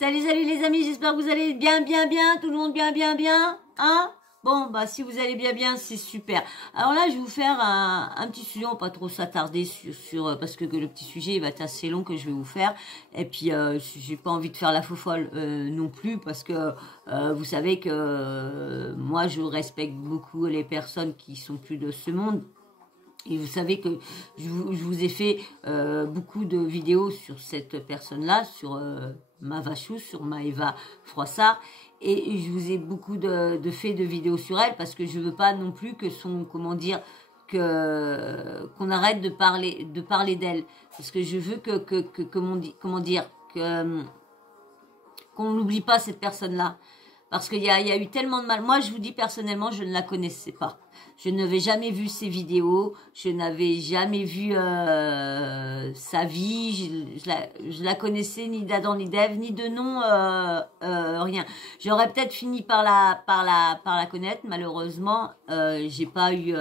Salut, salut les amis, j'espère que vous allez bien, tout le monde bien, hein? Bon, bah si vous allez bien, c'est super. Alors là, je vais vous faire un petit sujet, on va pas trop s'attarder parce que le petit sujet il va être assez long que je vais vous faire. Et puis, j'ai pas envie de faire la faux folle non plus parce que vous savez que moi, je respecte beaucoup les personnes qui sont plus de ce monde. Et vous savez que je vous ai fait beaucoup de vidéos sur cette personne-là, sur Mavachou, sur Maëva Froissart, et je vous ai beaucoup fait de vidéos sur elle parce que je veux pas non plus que qu'on arrête de parler d'elle, parce que je veux qu'on n'oublie pas cette personne-là. Parce qu'il y a eu tellement de mal. Moi, je vous dis personnellement, je ne la connaissais pas. Je n'avais jamais vu ses vidéos. Je n'avais jamais vu sa vie. Je la connaissais ni d'Adam ni d'Ève, ni de nom, rien. J'aurais peut-être fini par la connaître. Malheureusement, j'ai pas eu.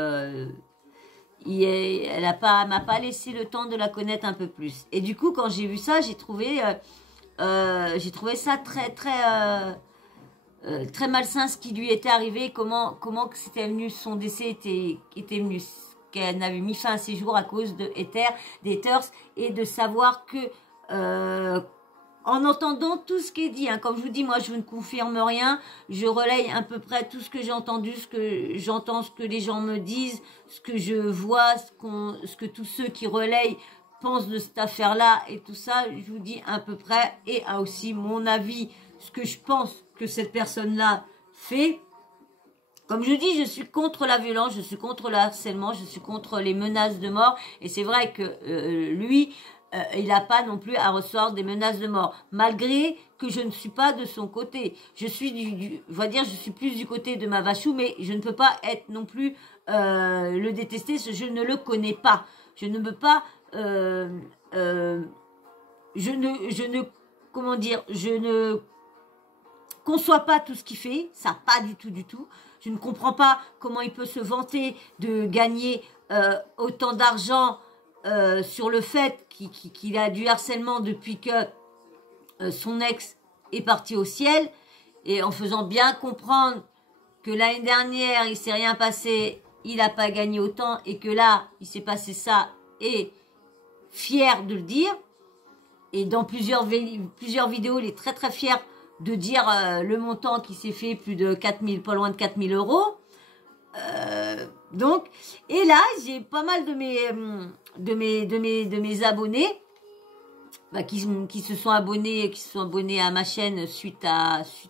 M'a pas laissé le temps de la connaître un peu plus. Et du coup, quand j'ai vu ça, j'ai trouvé ça très malsain ce qui lui était arrivé, comment que c'était venu, son décès était venu, qu'elle avait mis fin à ses jours à cause des haters, et de savoir que en entendant tout ce qui est dit, hein, comme je vous dis, moi je ne confirme rien, je relaye à peu près tout ce que j'ai entendu, ce que j'entends, ce que les gens me disent, ce que je vois, ce que tous ceux qui relayent pensent de cette affaire-là et tout ça, je vous dis à peu près, et aussi mon avis, ce que je pense que cette personne-là fait. Comme je dis, je suis contre la violence, je suis contre le harcèlement, je suis contre les menaces de mort. Et c'est vrai que lui, il n'a pas non plus à recevoir des menaces de mort, malgré que je ne suis pas de son côté. Je suis je suis plus du côté de Mavachou, mais je ne peux pas être non plus le détester, je ne le connais pas. Je ne peux pas, je ne conçoit pas tout ce qu'il fait, ça pas du tout. Je ne comprends pas comment il peut se vanter de gagner autant d'argent sur le fait qu'il a du harcèlement depuis que son ex est parti au ciel, et en faisant bien comprendre que l'année dernière il s'est rien passé, il n'a pas gagné autant, et que là il s'est passé ça, et fier de le dire. Et dans plusieurs vidéos, il est très très fier de dire le montant qui s'est fait, plus de 4000, pas loin de 4000 euros. Donc, et là, j'ai pas mal de mes abonnés qui se sont abonnés à ma chaîne suite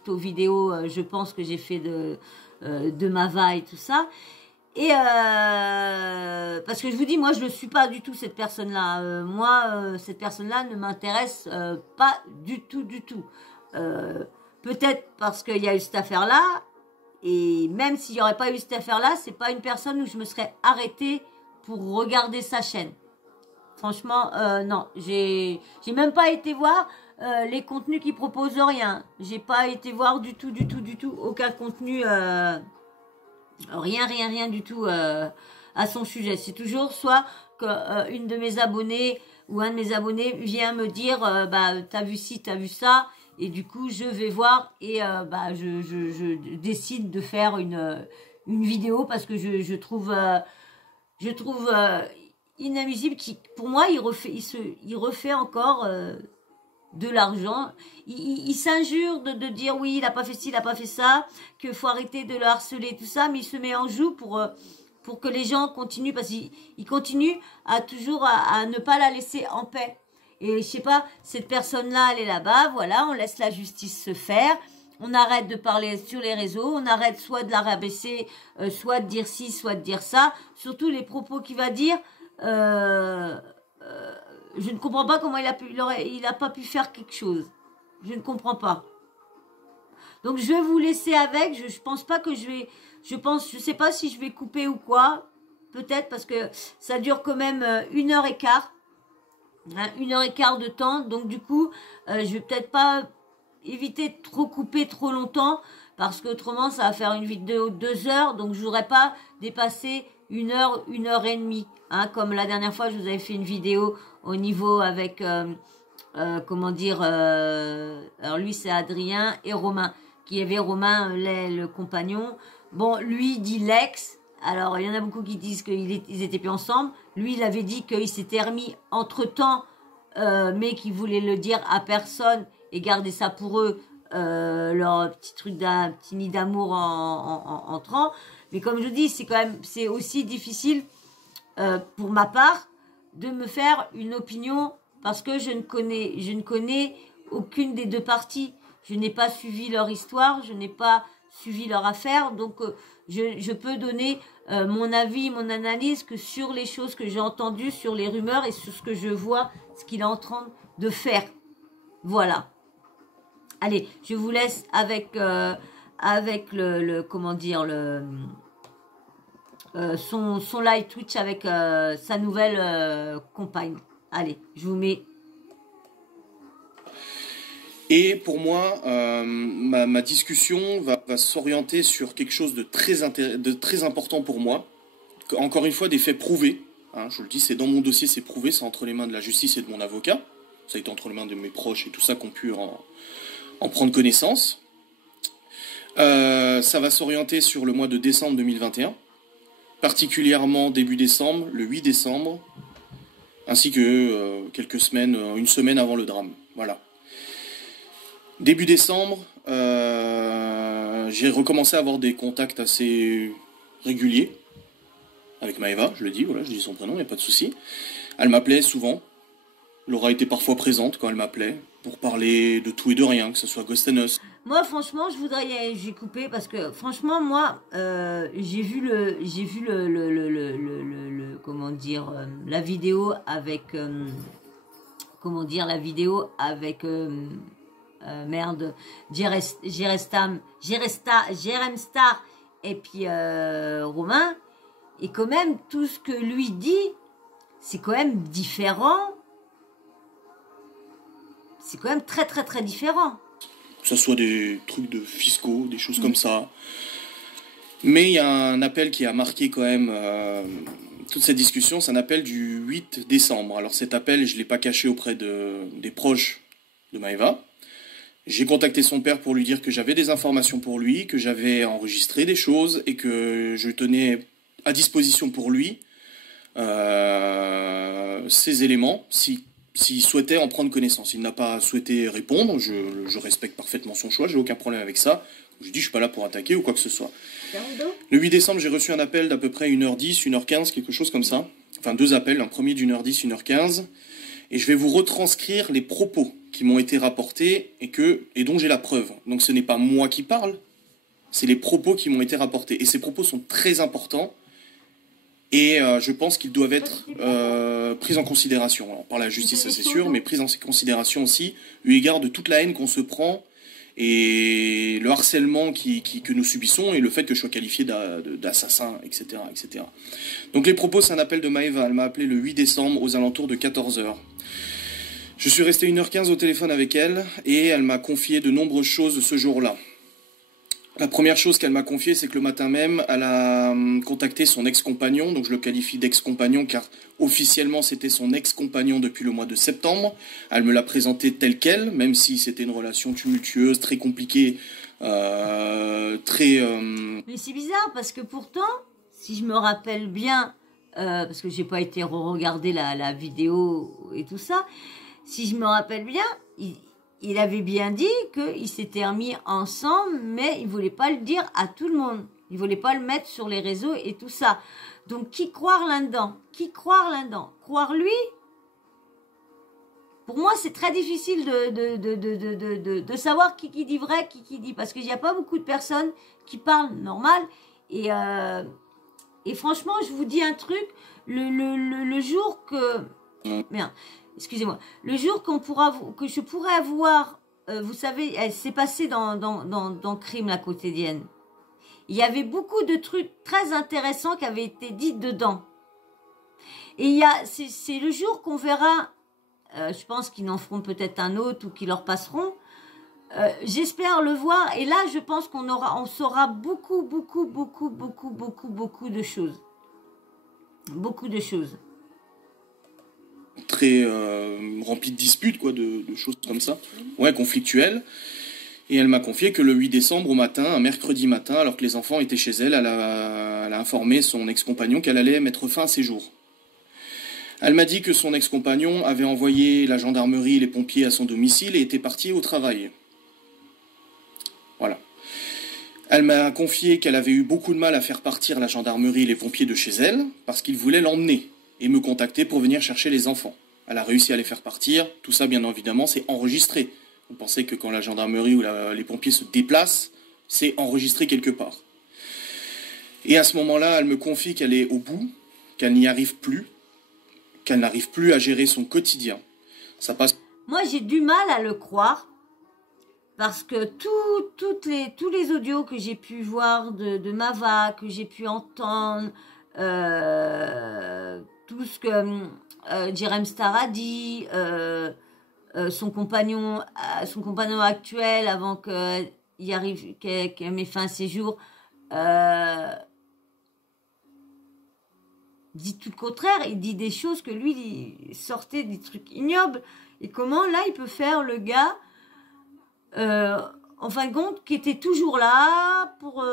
aux vidéos, je pense que j'ai fait de Mava et tout ça. Et parce que je vous dis, moi je ne suis pas du tout cette personne-là. Cette personne-là ne m'intéresse pas du tout. Peut-être parce qu'il y a eu cette affaire-là, et même s'il n'y aurait pas eu cette affaire-là, c'est pas une personne où je me serais arrêtée pour regarder sa chaîne. Franchement, non, j'ai même pas été voir les contenus qu'il propose, rien. J'ai pas été voir du tout, aucun contenu. Rien du tout à son sujet. C'est toujours soit une de mes abonnées ou un de mes abonnés vient me dire t'as vu ci, t'as vu ça, et du coup je vais voir, et je décide de faire une vidéo parce que je trouve inadmissible pour moi il refait encore de l'argent. Il s'injure de dire oui, il a pas fait ci, il a pas fait ça, que faut arrêter de le harceler, tout ça, mais il se met en joue pour que les gens continuent, parce qu'il continue à toujours à ne pas la laisser en paix. Et je sais pas, cette personne-là, elle est là-bas, voilà, on laisse la justice se faire. On arrête de parler sur les réseaux, on arrête soit de la rabaisser, soit de dire ci, soit de dire ça. Surtout les propos qu'il va dire, je ne comprends pas comment il a pas pu faire quelque chose. Je ne comprends pas. Donc je vais vous laisser avec. Je pense pas que je sais pas si je vais couper ou quoi. Peut-être parce que ça dure quand même 1h15. Hein, 1h15 de temps. Donc du coup, je vais peut-être pas éviter de trop couper trop longtemps, parce qu'autrement ça va faire une vidéo de 2 heures. Donc je voudrais pas dépasser 1h, 1h30. Hein, comme la dernière fois, je vous avais fait une vidéo au niveau avec comment dire, alors lui c'est Adrien et Romain, qui avait Romain, le compagnon. Bon, lui dit l'ex. Alors, il y en a beaucoup qui disent qu'ils étaient plus ensemble. Lui, il avait dit qu'il s'était remis entre-temps, mais qu'il voulait le dire à personne et garder ça pour eux, leur petit truc d'un petit nid d'amour en entrant. Mais comme je dis, c'est quand même, c'est aussi difficile pour ma part de me faire une opinion parce que je ne connais aucune des deux parties. Je n'ai pas suivi leur histoire, je n'ai pas suivi leur affaire, donc je peux donner mon avis, mon analyse que sur les choses que j'ai entendues, sur les rumeurs et sur ce que je vois, ce qu'il est en train de faire. Voilà. Allez, je vous laisse avec comment dire, son live Twitch avec sa nouvelle compagne. Allez, je vous mets. Et pour moi, ma discussion va s'orienter sur quelque chose de très important pour moi. Encore une fois, des faits prouvés. Hein, je le dis, c'est dans mon dossier, c'est prouvé, c'est entre les mains de la justice et de mon avocat. Ça a été entre les mains de mes proches et tout ça qu'on pu en prendre connaissance. Ça va s'orienter sur le mois de décembre 2021, particulièrement début décembre, le 8 décembre, ainsi que quelques semaines, une semaine avant le drame. Voilà. Début décembre, j'ai recommencé à avoir des contacts assez réguliers avec Maëva, je le dis, voilà, je dis son prénom, il n'y a pas de souci. Elle m'appelait souvent. Laura était parfois présente quand elle m'appelait pour parler de tout et de rien, que ce soit Ghost and Us. Moi, franchement, j'ai coupé parce que, franchement, moi, j'ai vu comment dire, la vidéo avec, comment dire, la vidéo avec, merde, Jerem Star et puis Romain, et quand même, tout ce que lui dit, c'est quand même différent. C'est quand même très, très, très différent. Que ce soit des trucs de fiscaux, des choses comme ça. Mais il y a un appel qui a marqué quand même toute cette discussion, c'est un appel du 8 décembre. Alors cet appel, je ne l'ai pas caché auprès des proches de Maëva. J'ai contacté son père pour lui dire que j'avais des informations pour lui, que j'avais enregistré des choses et que je tenais à disposition pour lui ces éléments, s'il souhaitait en prendre connaissance. Il n'a pas souhaité répondre, je respecte parfaitement son choix, j'ai aucun problème avec ça. Je dis, je suis pas là pour attaquer ou quoi que ce soit. Le 8 décembre, j'ai reçu un appel d'à peu près 1h10, 1h15, quelque chose comme ça. Enfin, deux appels, un premier d'1h10, 1h15. Et je vais vous retranscrire les propos qui m'ont été rapportés et dont j'ai la preuve. Donc ce n'est pas moi qui parle, c'est les propos qui m'ont été rapportés. Et ces propos sont très importants. Et je pense qu'ils doivent être pris en considération. Alors, par la justice, ça c'est sûr, mais pris en considération aussi, eu égard de toute la haine qu'on se prend et le harcèlement que nous subissons et le fait que je sois qualifié d'assassin, etc., etc. Donc les propos, c'est un appel de Maëva. Elle m'a appelé le 8 décembre aux alentours de 14 h. Je suis resté 1h15 au téléphone avec elle et elle m'a confié de nombreuses choses ce jour-là. La première chose qu'elle m'a confiée, c'est que le matin même, elle a contacté son ex-compagnon, donc je le qualifie d'ex-compagnon car officiellement c'était son ex-compagnon depuis le mois de septembre. Elle me l'a présenté tel quel, même si c'était une relation tumultueuse, très compliquée, très... Mais c'est bizarre parce que pourtant, si je me rappelle bien, parce que j'ai pas été regarder la vidéo et tout ça, si je me rappelle bien, il avait bien dit qu'ils s'étaient remis ensemble, mais il voulait pas le dire à tout le monde. Il voulait pas le mettre sur les réseaux et tout ça. Donc, qui croire là-dedans? Qui croire là-dedans? Croire lui? Pour moi, c'est très difficile de savoir qui dit vrai, qui dit... Parce qu'il n'y a pas beaucoup de personnes qui parlent normal. Et franchement, je vous dis un truc. Le jour que... Merde. Excusez-moi. Le jour que je pourrais avoir, vous savez, elle s'est passée dans Crime, la quotidienne. Il y avait beaucoup de trucs très intéressants qui avaient été dits dedans. Et c'est le jour qu'on verra, je pense qu'ils en feront peut-être un autre ou qu'ils leur passeront. J'espère le voir. Et là, je pense on saura beaucoup de choses. Beaucoup de choses. très remplie de disputes, quoi, de choses comme ça. Ouais, conflictuelles. Et elle m'a confié que le 8 décembre au matin, un mercredi matin, alors que les enfants étaient chez elle, elle a informé son ex-compagnon qu'elle allait mettre fin à ses jours. Elle m'a dit que son ex-compagnon avait envoyé la gendarmerie et les pompiers à son domicile et était parti au travail. Voilà. Elle m'a confié qu'elle avait eu beaucoup de mal à faire partir la gendarmerie et les pompiers de chez elle parce qu'ils voulaient l'emmener et me contacter pour venir chercher les enfants. Elle a réussi à les faire partir. Tout ça, bien évidemment, c'est enregistré. Vous pensez que quand la gendarmerie ou les pompiers se déplacent, c'est enregistré quelque part. Et à ce moment-là, elle me confie qu'elle est au bout, qu'elle n'y arrive plus, qu'elle n'arrive plus à gérer son quotidien. Ça passe... Moi, j'ai du mal à le croire. Parce que tous les audios que j'ai pu voir de Mava, que j'ai pu entendre, tout ce que Jerem Star a dit, son compagnon actuel avant qu'il arrive, qu'elle met fin à ses jours, dit tout le contraire. Il dit des choses que lui, il sortait des trucs ignobles. Et comment là, il peut faire le gars... en fin de compte, qui était toujours là pour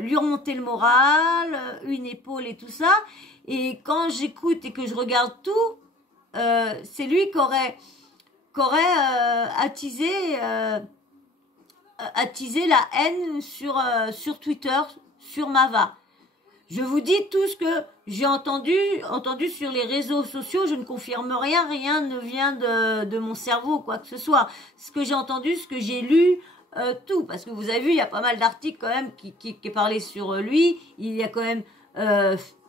lui remonter le moral, une épaule et tout ça. Et quand j'écoute et que je regarde tout, c'est lui qui aurait attisé la haine sur Twitter, sur Mava. Je vous dis tout ce que j'ai entendu sur les réseaux sociaux. Je ne confirme rien, rien ne vient de mon cerveau, quoi que ce soit. Ce que j'ai entendu, ce que j'ai lu, tout. Parce que vous avez vu, il y a pas mal d'articles quand même qui parlaient sur lui. Il y a quand même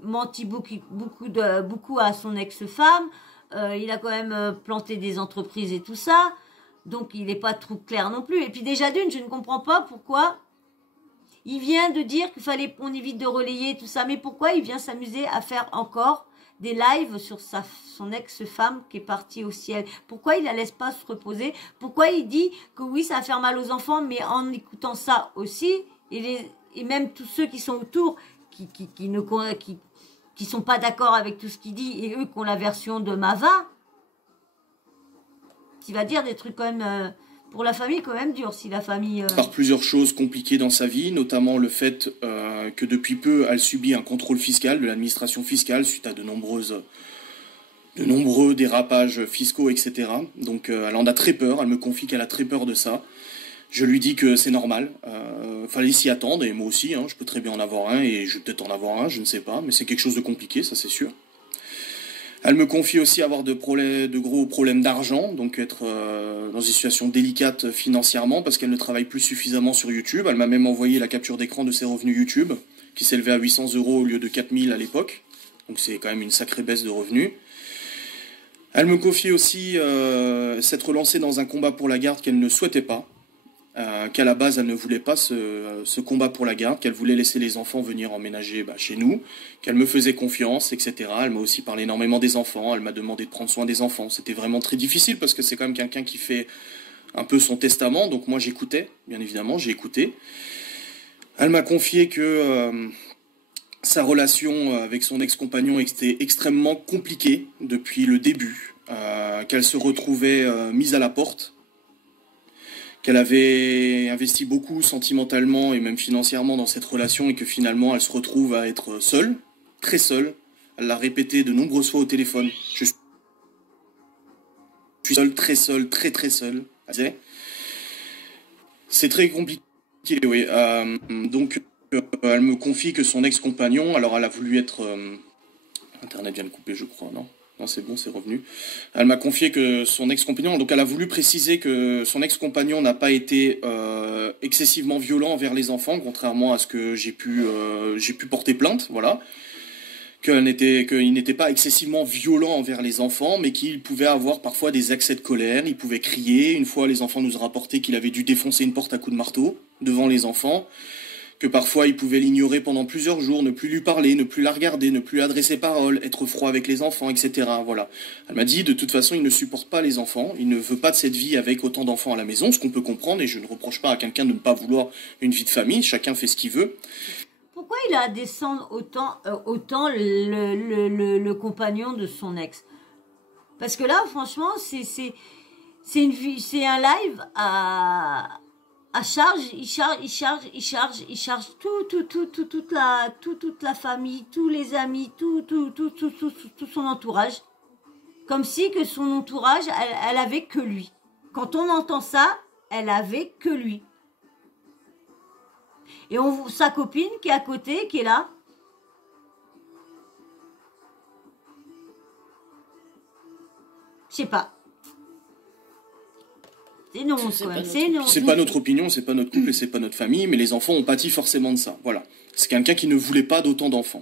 menti beaucoup à son ex-femme. Il a quand même planté des entreprises et tout ça. Donc il n'est pas trop clair non plus. Et puis déjà d'une, je ne comprends pas pourquoi... Il vient de dire qu'il fallait qu'on évite de relayer tout ça, mais pourquoi il vient s'amuser à faire encore des lives sur son ex-femme qui est partie au ciel? Pourquoi il la laisse pas se reposer? Pourquoi il dit que oui, ça va faire mal aux enfants, mais en écoutant ça aussi, et même tous ceux qui sont autour, qui sont pas d'accord avec tout ce qu'il dit, et eux qui ont la version de Mava, qui va dire des trucs quand même... pour la famille, quand même dur, si la famille... Par plusieurs choses compliquées dans sa vie, notamment le fait que depuis peu, elle subit un contrôle fiscal de l'administration fiscale suite à de nombreux dérapages fiscaux, etc. Donc elle en a très peur, elle me confie qu'elle a très peur de ça. Je lui dis que c'est normal, fallait s'y attendre, et moi aussi, hein, je peux très bien en avoir un, et je vais peut-être en avoir un, je ne sais pas, mais c'est quelque chose de compliqué, ça c'est sûr. Elle me confie aussi avoir de gros problèmes d'argent, donc être dans une situation délicate financièrement parce qu'elle ne travaille plus suffisamment sur YouTube. Elle m'a même envoyé la capture d'écran de ses revenus YouTube, qui s'élevait à 800 € au lieu de 4000 à l'époque. Donc c'est quand même une sacrée baisse de revenus. Elle me confie aussi s'être lancée dans un combat pour la garde qu'elle ne souhaitait pas. Qu'à la base elle ne voulait pas ce combat pour la garde, qu'elle voulait laisser les enfants venir emménager chez nous, qu'elle me faisait confiance, etc. Elle m'a aussi parlé énormément des enfants, elle m'a demandé de prendre soin des enfants. C'était vraiment très difficile parce que c'est quand même quelqu'un qui fait un peu son testament, donc moi j'écoutais, bien évidemment, j'ai écouté. Elle m'a confié que sa relation avec son ex-compagnon était extrêmement compliquée depuis le début, qu'elle se retrouvait mise à la porte, qu'elle avait investi beaucoup sentimentalement et même financièrement dans cette relation et que finalement elle se retrouve à être seule, très seule. Elle l'a répété de nombreuses fois au téléphone. Je suis seule, très seule. C'est très compliqué, oui. Donc elle me confie que son ex-compagnon, alors elle a voulu être... Internet vient de couper, je crois, non ? Non, c'est bon, c'est revenu. Elle m'a confié que son ex-compagnon, donc elle a voulu préciser que son ex-compagnon n'a pas été excessivement violent envers les enfants, contrairement à ce que j'ai pu porter plainte, voilà. Qu'il n'était pas excessivement violent envers les enfants, mais qu'il pouvait avoir parfois des accès de colère, il pouvait crier. Une fois, les enfants nous ont rapporté qu'il avait dû défoncer une porte à coups de marteau devant les enfants, que parfois il pouvait l'ignorer pendant plusieurs jours, ne plus lui parler, ne plus la regarder, ne plus adresser parole, être froid avec les enfants, etc. Voilà. Elle m'a dit, de toute façon, il ne supporte pas les enfants, il ne veut pas de cette vie avec autant d'enfants à la maison, ce qu'on peut comprendre, et je ne reproche pas à quelqu'un de ne pas vouloir une vie de famille, chacun fait ce qu'il veut. Pourquoi il a à descendre autant le compagnon de son ex? Parce que là, franchement, c'est un live à charge. Il charge toute la famille, tous les amis, tout son entourage. Comme si que son entourage, elle avait que lui. Quand on entend ça, elle avait que lui. Et sa copine qui est à côté, qui est là. Je sais pas. C'est non, c'est non. C'est pas notre opinion, c'est pas notre couple et c'est pas notre famille, mais les enfants ont pâti forcément de ça. Voilà. C'est quelqu'un qui ne voulait pas d'autant d'enfants.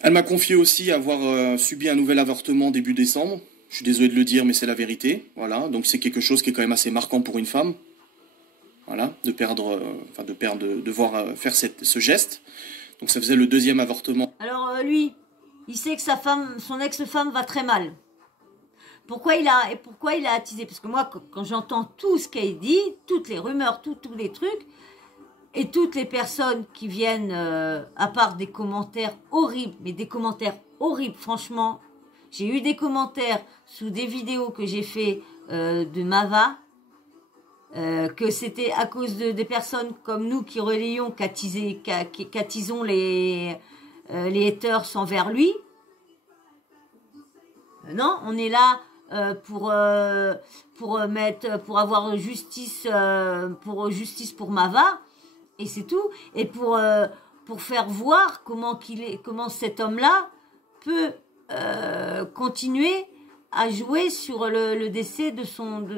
Elle m'a confié aussi avoir subi un nouvel avortement début décembre. Je suis désolé de le dire, mais c'est la vérité. Voilà. Donc c'est quelque chose qui est quand même assez marquant pour une femme. Voilà. De voir faire ce geste. Donc ça faisait le deuxième avortement. Alors lui, il sait que son ex-femme va très mal. Pourquoi il a attisé? Parce que moi, quand j'entends tout ce qu'elle dit, toutes les rumeurs, tous les trucs, et toutes les personnes qui viennent, à part des commentaires horribles, mais des commentaires horribles, franchement, j'ai eu des commentaires sous des vidéos que j'ai fait de Mava, que c'était à cause des personnes comme nous qui relayons, qu'attisons les haters envers lui. Non, on est là pour avoir justice pour Mava, et c'est tout, et pour faire voir comment cet homme-là peut continuer à jouer sur le décès de son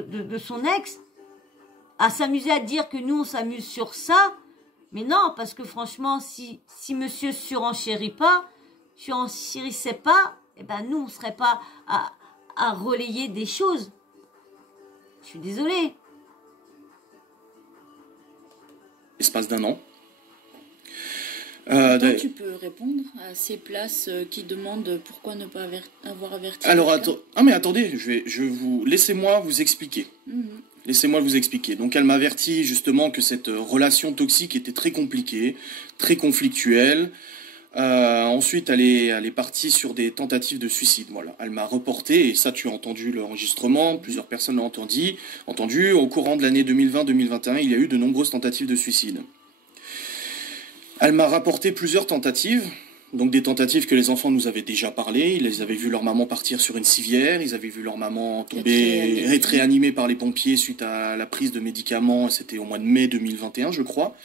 ex, à s'amuser à dire que nous on s'amuse sur ça, mais non, parce que franchement, si monsieur surenchérissait pas, eh ben nous on serait pas à relayer des choses. Je suis désolée. L'espace d'un an. Tu peux répondre à ces places qui demandent pourquoi ne pas avoir averti. Alors, mais attendez, laissez-moi vous expliquer. Laissez-moi vous expliquer. Donc, elle m'a averti justement que cette relation toxique était très compliquée, très conflictuelle. Ensuite, elle est partie sur des tentatives de suicide. Voilà, elle m'a reporté, et ça, tu as entendu l'enregistrement, plusieurs personnes l'ont entendu. Au courant de l'année 2020-2021, il y a eu de nombreuses tentatives de suicide. Elle m'a rapporté plusieurs tentatives, donc des tentatives que les enfants nous avaient déjà parlé. Ils avaient vu leur maman partir sur une civière, ils avaient vu leur maman être réanimée par les pompiers suite à la prise de médicaments, c'était au mois de mai 2021, je crois.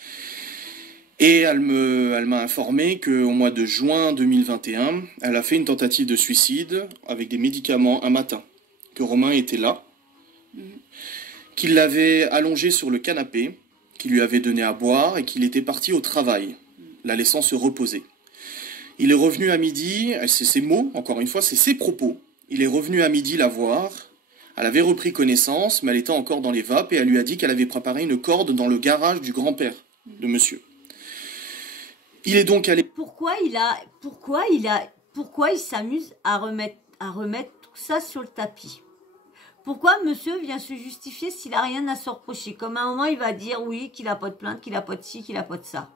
Et elle m'a informé qu'au mois de juin 2021, elle a fait une tentative de suicide avec des médicaments un matin, que Romain était là, qu'il l'avait allongé sur le canapé, qu'il lui avait donné à boire et qu'il était parti au travail, la laissant se reposer. Il est revenu à midi, c'est ses mots, encore une fois, c'est ses propos. Il est revenu à midi la voir, elle avait repris connaissance, mais elle était encore dans les vapes et elle lui a dit qu'elle avait préparé une corde dans le garage du grand-père de monsieur. Il est donc allé... Pourquoi il s'amuse à remettre tout ça sur le tapis? Pourquoi monsieur vient se justifier s'il n'a rien à se reprocher? Comme à un moment, il va dire oui, qu'il n'a pas de plainte, qu'il n'a pas de ci, qu'il n'a pas de ça.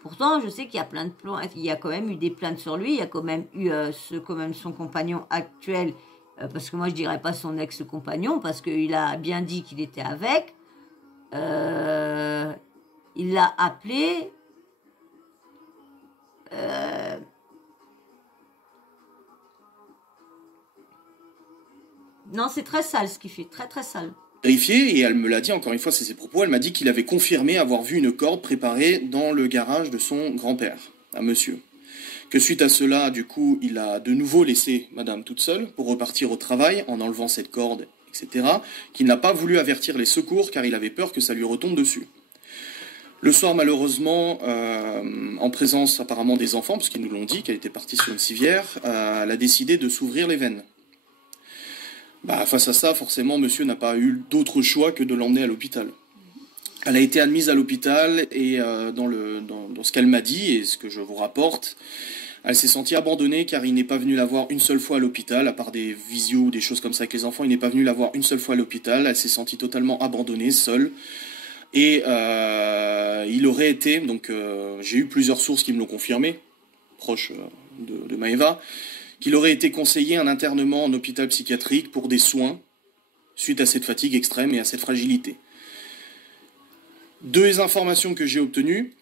Pourtant, je sais qu'il y a plein de plaintes. Il y a quand même eu des plaintes sur lui. Il y a quand même eu son compagnon actuel. Parce que moi, je dirais pas son ex-compagnon, parce qu'il a bien dit qu'il était avec. Il l'a appelé. Non, c'est très sale ce qu'il fait, très très sale. Vérifié, et elle me l'a dit, encore une fois, c'est ses propos, elle m'a dit qu'il avait confirmé avoir vu une corde préparée dans le garage de son grand-père, à monsieur. Que suite à cela, du coup, il a de nouveau laissé madame toute seule pour repartir au travail en enlevant cette corde, etc. Qu'il n'a pas voulu avertir les secours car il avait peur que ça lui retombe dessus. Le soir, malheureusement, en présence apparemment des enfants, parce qu'ils nous l'ont dit qu'elle était partie sur une civière, elle a décidé de s'ouvrir les veines. Face à ça, forcément, monsieur n'a pas eu d'autre choix que de l'emmener à l'hôpital. Elle a été admise à l'hôpital et dans ce qu'elle m'a dit et ce que je vous rapporte, elle s'est sentie abandonnée car il n'est pas venu la voir une seule fois à l'hôpital, à part des visios ou des choses comme ça avec les enfants, il n'est pas venu la voir une seule fois à l'hôpital, elle s'est sentie totalement abandonnée, seule. Et il aurait été, donc j'ai eu plusieurs sources qui me l'ont confirmé, proches de Maëva, qu'il aurait été conseillé un internement en hôpital psychiatrique pour des soins suite à cette fatigue extrême et à cette fragilité. Deux informations que j'ai obtenues,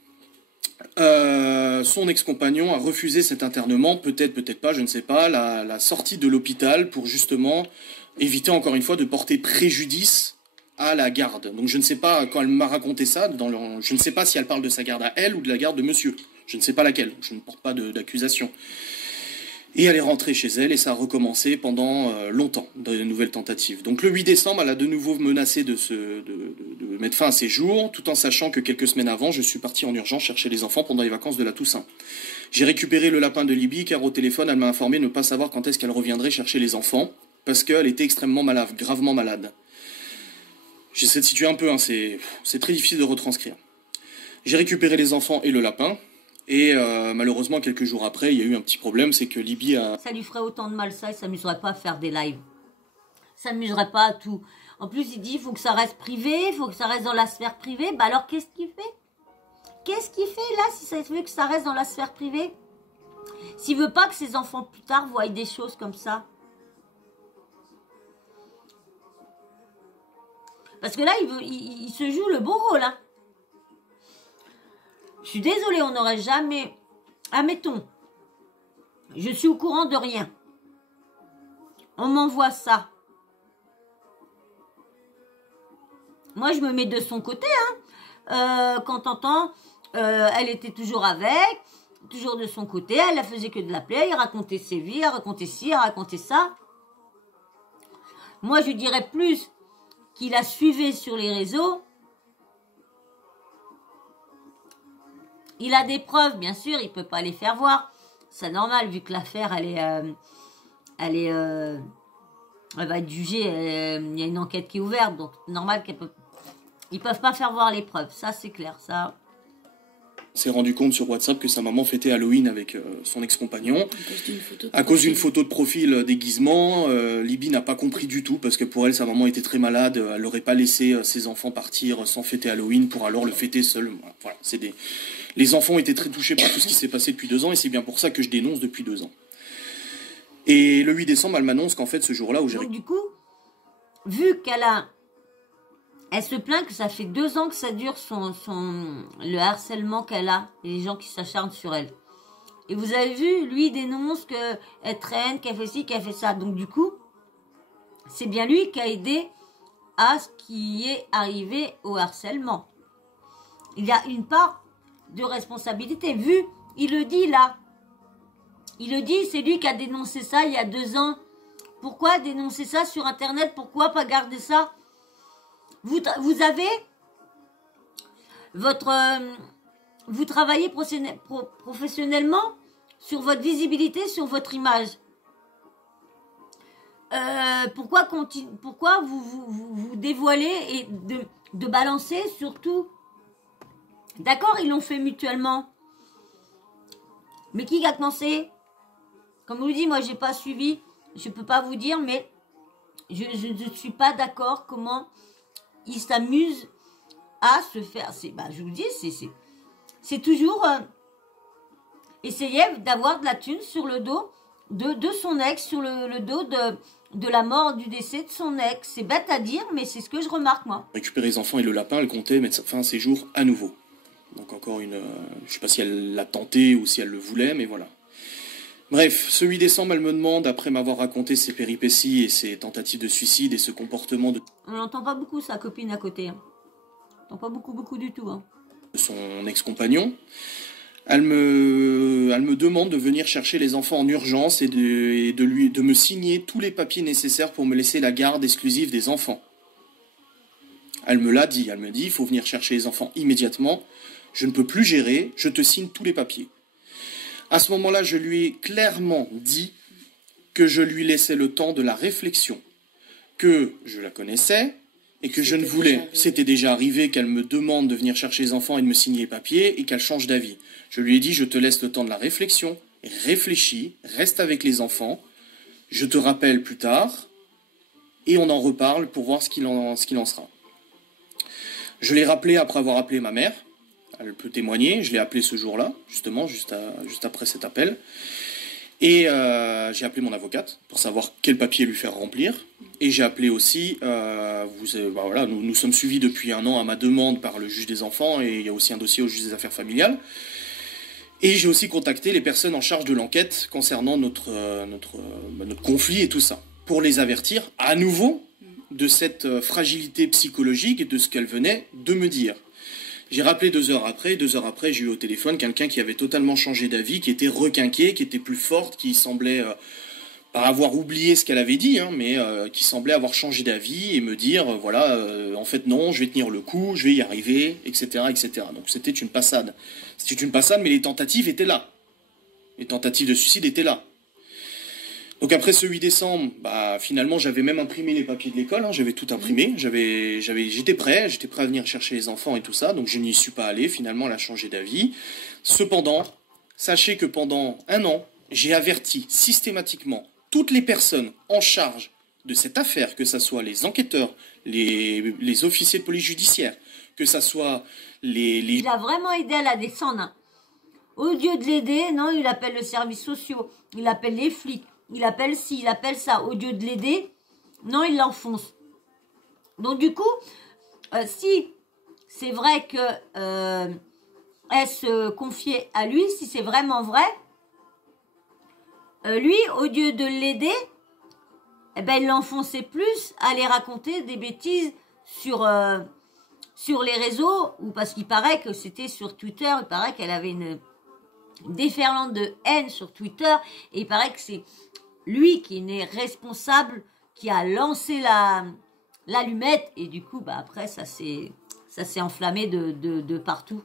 son ex-compagnon a refusé cet internement, peut-être, peut-être pas, je ne sais pas, la sortie de l'hôpital pour justement éviter encore une fois de porter préjudice à la garde. Donc je ne sais pas, quand elle m'a raconté ça, je ne sais pas si elle parle de sa garde à elle ou de la garde de monsieur. Je ne sais pas laquelle, je ne porte pas d'accusation. Et elle est rentrée chez elle et ça a recommencé pendant longtemps, dans de nouvelles tentatives. Donc le 8 décembre, elle a de nouveau menacé de mettre fin à ses jours, tout en sachant que quelques semaines avant, je suis parti en urgence chercher les enfants pendant les vacances de la Toussaint. J'ai récupéré le lapin de Libye car au téléphone, elle m'a informé de ne pas savoir quand est-ce qu'elle reviendrait chercher les enfants, parce qu'elle était extrêmement malade, gravement malade. J'essaie de situer un peu, hein, c'est très difficile de retranscrire. J'ai récupéré les enfants et le lapin. Et malheureusement, quelques jours après, il y a eu un petit problème, c'est que Libye a... Ça lui ferait autant de mal, ça, il s'amuserait pas à faire des lives. Ça s'amuserait pas à tout. En plus, il dit, il faut que ça reste privé, il faut que ça reste dans la sphère privée. Bah alors, qu'est-ce qu'il fait? Qu'est-ce qu'il fait, là, si ça veut que ça reste dans la sphère privée? S'il veut pas que ses enfants, plus tard, voient des choses comme ça. Parce que là, il se joue le beau rôle, hein. Je suis désolée, on n'aurait jamais... Admettons, je suis au courant de rien. On m'envoie ça. Moi, je me mets de son côté, hein. Quand t'entends, elle était toujours avec, toujours de son côté, elle ne faisait que de l'appeler, il racontait ses vies, elle racontait ci, elle racontait ça. Moi, je dirais plus qu'il la suivait sur les réseaux. Il a des preuves, bien sûr, il ne peut pas les faire voir. C'est normal, vu que l'affaire, elle va être jugée. Il y a une enquête qui est ouverte, donc normal qu'ils ne peuvent pas faire voir les preuves. Ça, c'est clair, ça. On s'est rendu compte sur WhatsApp que sa maman fêtait Halloween avec son ex-compagnon. À cause d'une photo de profil déguisement, Libye n'a pas compris du tout, parce que pour elle, sa maman était très malade. Elle n'aurait pas laissé ses enfants partir sans fêter Halloween pour alors le fêter seul. Voilà, les enfants étaient très touchés par tout ce qui s'est passé depuis 2 ans, et c'est bien pour ça que je dénonce depuis 2 ans. Et le 8 décembre, elle m'annonce qu'en fait, ce jour-là où j'ai... Donc du coup, vu elle se plaint que ça fait 2 ans que ça dure le harcèlement qu'elle a, et les gens qui s'acharnent sur elle. Et vous avez vu, lui dénonce qu'elle traîne, qu'elle fait ci, qu'elle fait ça. Donc du coup, c'est bien lui qui a aidé à ce qui est arrivé au harcèlement. Il y a une part de responsabilité, vu, il le dit là. Il le dit, c'est lui qui a dénoncé ça il y a 2 ans. Pourquoi dénoncer ça sur Internet? Pourquoi pas garder ça? Vous avez vous travaillez professionnellement sur votre visibilité, sur votre image. Pourquoi vous dévoilez et de balancer surtout? D'accord, ils l'ont fait mutuellement. Mais qui a commencé? Comme je vous dis, moi j'ai pas suivi, je peux pas vous dire, mais je ne suis pas d'accord comment ils s'amusent à se faire. Je vous dis, c'est toujours essayer d'avoir de la thune sur le dos de son ex, sur le dos de la mort, du décès de son ex. C'est bête à dire, mais c'est ce que je remarque, moi. Récupérer les enfants et le lapin, elle comptait mettre fin à ses jours à nouveau. Donc encore une... je sais pas si elle l'a tenté ou si elle le voulait, mais voilà. Bref, ce 8 décembre, elle me demande, après m'avoir raconté ses péripéties et ses tentatives de suicide et ce comportement de... On n'entend pas beaucoup sa copine à côté. Hein. On n'entend pas beaucoup du tout. Hein. De son ex-compagnon. Elle me demande de venir chercher les enfants en urgence et de me signer tous les papiers nécessaires pour me laisser la garde exclusive des enfants. Elle me l'a dit, elle me dit, il faut venir chercher les enfants immédiatement. Je ne peux plus gérer, je te signe tous les papiers. À ce moment-là, je lui ai clairement dit que je lui laissais le temps de la réflexion, que je la connaissais et que je ne voulais... C'était déjà arrivé qu'elle me demande de venir chercher les enfants et de me signer les papiers et qu'elle change d'avis. Je lui ai dit, je te laisse le temps de la réflexion, réfléchis, reste avec les enfants, je te rappelle plus tard et on en reparle pour voir ce qu'il en sera. Je l'ai rappelé après avoir appelé ma mère. Elle peut témoigner, je l'ai appelé ce jour-là, justement, juste après cet appel. Et j'ai appelé mon avocate pour savoir quel papier lui faire remplir. Et j'ai appelé aussi, voilà, nous sommes suivis depuis 1 an à ma demande par le juge des enfants, et il y a aussi un dossier au juge des affaires familiales. Et j'ai aussi contacté les personnes en charge de l'enquête concernant notre conflit et tout ça, pour les avertir à nouveau de cette fragilité psychologique et de ce qu'elle venait de me dire. J'ai rappelé 2 heures après. 2 heures après, j'ai eu au téléphone quelqu'un qui avait totalement changé d'avis, qui était requinqué, qui était plus forte, qui semblait pas avoir oublié ce qu'elle avait dit, hein, mais qui semblait avoir changé d'avis et me dire, voilà, en fait non, je vais tenir le coup, je vais y arriver, etc., etc. Donc c'était une passade. C'était une passade, mais les tentatives étaient là. Les tentatives de suicide étaient là. Donc après ce 8 décembre, bah, finalement j'avais même imprimé les papiers de l'école, hein, j'avais tout imprimé, j'étais prêt à venir chercher les enfants et tout ça, donc je n'y suis pas allé, finalement elle a changé d'avis. Cependant, sachez que pendant 1 an, j'ai averti systématiquement toutes les personnes en charge de cette affaire, que ce soit les enquêteurs, les officiers de police judiciaire, que ce soit les... Il a vraiment aidé à la descendre. Hein. Au lieu de l'aider, non, il appelle le service social, il appelle les flics. Il appelle ci, il appelle ça. Au lieu de l'aider, non, il l'enfonce. Donc du coup, si c'est vrai que elle se confiait à lui, si c'est vraiment vrai, lui, au lieu de l'aider, eh ben, il l'enfonçait plus à aller raconter des bêtises sur les réseaux, ou parce qu'il paraît que c'était sur Twitter, il paraît qu'elle avait une déferlante de haine sur Twitter, et il paraît que c'est lui qui est responsable, qui a lancé l'allumette, et du coup, bah, après, ça s'est enflammé de partout.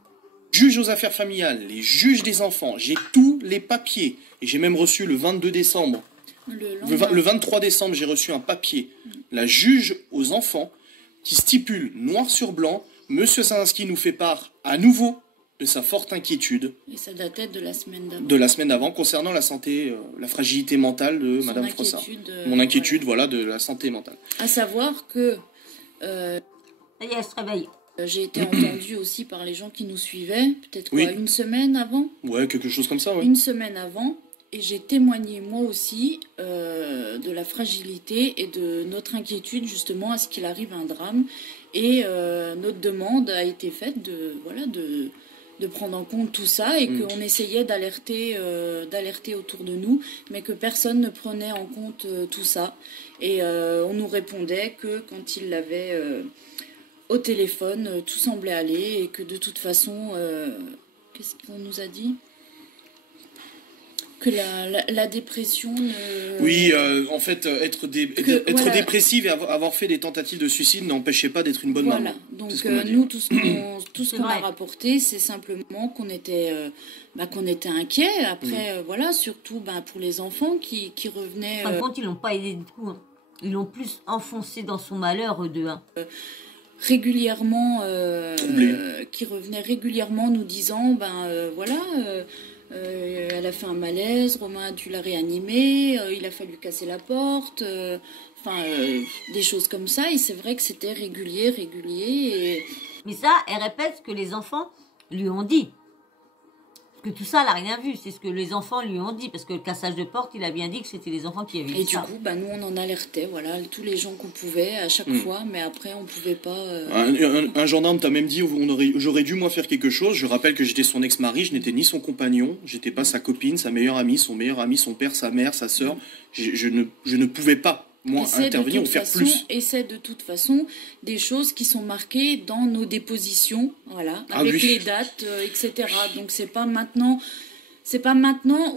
Juges aux affaires familiales, les juges des enfants, j'ai tous les papiers, et j'ai même reçu le 22 décembre, le 23 décembre, j'ai reçu un papier, la juge aux enfants, qui stipule noir sur blanc, Monsieur Salinski nous fait part à nouveau de sa forte inquiétude. Et ça datait de la semaine d'avant. De la semaine d'avant, concernant la santé, la fragilité mentale de Madame Frossard. Mon inquiétude, voilà, de la santé mentale. À savoir que... Ça y est, elle se réveille. J'ai été entendue aussi par les gens qui nous suivaient, peut-être quoi, oui. 1 semaine avant. Ouais, quelque chose comme ça, ouais. 1 semaine avant, et j'ai témoigné moi aussi de la fragilité et de notre inquiétude justement à ce qu'il arrive un drame. Et notre demande a été faite de prendre en compte tout ça, et qu'on essayait d'alerter autour de nous, mais que personne ne prenait en compte tout ça. Et on nous répondait que quand il l'avait au téléphone, tout semblait aller, et que de toute façon, qu'est-ce qu'on nous a dit ? Que la dépression ne... Oui, en fait, être voilà. Dépressive et avoir fait des tentatives de suicide n'empêchait pas d'être une bonne maman. Donc nous, tout ce qu'on a rapporté, c'est simplement qu'on était inquiets. Après, voilà, surtout pour les enfants qui revenaient... Par contre, ils l'ont pas aidé du tout. Hein. Ils l'ont plus enfoncé dans son malheur, eux deux. Hein. Régulièrement, qui revenaient régulièrement nous disant, voilà... elle a fait un malaise, Romain a dû la réanimer, il a fallu casser la porte, des choses comme ça. Et c'est vrai que c'était régulier. Et... Mais ça, elle répète ce que les enfants lui ont dit. Parce que tout ça, elle n'a rien vu. C'est ce que les enfants lui ont dit. Parce que le cassage de porte, il a bien dit que c'était les enfants qui avaient dit ça. Et du coup, nous, on en alertait, voilà, tous les gens qu'on pouvait à chaque fois. Mais après, on ne pouvait pas... Un gendarme t'a même dit, j'aurais dû, moi, faire quelque chose. Je rappelle que j'étais son ex-mari, je n'étais ni son compagnon, j'étais pas sa copine, sa meilleure amie, son meilleur ami, son père, sa mère, sa sœur. Je ne pouvais pas, moi, intervenir ou faire plus. Et c'est de toute façon des choses qui sont marquées dans nos dépositions, voilà, avec les dates, etc. Donc c'est pas maintenant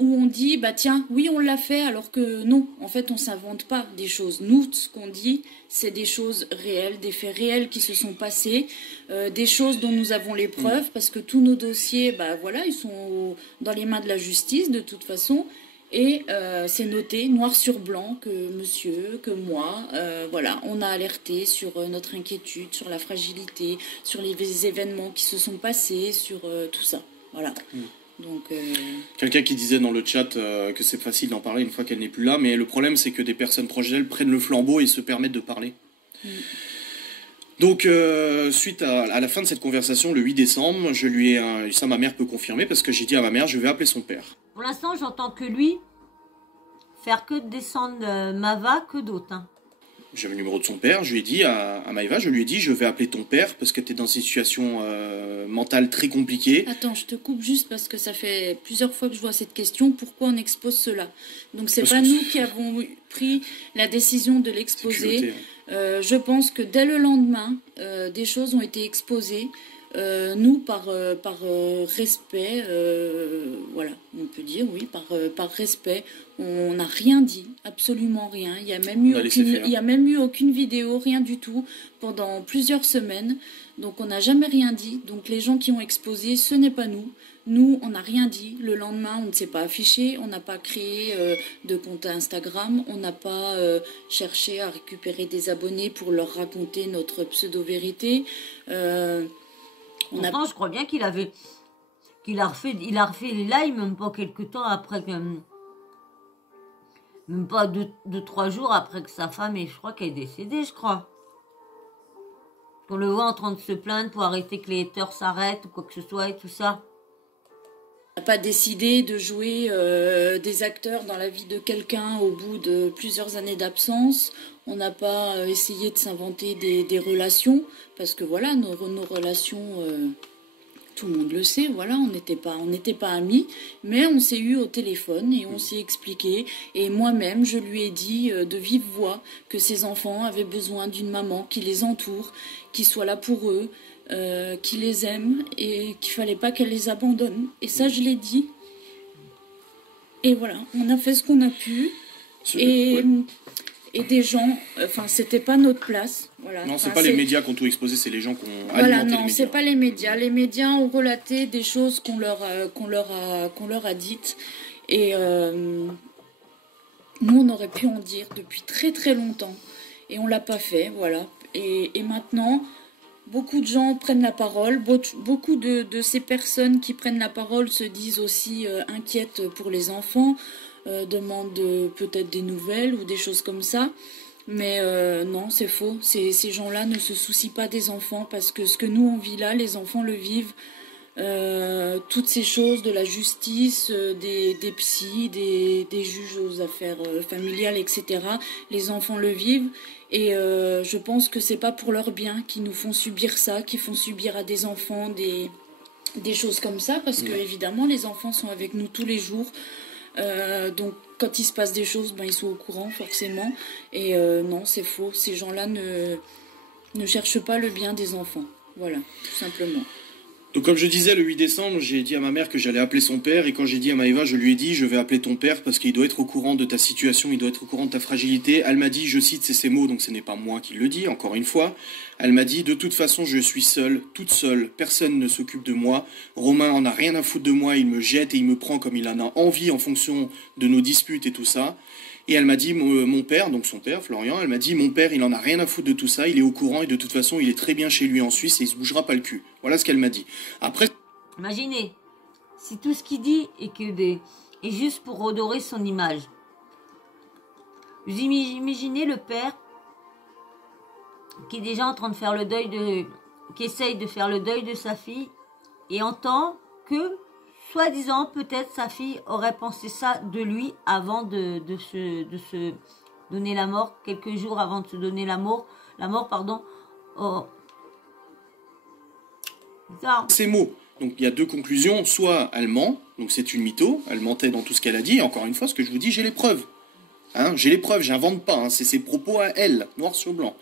où on dit tiens, oui, on l'a fait, alors que non, en fait on s'invente pas des choses. Nous, ce qu'on dit, c'est des choses réelles, des faits réels qui se sont passés, des choses dont nous avons les preuves, parce que tous nos dossiers, voilà, ils sont dans les mains de la justice de toute façon. Et c'est noté noir sur blanc que monsieur, que moi, voilà, on a alerté sur notre inquiétude, sur la fragilité, sur les événements qui se sont passés, sur tout ça. Voilà. Donc, quelqu'un qui disait dans le chat que c'est facile d'en parler une fois qu'elle n'est plus là, mais le problème c'est que des personnes proches d'elle prennent le flambeau et se permettent de parler. Donc, suite à la fin de cette conversation, le 8 décembre, ça ma mère peut confirmer, parce que j'ai dit à ma mère, je vais appeler son père. Pour l'instant, j'entends que lui, faire que descendre Mava que d'autres. Hein. J'avais le numéro de son père, je lui ai dit à Maëva, je lui ai dit je vais appeler ton père parce que tu es dans une situation mentale très compliquée. Attends, je te coupe juste parce que ça fait plusieurs fois que je vois cette question, pourquoi on expose cela? Donc c'est pas nous qui avons pris la décision de l'exposer. Je pense que dès le lendemain, des choses ont été exposées. Nous, par respect, voilà, on peut dire, oui, par respect, on n'a rien dit, absolument rien. Il n'y a même eu aucune vidéo, rien du tout, pendant plusieurs semaines. Donc, on n'a jamais rien dit. Donc, les gens qui ont exposé, ce n'est pas nous. Nous, on n'a rien dit. Le lendemain, on ne s'est pas affiché, on n'a pas créé de compte Instagram, on n'a pas cherché à récupérer des abonnés pour leur raconter notre pseudo-vérité. Pourtant, je crois bien qu'il a refait les lives même pas quelques temps après que, même pas 2-3 jours après que sa femme je crois qu'elle est décédée, je crois. On le voit en train de se plaindre pour arrêter que les haters s'arrêtent ou quoi que ce soit et tout ça. On n'a pas décidé de jouer des acteurs dans la vie de quelqu'un au bout de plusieurs années d'absence. On n'a pas essayé de s'inventer des relations, parce que voilà, nos relations, tout le monde le sait, voilà, on n'était pas amis, mais on s'est eu au téléphone et on s'est expliqué. Et moi-même, je lui ai dit de vive voix que ses enfants avaient besoin d'une maman qui les entoure, qui soit là pour eux, qui les aime et qu'il fallait pas qu'elle les abandonne. Et ça, je l'ai dit. Et voilà, on a fait ce qu'on a pu. Et des gens, enfin, c'était pas notre place. Voilà. Non, c'est pas les médias qui ont tout exposé, c'est les gens qui ont alimenté voilà, les non, médias. c'est pas les médias. Les médias ont relaté des choses qu'on leur a dites. Et nous, on aurait pu en dire depuis très très longtemps. Et on l'a pas fait, voilà. Et maintenant, beaucoup de gens prennent la parole. Beaucoup de ces personnes qui prennent la parole se disent aussi inquiètes pour les enfants. Demande peut-être des nouvelles ou des choses comme ça. Mais non, c'est faux. Ces gens-là ne se soucient pas des enfants parce que ce que nous on vit là, les enfants le vivent. Toutes ces choses de la justice, des psys, des juges aux affaires familiales, etc. Les enfants le vivent et je pense que c'est pas pour leur bien qu'ils nous font subir ça, qu'ils font subir à des enfants des choses comme ça parce que évidemment les enfants sont avec nous tous les jours. Donc quand il se passe des choses, ben, ils sont au courant forcément. Et non, c'est faux. Ces gens-là ne cherchent pas le bien des enfants. Voilà, tout simplement. Donc comme je disais, le 8 décembre, j'ai dit à ma mère que j'allais appeler son père. Et quand j'ai dit à Maëva, je lui ai dit, je vais appeler ton père parce qu'il doit être au courant de ta situation, il doit être au courant de ta fragilité. Elle m'a dit, je cite, c'est ces mots, donc ce n'est pas moi qui le dis, encore une fois. Elle m'a dit, de toute façon, je suis seule, toute seule, personne ne s'occupe de moi. Romain en a rien à foutre de moi, il me jette et il me prend comme il en a envie en fonction de nos disputes et tout ça. Et elle m'a dit, mon père, donc son père, Florian, elle m'a dit, mon père, il en a rien à foutre de tout ça, il est au courant et de toute façon, il est très bien chez lui en Suisse et il se bougera pas le cul. Voilà ce qu'elle m'a dit. Après... Imaginez, si tout ce qu'il dit est juste pour redorer son image. Vous imaginez le père qui est déjà en train de faire le deuil qui essaye de faire le deuil de sa fille et entend que soi-disant, peut-être sa fille aurait pensé ça de lui avant de se donner la mort, quelques jours avant de se donner la mort, pardon. Oh. Ces mots. Donc il y a deux conclusions. Soit elle ment, donc c'est une mytho, elle mentait dans tout ce qu'elle a dit. Et encore une fois, ce que je vous dis, j'ai les preuves. Hein, j'ai les preuves, j'invente pas. Hein, c'est ses propos à elle, noir sur blanc.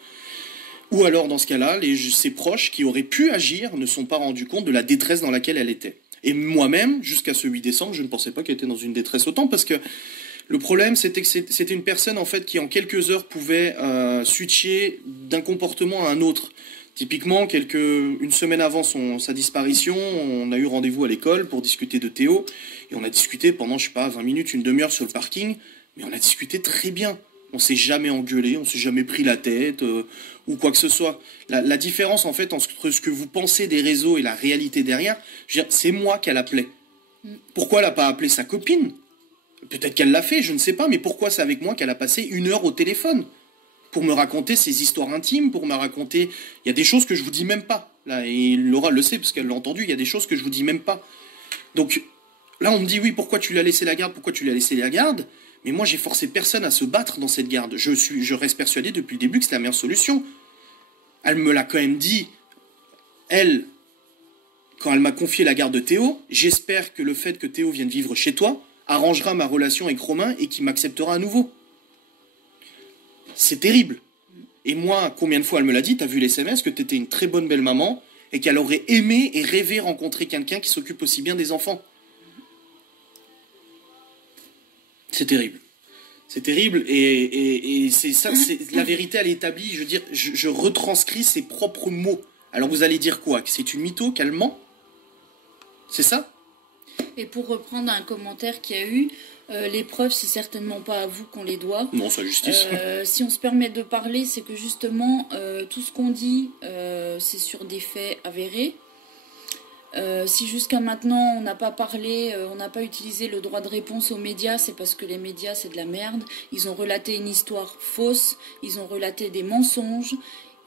Ou alors, dans ce cas-là, ses proches qui auraient pu agir ne sont pas rendus compte de la détresse dans laquelle elle était. Et moi-même, jusqu'à ce 8 décembre, je ne pensais pas qu'elle était dans une détresse autant, parce que le problème, c'était que c'était une personne, en fait, qui en quelques heures pouvait switcher d'un comportement à un autre. Typiquement, une semaine avant sa disparition, on a eu rendez-vous à l'école pour discuter de Théo, et on a discuté pendant, je sais pas, 20 minutes, une demi-heure sur le parking, mais on a discuté très bien. On s'est jamais engueulé, on s'est jamais pris la tête, ou quoi que ce soit. La différence, en fait, entre ce que vous pensez des réseaux et la réalité derrière, c'est moi qu'elle appelait. Pourquoi elle n'a pas appelé sa copine? Peut-être qu'elle l'a fait, je ne sais pas, mais pourquoi c'est avec moi qu'elle a passé 1 heure au téléphone? Pour me raconter ses histoires intimes, pour me raconter... Il y a des choses que je vous dis même pas. Là, et Laura le sait, parce qu'elle l'a entendu, il y a des choses que je vous dis même pas. Donc, là, on me dit, oui, pourquoi tu lui as laissé la garde? Pourquoi tu lui as laissé la garde? Mais moi, j'ai forcé personne à se battre dans cette garde. Je reste persuadé depuis le début que c'est la meilleure solution. Elle me l'a quand même dit, elle, quand elle m'a confié la garde de Théo. J'espère que le fait que Théo vienne vivre chez toi arrangera ma relation avec Romain et qu'il m'acceptera à nouveau. C'est terrible. Et moi, combien de fois elle me l'a dit, t'as vu les SMS, que t'étais une très bonne belle maman et qu'elle aurait aimé et rêvé rencontrer quelqu'un qui s'occupe aussi bien des enfants. C'est terrible. C'est terrible et c'est ça, la vérité, elle est établie. Je veux dire, je retranscris ses propres mots. Alors vous allez dire quoi? Que c'est une mytho, qu'elle ment? C'est ça? Et pour reprendre un commentaire qu'il y a eu, les preuves, c'est certainement pas à vous qu'on les doit. Non, c'est la justice. Si on se permet de parler, c'est que justement, tout ce qu'on dit, c'est sur des faits avérés. Si jusqu'à maintenant on n'a pas parlé, on n'a pas utilisé le droit de réponse aux médias, c'est parce que les médias c'est de la merde. Ils ont relaté une histoire fausse, ils ont relaté des mensonges,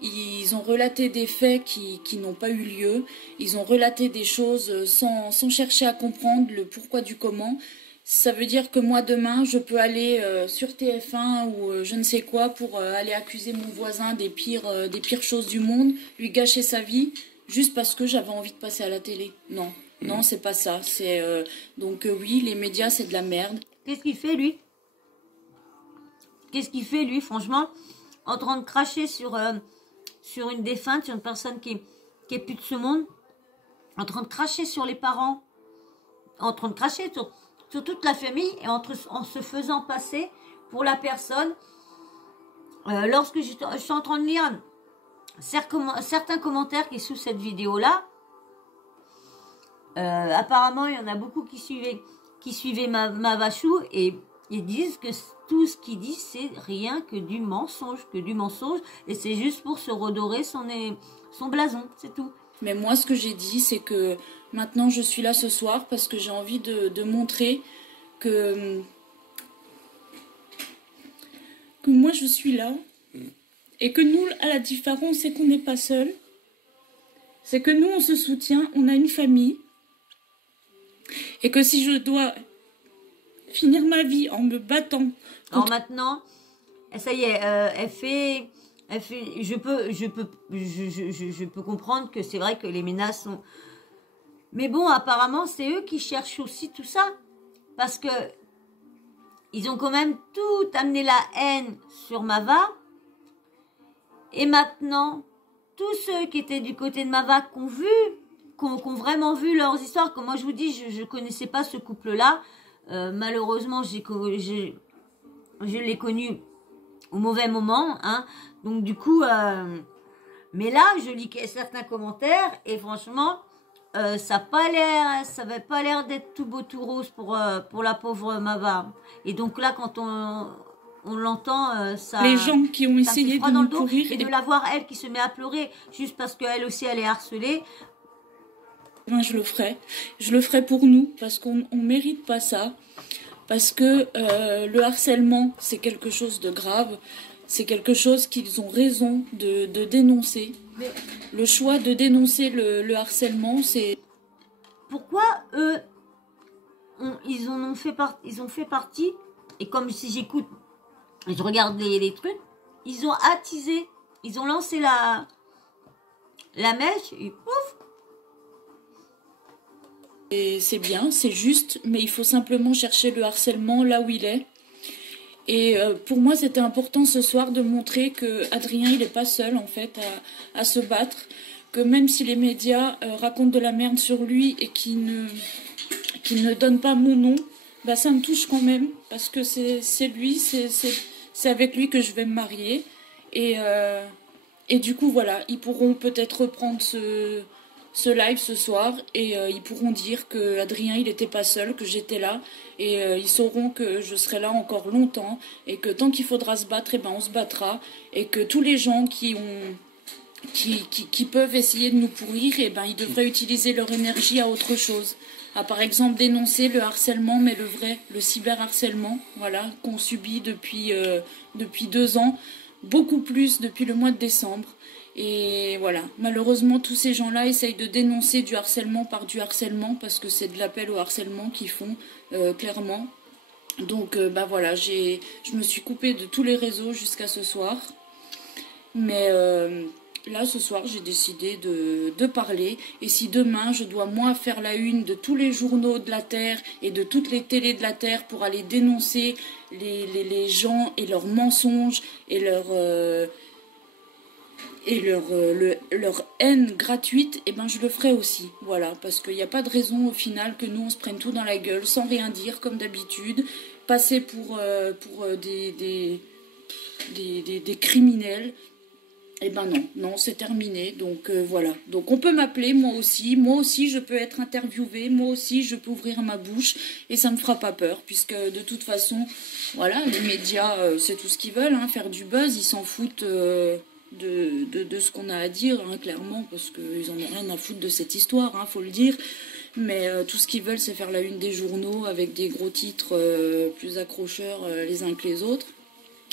ils ont relaté des faits qui n'ont pas eu lieu, ils ont relaté des choses sans chercher à comprendre le pourquoi du comment. Ça veut dire que moi demain je peux aller sur TF1 ou je ne sais quoi pour aller accuser mon voisin des pires choses du monde, lui gâcher sa vie. Juste parce que j'avais envie de passer à la télé. Non, non, c'est pas ça. C'est donc oui, les médias, c'est de la merde. Qu'est-ce qu'il fait, lui? Qu'est-ce qu'il fait, lui, franchement, en train de cracher sur une défunte, sur une personne qui est plus de ce monde, en train de cracher sur les parents, en train de cracher sur toute la famille, et en se faisant passer pour la personne. Lorsque je suis en train de lire certains commentaires qui sont sous cette vidéo-là, apparemment, il y en a beaucoup qui suivaient ma Vachou et ils disent que tout ce qu'il dit, c'est rien que du mensonge, et c'est juste pour se redorer son blason, c'est tout. Mais moi, ce que j'ai dit, c'est que maintenant, je suis là ce soir parce que j'ai envie de montrer que moi, je suis là. Et que nous, à la différence, c'est qu'on n'est pas seul. C'est que nous, on se soutient, on a une famille. Et que si je dois finir ma vie en me battant... Alors maintenant, ça y est, je peux comprendre que c'est vrai que les menaces sont... Mais bon, apparemment, c'est eux qui cherchent aussi tout ça. Parce que ils ont quand même tout amené la haine sur Mava. Et maintenant, tous ceux qui étaient du côté de Mava, qui ont vraiment vu leurs histoires, comme moi je vous dis, je ne connaissais pas ce couple-là. Malheureusement, je l'ai connu au mauvais moment. Hein. Donc du coup, mais là, je lis certains commentaires et franchement, ça n'avait pas l'air d'être tout beau, tout rose pour la pauvre Mava. Et donc là, quand on l'entend, ça... Les gens qui ont essayé de nous pourrir... Et de la voir, elle, qui se met à pleurer, juste parce qu'elle aussi, elle est harcelée. Ben, je le ferai. Je le ferai pour nous, parce qu'on ne mérite pas ça. Parce que le harcèlement, c'est quelque chose de grave. C'est quelque chose qu'ils ont raison de dénoncer. Mais... Le choix de dénoncer le harcèlement, c'est... Pourquoi eux, ils ont fait partie, et comme si j'écoute... Je regarde les trucs, ils ont attisé, ils ont lancé la mèche et pouf. Et c'est bien, c'est juste, mais il faut simplement chercher le harcèlement là où il est. Et pour moi, c'était important ce soir de montrer que Adrien, il n'est pas seul en fait à se battre. Que même si les médias racontent de la merde sur lui et qui ne donnent pas mon nom, bah, ça me touche quand même parce que c'est lui, c'est avec lui que je vais me marier. Et du coup, voilà, ils pourront peut-être reprendre ce live ce soir et ils pourront dire que Adrien, il n'était pas seul, que j'étais là. Et ils sauront que je serai là encore longtemps et que tant qu'il faudra se battre, eh ben, on se battra. Et que tous les gens qui peuvent essayer de nous pourrir, eh ben, ils devraient utiliser leur énergie à autre chose. À par exemple dénoncer le harcèlement, mais le vrai, le cyberharcèlement, voilà, qu'on subit depuis 2 ans, beaucoup plus depuis le mois de décembre. Et voilà, malheureusement, tous ces gens-là essayent de dénoncer du harcèlement par du harcèlement, parce que c'est de l'appel au harcèlement qu'ils font, clairement. Donc bah voilà, je me suis coupée de tous les réseaux jusqu'à ce soir. Mais là, ce soir, j'ai décidé de parler. Et si demain, je dois, moi, faire la une de tous les journaux de la Terre et de toutes les télés de la Terre pour aller dénoncer les gens et leurs mensonges et leur haine gratuite, et ben je le ferai aussi. Voilà, parce qu'il n'y a pas de raison au final que nous, on se prenne tout dans la gueule sans rien dire, comme d'habitude. Passer pour des criminels. Eh ben non, non, c'est terminé, donc voilà. Donc on peut m'appeler, moi aussi je peux être interviewée, moi aussi je peux ouvrir ma bouche, et ça me fera pas peur, puisque de toute façon, voilà, les médias, c'est tout ce qu'ils veulent, hein, faire du buzz, ils s'en foutent de ce qu'on a à dire, hein, clairement, parce qu'ils en ont rien à foutre de cette histoire, hein, faut le dire. Mais tout ce qu'ils veulent, c'est faire la une des journaux avec des gros titres plus accrocheurs les uns que les autres.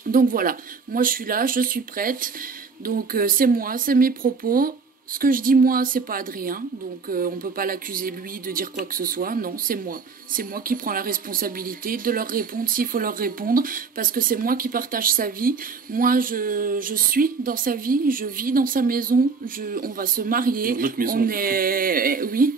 Donc voilà, moi je suis là, je suis prête. Donc c'est moi, c'est mes propos. Ce que je dis moi, c'est pas Adrien. Donc on peut pas l'accuser lui de dire quoi que ce soit. Non, c'est moi. C'est moi qui prends la responsabilité de leur répondre s'il faut leur répondre. Parce que c'est moi qui partage sa vie. Moi, je suis dans sa vie. Je vis dans sa maison. On va se marier. Dans notre maison. Oui,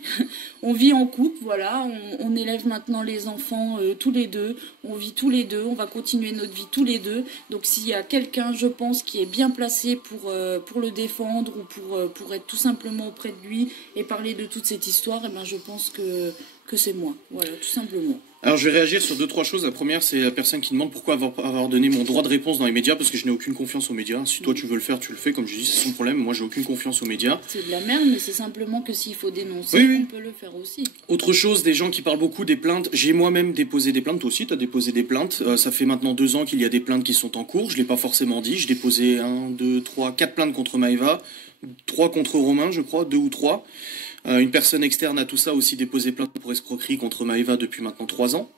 on vit en couple, voilà. On élève maintenant les enfants tous les deux. On vit tous les deux. On va continuer notre vie tous les deux. Donc s'il y a quelqu'un, je pense, qui est bien placé pour le défendre ou pour être tout simplement auprès de lui et parler de toute cette histoire, eh ben je pense que c'est moi. Voilà, tout simplement. Alors je vais réagir sur 2-3 choses. La première, c'est la personne qui demande pourquoi avoir donné mon droit de réponse dans les médias, parce que je n'ai aucune confiance aux médias. Si toi tu veux le faire, tu le fais, comme je dis, c'est son problème. Moi j'ai aucune confiance aux médias. C'est de la merde, mais c'est simplement que s'il faut dénoncer, oui. on peut le faire aussi. Autre chose, des gens qui parlent beaucoup des plaintes. J'ai moi-même déposé des plaintes, toi aussi tu as déposé des plaintes. Ça fait maintenant 2 ans qu'il y a des plaintes qui sont en cours. Je ne l'ai pas forcément dit. J'ai déposé 1, 2, 3, 4 plaintes contre Maëva, 3 contre Romain, je crois, 2 ou 3. Une personne externe à tout ça a aussi déposé plainte pour escroquerie contre Maëva depuis maintenant 3 ans.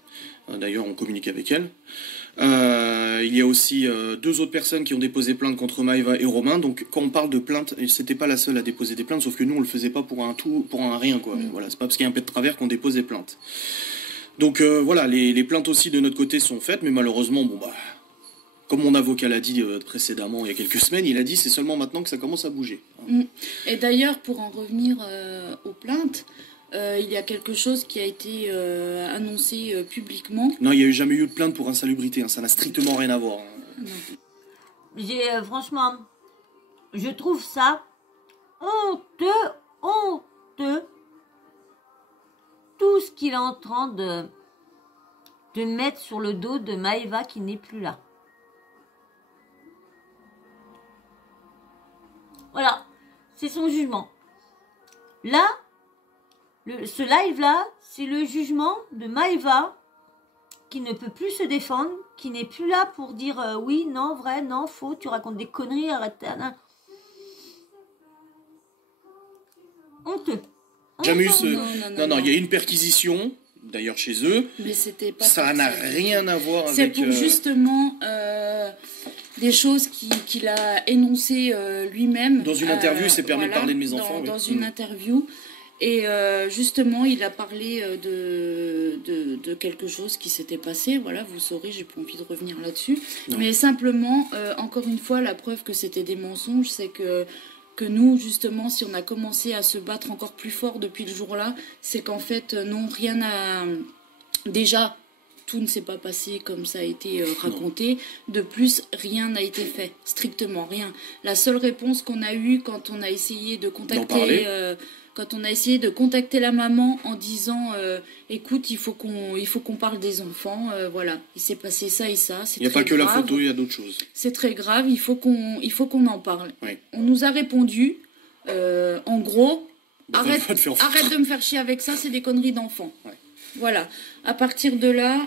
D'ailleurs, on communique avec elle. Il y a aussi 2 autres personnes qui ont déposé plainte contre Maëva et Romain. Donc, quand on parle de plainte, c'était pas la seule à déposer des plaintes, sauf que nous, on le faisait pas pour un rien, quoi. Voilà, c'est pas parce qu'il y a un peu de travers qu'on dépose des plaintes. Donc, voilà, les plaintes aussi de notre côté sont faites, mais malheureusement, bon, bah, comme mon avocat l'a dit précédemment, il y a quelques semaines, il a dit c'est seulement maintenant que ça commence à bouger. Et d'ailleurs, pour en revenir aux plaintes, il y a quelque chose qui a été annoncé publiquement. Non, il n'y a jamais eu de plainte pour insalubrité, hein, ça n'a strictement rien à voir. Franchement, je trouve ça honteux, tout ce qu'il est en train de mettre sur le dos de Maëva qui n'est plus là. Voilà, c'est son jugement. Là, ce live-là, c'est le jugement de Maëva qui ne peut plus se défendre, qui n'est plus là pour dire oui, non, vrai, non, faux, tu racontes des conneries, arrête. Honteux. Jamais eu ce... Non, il y a eu une perquisition, d'ailleurs chez eux. Mais c'était pas ça n'a rien à voir avec... C'est pour justement... des choses qu'il a énoncées lui-même. Dans une interview, il s'est permis de parler de mes enfants. Dans une interview. Et justement, il a parlé de quelque chose qui s'était passé. Voilà, vous saurez, j'ai pas envie de revenir là-dessus. Mais simplement, encore une fois, la preuve que c'était des mensonges, c'est que nous, justement, si on a commencé à se battre encore plus fort depuis le jour-là, c'est qu'en fait, non, rien n'a... Déjà... Tout ne s'est pas passé comme ça a été raconté. De plus, rien n'a été fait. Strictement rien. La seule réponse qu'on a eue quand on a essayé de contacter... quand on a essayé de contacter la maman en disant écoute, il faut qu'on parle des enfants, voilà, il s'est passé ça et ça. Il n'y a pas que la photo, il y a d'autres choses. C'est très grave, il faut qu'on en parle. Oui. On nous a répondu, en gros, arrête de me faire chier avec ça, c'est des conneries d'enfants. Ouais. Voilà. À partir de là,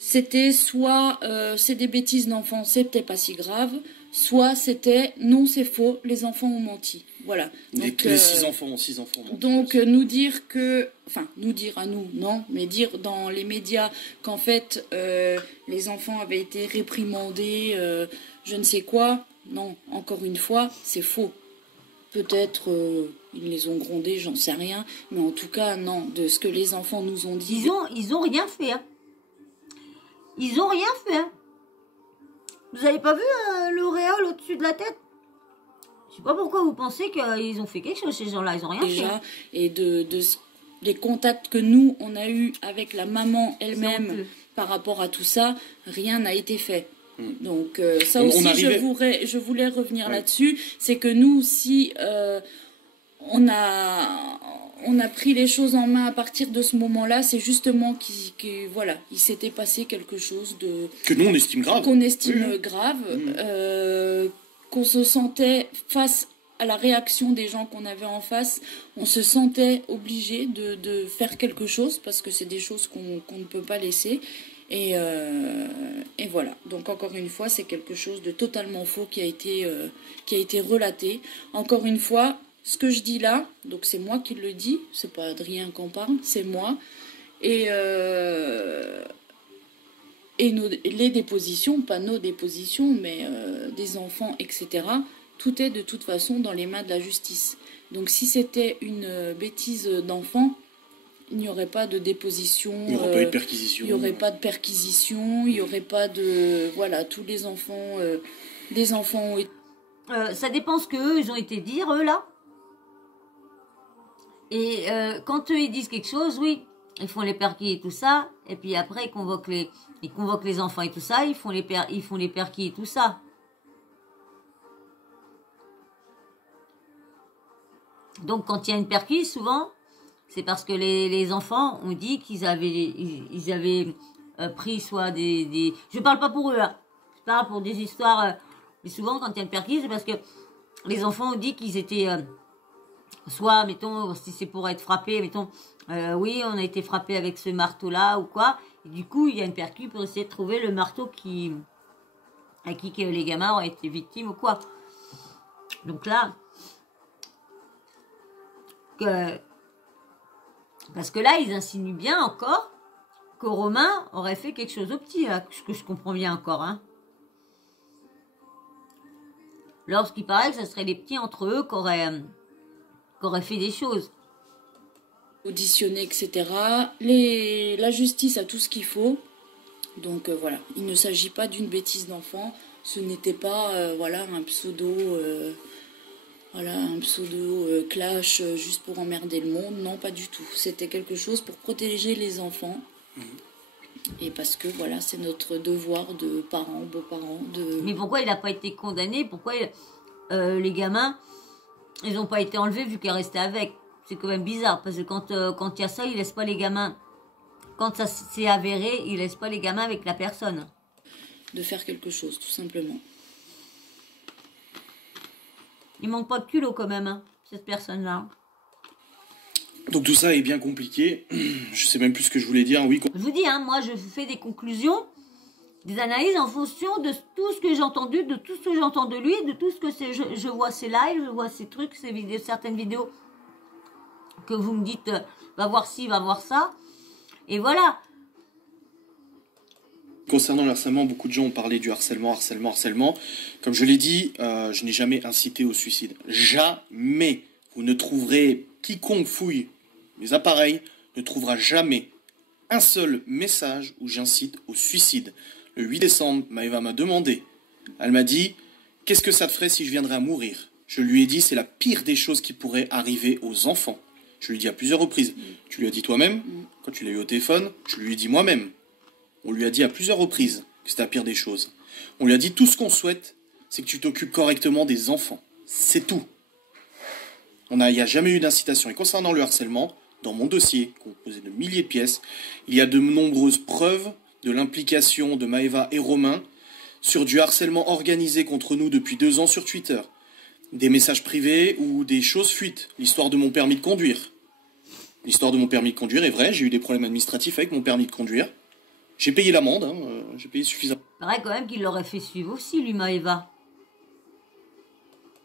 c'était soit c'est des bêtises d'enfants, c'est peut-être pas si grave, soit c'était non, c'est faux, les enfants ont menti. Voilà. Donc, les 6 enfants ont menti. Donc nous dire que, enfin nous dire à nous, non, mais dire dans les médias qu'en fait les enfants avaient été réprimandés, je ne sais quoi, non, encore une fois, c'est faux. Peut-être ils les ont grondés, j'en sais rien. Mais en tout cas, non, de ce que les enfants nous ont dit... Ils ont rien fait. Hein. Ils ont rien fait. Hein. Vous avez pas vu l'auréole au-dessus de la tête? Je sais pas pourquoi vous pensez qu'ils ont fait quelque chose, ces gens-là. Ils ont rien fait. Hein. Et les contacts que nous, on a eu avec la maman elle-même par rapport à tout ça, rien n'a été fait. Donc ça aussi, je voulais revenir là-dessus. C'est que nous, si on a pris les choses en main à partir de ce moment-là, c'est justement voilà, il s'était passé quelque chose de... Que nous, on estime grave. Qu'on estime grave, qu'on se sentait face à la réaction des gens qu'on avait en face, on se sentait obligé de faire quelque chose parce que c'est des choses qu'on ne peut pas laisser. Et voilà. Donc encore une fois, c'est quelque chose de totalement faux qui a été relaté. Encore une fois, ce que je dis là, donc c'est moi qui le dis, c'est pas Adrien qui en parle, c'est moi. Et les dépositions, pas nos dépositions, mais des enfants, etc., tout est de toute façon dans les mains de la justice. Donc si c'était une bêtise d'enfant, il n'y aurait pas de déposition, il n'y aurait pas eu de perquisition. Il n'y aurait pas de perquisition, il n'y aurait pas de... Voilà, tous les enfants... des enfants... Ça dépend ce qu'eux, ils ont été dire, eux, là. Et quand eux, ils disent quelque chose, oui, ils font les perquis et tout ça, et puis après, ils convoquent les enfants et tout ça, ils font les perquis et tout ça. Donc, quand il y a une perquis, souvent, c'est parce que les enfants ont dit qu'ils avaient pris soit des... Je parle pas pour eux, hein. Je parle pour des histoires... mais souvent, quand il y a une perquis, c'est parce que les enfants ont dit qu'ils étaient... soit, mettons, si c'est pour être frappé, mettons... oui, on a été frappé avec ce marteau-là ou quoi. Et du coup, il y a une perquis pour essayer de trouver le marteau à qui que les gamins auraient été victimes ou quoi. Donc là... parce que là, ils insinuent bien encore que Romain aurait fait quelque chose au petit, là, ce que je comprends bien encore. Hein. Lorsqu'il paraît que ce serait les petits entre eux qui auraient fait des choses. Auditionner, etc. La justice a tout ce qu'il faut. Donc voilà, il ne s'agit pas d'une bêtise d'enfant. Ce n'était pas voilà, un pseudo... un pseudo clash juste pour emmerder le monde. Non, pas du tout. C'était quelque chose pour protéger les enfants. Et parce que, voilà, c'est notre devoir de parents, beaux-parents. Mais pourquoi il n'a pas été condamné? Pourquoi les gamins, ils n'ont pas été enlevés vu qu'il restait avec? C'est quand même bizarre. Parce que quand il y a ça, ils ne laissent pas les gamins. Quand ça s'est avéré, ils ne laissent pas les gamins avec la personne. De faire quelque chose, tout simplement. Il manque pas de culot quand même, hein, cette personne-là. Donc tout ça est bien compliqué. Je sais même plus ce que je voulais dire. Oui. Je vous dis, hein, moi je fais des conclusions, des analyses en fonction de tout ce que j'ai entendu, de tout ce que j'entends de lui, de tout ce que c'est. Je vois ses lives, je vois ses trucs, ses vidéos, certaines vidéos que vous me dites, va voir ci, va voir ça. Et voilà. Concernant le harcèlement, beaucoup de gens ont parlé du harcèlement. Comme je l'ai dit, je n'ai jamais incité au suicide. Jamais. Vous ne trouverez, quiconque fouille mes appareils, ne trouvera jamais un seul message où j'incite au suicide. Le 8 décembre, Maëva m'a demandé. Elle m'a dit, qu'est-ce que ça te ferait si je viendrais à mourir? Je lui ai dit, c'est la pire des choses qui pourrait arriver aux enfants. Je lui ai dit à plusieurs reprises. Tu lui as dit toi-même, quand tu l'as eu au téléphone, je lui ai dit moi-même. On lui a dit à plusieurs reprises que c'était la pire des choses. On lui a dit tout ce qu'on souhaite, c'est que tu t'occupes correctement des enfants. C'est tout. Il n'y a jamais eu d'incitation. Et concernant le harcèlement, dans mon dossier, composé de milliers de pièces, il y a de nombreuses preuves de l'implication de Maëva et Romain sur du harcèlement organisé contre nous depuis 2 ans sur Twitter. Des messages privés ou des choses fuites. L'histoire de mon permis de conduire. L'histoire de mon permis de conduire est vraie. J'ai eu des problèmes administratifs avec mon permis de conduire. J'ai payé l'amende, hein, j'ai payé suffisamment. Pareil quand même qu'il l'aurait fait suivre aussi, lui, Maëva.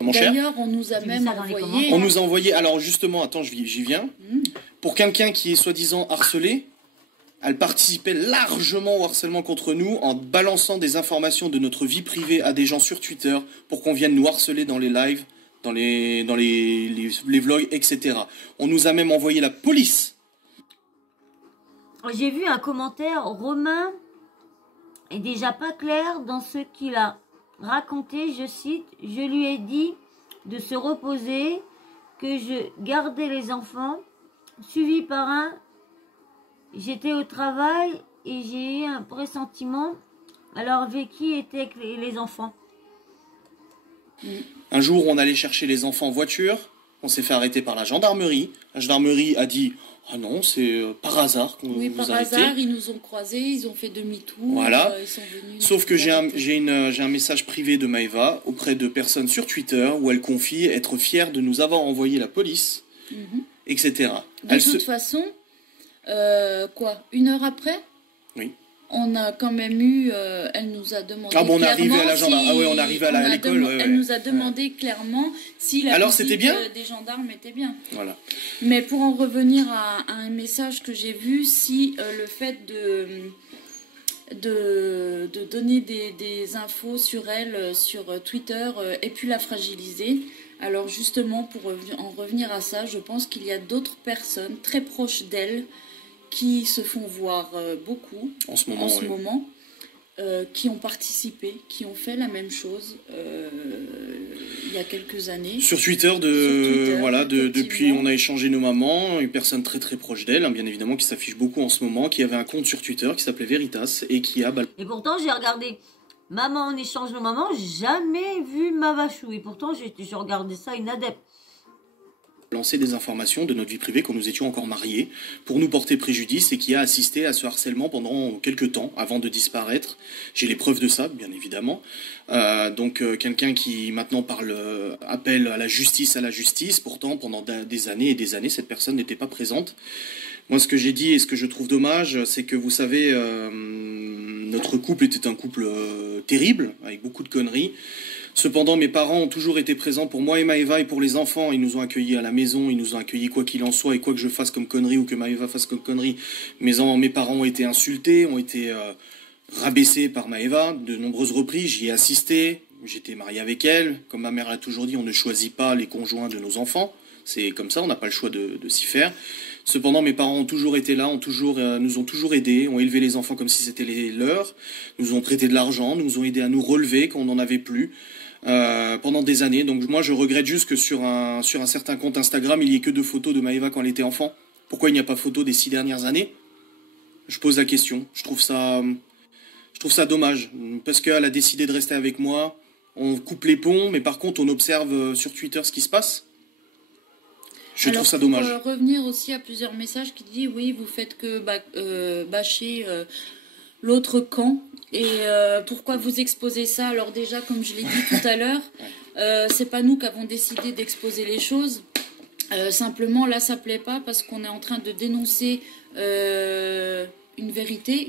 D'ailleurs, on nous a même envoyé... On nous a envoyé... Alors justement, attends, j'y viens. Pour quelqu'un qui est soi-disant harcelé, elle participait largement au harcèlement contre nous en balançant des informations de notre vie privée à des gens sur Twitter pour qu'on vienne nous harceler dans les lives, dans les vlogs, etc. On nous a même envoyé la police. J'ai vu un commentaire, Romain est déjà pas clair dans ce qu'il a raconté. Je cite, « Je lui ai dit de se reposer, que je gardais les enfants, suivi par un... J'étais au travail et j'ai eu un pressentiment. Alors, avec qui étaient les enfants ?» Un jour, on allait chercher les enfants en voiture. On s'est fait arrêter par la gendarmerie. La gendarmerie a dit « Ah non, c'est par hasard qu'on vous a arrêté. » Oui, par hasard, ils nous ont croisés, ils ont fait demi-tour. Voilà. Ils sont venus. Sauf que j'ai un message privé de Maëva auprès de personnes sur Twitter où elle confie être fière de nous avoir envoyé la police, etc. De toute façon, une heure après, oui. On a quand même eu, elle nous a demandé. Ah bon, on est arrivé à la gendarmerie. Ah ouais, on est arrivé à l'école. Elle nous a demandé clairement si la visite des gendarmes était bien. Voilà. Mais pour en revenir à un message que j'ai vu, si le fait de donner des infos sur elle sur Twitter ait pu la fragiliser. Alors justement, pour en revenir à ça, je pense qu'il y a d'autres personnes très proches d'elle qui se font voir beaucoup en ce moment, qui ont participé, qui ont fait la même chose il y a quelques années. Sur Twitter, depuis on a échangé nos mamans, une personne très très proche d'elle, bien évidemment, qui s'affiche beaucoup en ce moment, qui avait un compte sur Twitter qui s'appelait Veritas et qui a... Et pourtant, j'ai regardé Maman, on échange nos mamans, jamais vu Mavachou. Et pourtant, j'ai regardé ça une adepte. Lancer des informations de notre vie privée quand nous étions encore mariés pour nous porter préjudice et qui a assisté à ce harcèlement pendant quelques temps avant de disparaître. J'ai les preuves de ça, bien évidemment. Quelqu'un qui maintenant appelle à la justice, pourtant pendant des années et des années, cette personne n'était pas présente. Moi, ce que j'ai dit et ce que je trouve dommage, c'est que vous savez, notre couple était un couple terrible, avec beaucoup de conneries. Cependant, mes parents ont toujours été présents pour moi et Maëva et pour les enfants. Ils nous ont accueillis à la maison, ils nous ont accueillis quoi qu'il en soit et quoi que je fasse comme connerie ou que Maëva fasse comme connerie. Mes parents ont été insultés, ont été rabaissés par Maëva de nombreuses reprises. J'y ai assisté, j'étais marié avec elle. Comme ma mère l'a toujours dit, on ne choisit pas les conjoints de nos enfants. C'est comme ça, on n'a pas le choix de s'y faire. Cependant, mes parents ont toujours été là, nous ont toujours aidés, ont élevé les enfants comme si c'était les leurs, nous ont prêté de l'argent, nous ont aidés à nous relever quand on n'en avait plus. Pendant des années. Donc moi je regrette juste que sur un certain compte Instagram il n'y ait que 2 photos de Maëva quand elle était enfant. Pourquoi il n'y a pas photo des 6 dernières années? Je pose la question. Je trouve ça dommage parce qu'elle a décidé de rester avec moi. On coupe les ponts, mais par contre on observe sur Twitter ce qui se passe. Je trouve ça dommage. Pour revenir aussi à plusieurs messages qui disent oui, vous faites que bâcher l'autre camp. Et pourquoi vous exposez ça? Alors déjà, comme je l'ai dit tout à l'heure, c'est pas nous qui avons décidé d'exposer les choses. Simplement, là, ça plaît pas parce qu'on est en train de dénoncer une vérité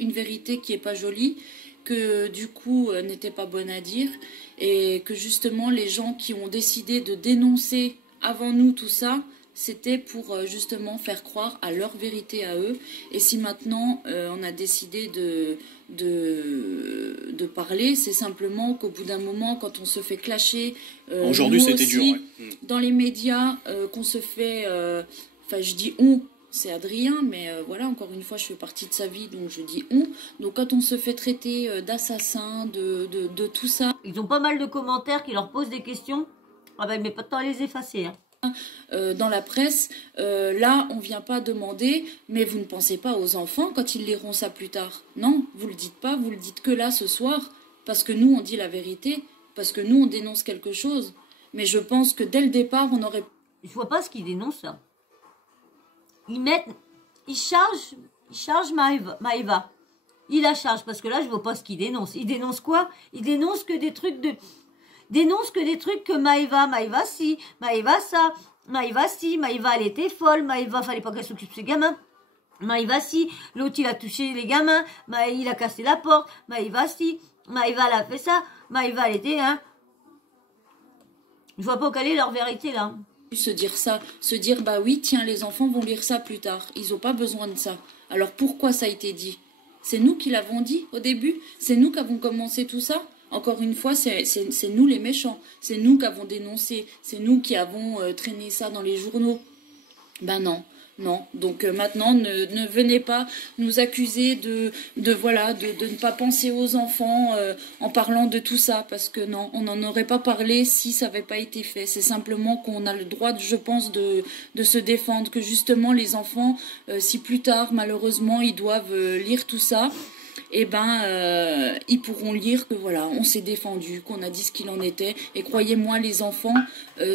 qui est pas jolie, que du coup n'était pas bonne à dire, et que justement les gens qui ont décidé de dénoncer avant nous tout ça, c'était pour justement faire croire à leur vérité à eux. Et si maintenant on a décidé de parler, c'est simplement qu'au bout d'un moment, quand on se fait clasher, aujourd'hui c'était dur, ouais. Dans les médias, qu'on se fait, je dis on, c'est Adrien, mais voilà, encore une fois, je fais partie de sa vie, donc je dis on. Donc quand on se fait traiter d'assassin, de tout ça... Ils ont pas mal de commentaires qui leur posent des questions. Ah ben, mais pas de temps à les effacer, hein. Dans la presse, là on vient pas demander mais vous ne pensez pas aux enfants quand ils liront ça plus tard. Non, vous le dites pas, vous le dites que là ce soir parce que nous on dit la vérité, parce que nous on dénonce quelque chose, mais je pense que dès le départ on aurait... Je vois pas ce qu'ils dénoncent là. Ils chargent Maëva. Ils la chargent parce que là je vois pas ce qu'ils dénoncent. Ils dénoncent quoi? Ils dénoncent que des trucs que Maëva si, Maëva ça, Maëva si, Maëva elle était folle, Maëva fallait pas qu'elle s'occupe de ses gamins, Maëva si, l'autre il a touché les gamins, Maëva il a cassé la porte, Maëva si, Maëva elle a fait ça, Maëva elle était, hein. Je vois pas quelle est leur vérité là. Se dire bah oui tiens les enfants vont lire ça plus tard, ils ont pas besoin de ça. Alors pourquoi ça a été dit? C'est nous qui l'avons dit au début, c'est nous qui avons commencé tout ça. Encore une fois, c'est nous les méchants. C'est nous qui avons dénoncé. C'est nous qui avons traîné ça dans les journaux. Ben non. Non, donc maintenant ne venez pas nous accuser de ne pas penser aux enfants en parlant de tout ça, parce que non, on n'en aurait pas parlé si ça n'avait pas été fait. C'est simplement qu'on a le droit, je pense, de se défendre, que justement les enfants, si plus tard malheureusement ils doivent lire tout ça, eh ben, ils pourront lire que voilà, on s'est défendu, qu'on a dit ce qu'il en était. Et croyez-moi, les enfants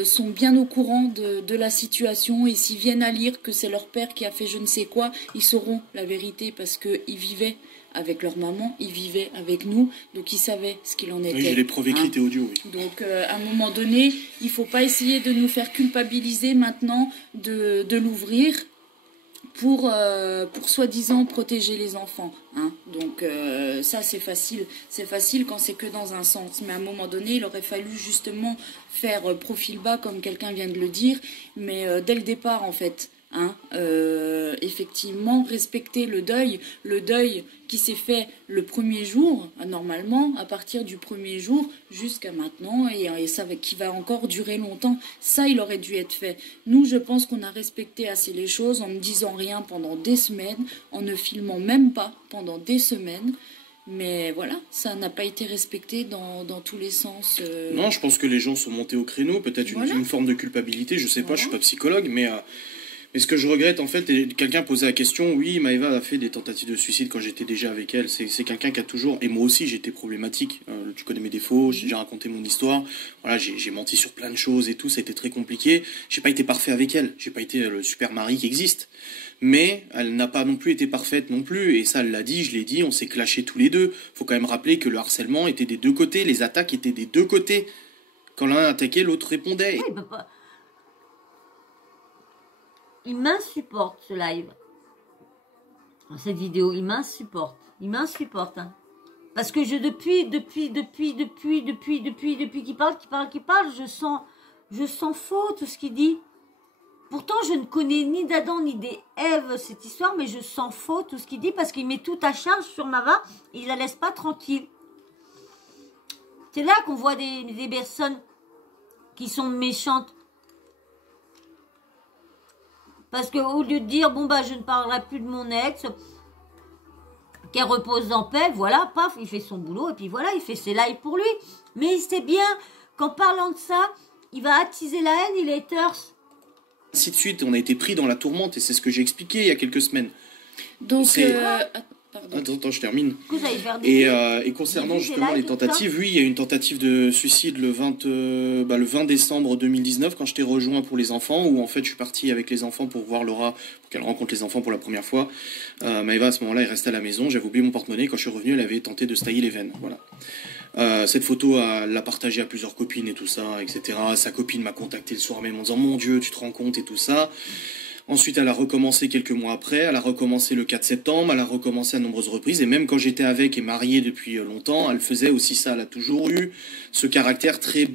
sont bien au courant de la situation. Et s'ils viennent à lire que c'est leur père qui a fait je ne sais quoi, ils sauront la vérité parce qu'ils vivaient avec leur maman, ils vivaient avec nous, donc ils savaient ce qu'il en était. Oui, j'ai les preuves écrites et audio, oui. Donc à un moment donné, il ne faut pas essayer de nous faire culpabiliser maintenant de l'ouvrir pour soi-disant protéger les enfants. Hein. Donc ça c'est facile quand c'est que dans un sens. Mais à un moment donné, il aurait fallu justement faire profil bas comme quelqu'un vient de le dire, mais dès le départ en fait. Hein, effectivement, respecter le deuil qui s'est fait le premier jour, normalement, à partir du premier jour jusqu'à maintenant, et ça qui va encore durer longtemps, ça il aurait dû être fait. Nous, je pense qu'on a respecté assez les choses en ne disant rien pendant des semaines, en ne filmant même pas pendant des semaines. Mais voilà, ça n'a pas été respecté dans tous les sens. Non, je pense que les gens sont montés au créneau, peut-être une forme de culpabilité, je sais pas, je suis pas psychologue, mais ce que je regrette, en fait, et quelqu'un posait la question, oui, Maëva a fait des tentatives de suicide quand j'étais déjà avec elle. C'est quelqu'un qui a toujours, et moi aussi j'étais problématique. Tu connais mes défauts, j'ai déjà raconté mon histoire. Voilà, j'ai menti sur plein de choses et tout, ça a été très compliqué. J'ai pas été parfait avec elle, j'ai pas été le super mari qui existe. Mais elle n'a pas non plus été parfaite non plus, et ça elle l'a dit, je l'ai dit, on s'est clashés tous les deux. Faut quand même rappeler que le harcèlement était des deux côtés, les attaques étaient des deux côtés. Quand l'un attaquait, l'autre répondait. Oui, il m'insupporte ce live. Cette vidéo, il m'insupporte. Il m'insupporte. Hein. Parce que depuis qu'il parle, je sens faux tout ce qu'il dit. Pourtant, je ne connais ni d'Adam ni d'Ève cette histoire, mais je sens faux tout ce qu'il dit parce qu'il met tout à charge sur Maëva et il la laisse pas tranquille. C'est là qu'on voit des personnes qui sont méchantes. Parce qu'au lieu de dire, bon bah je ne parlerai plus de mon ex, qu'elle repose en paix, voilà, paf, il fait son boulot, et puis voilà, il fait ses lives pour lui. Mais il sait bien qu'en parlant de ça, il va attiser la haine, il est haters. Ainsi de suite, on a été pris dans la tourmente, et c'est ce que j'ai expliqué il y a quelques semaines. Donc, Attends, je termine. Et concernant justement les tentatives, oui, il y a une tentative de suicide le 20 décembre 2019 quand je t'ai rejoint pour les enfants, où en fait je suis parti avec les enfants pour voir Laura, pour qu'elle rencontre les enfants pour la première fois. Maëva à ce moment-là, elle restait à la maison, j'avais oublié mon porte-monnaie, quand je suis revenu, elle avait tenté de se tailler les veines. Voilà. Cette photo, elle l'a partagée à plusieurs copines et tout ça, etc. Sa copine m'a contacté le soir même en disant « Mon Dieu, tu te rends compte » et tout ça. Ensuite, elle a recommencé quelques mois après, elle a recommencé le 4 septembre, elle a recommencé à nombreuses reprises, et même quand j'étais avec et mariée depuis longtemps, elle faisait aussi ça, elle a toujours eu ce caractère très,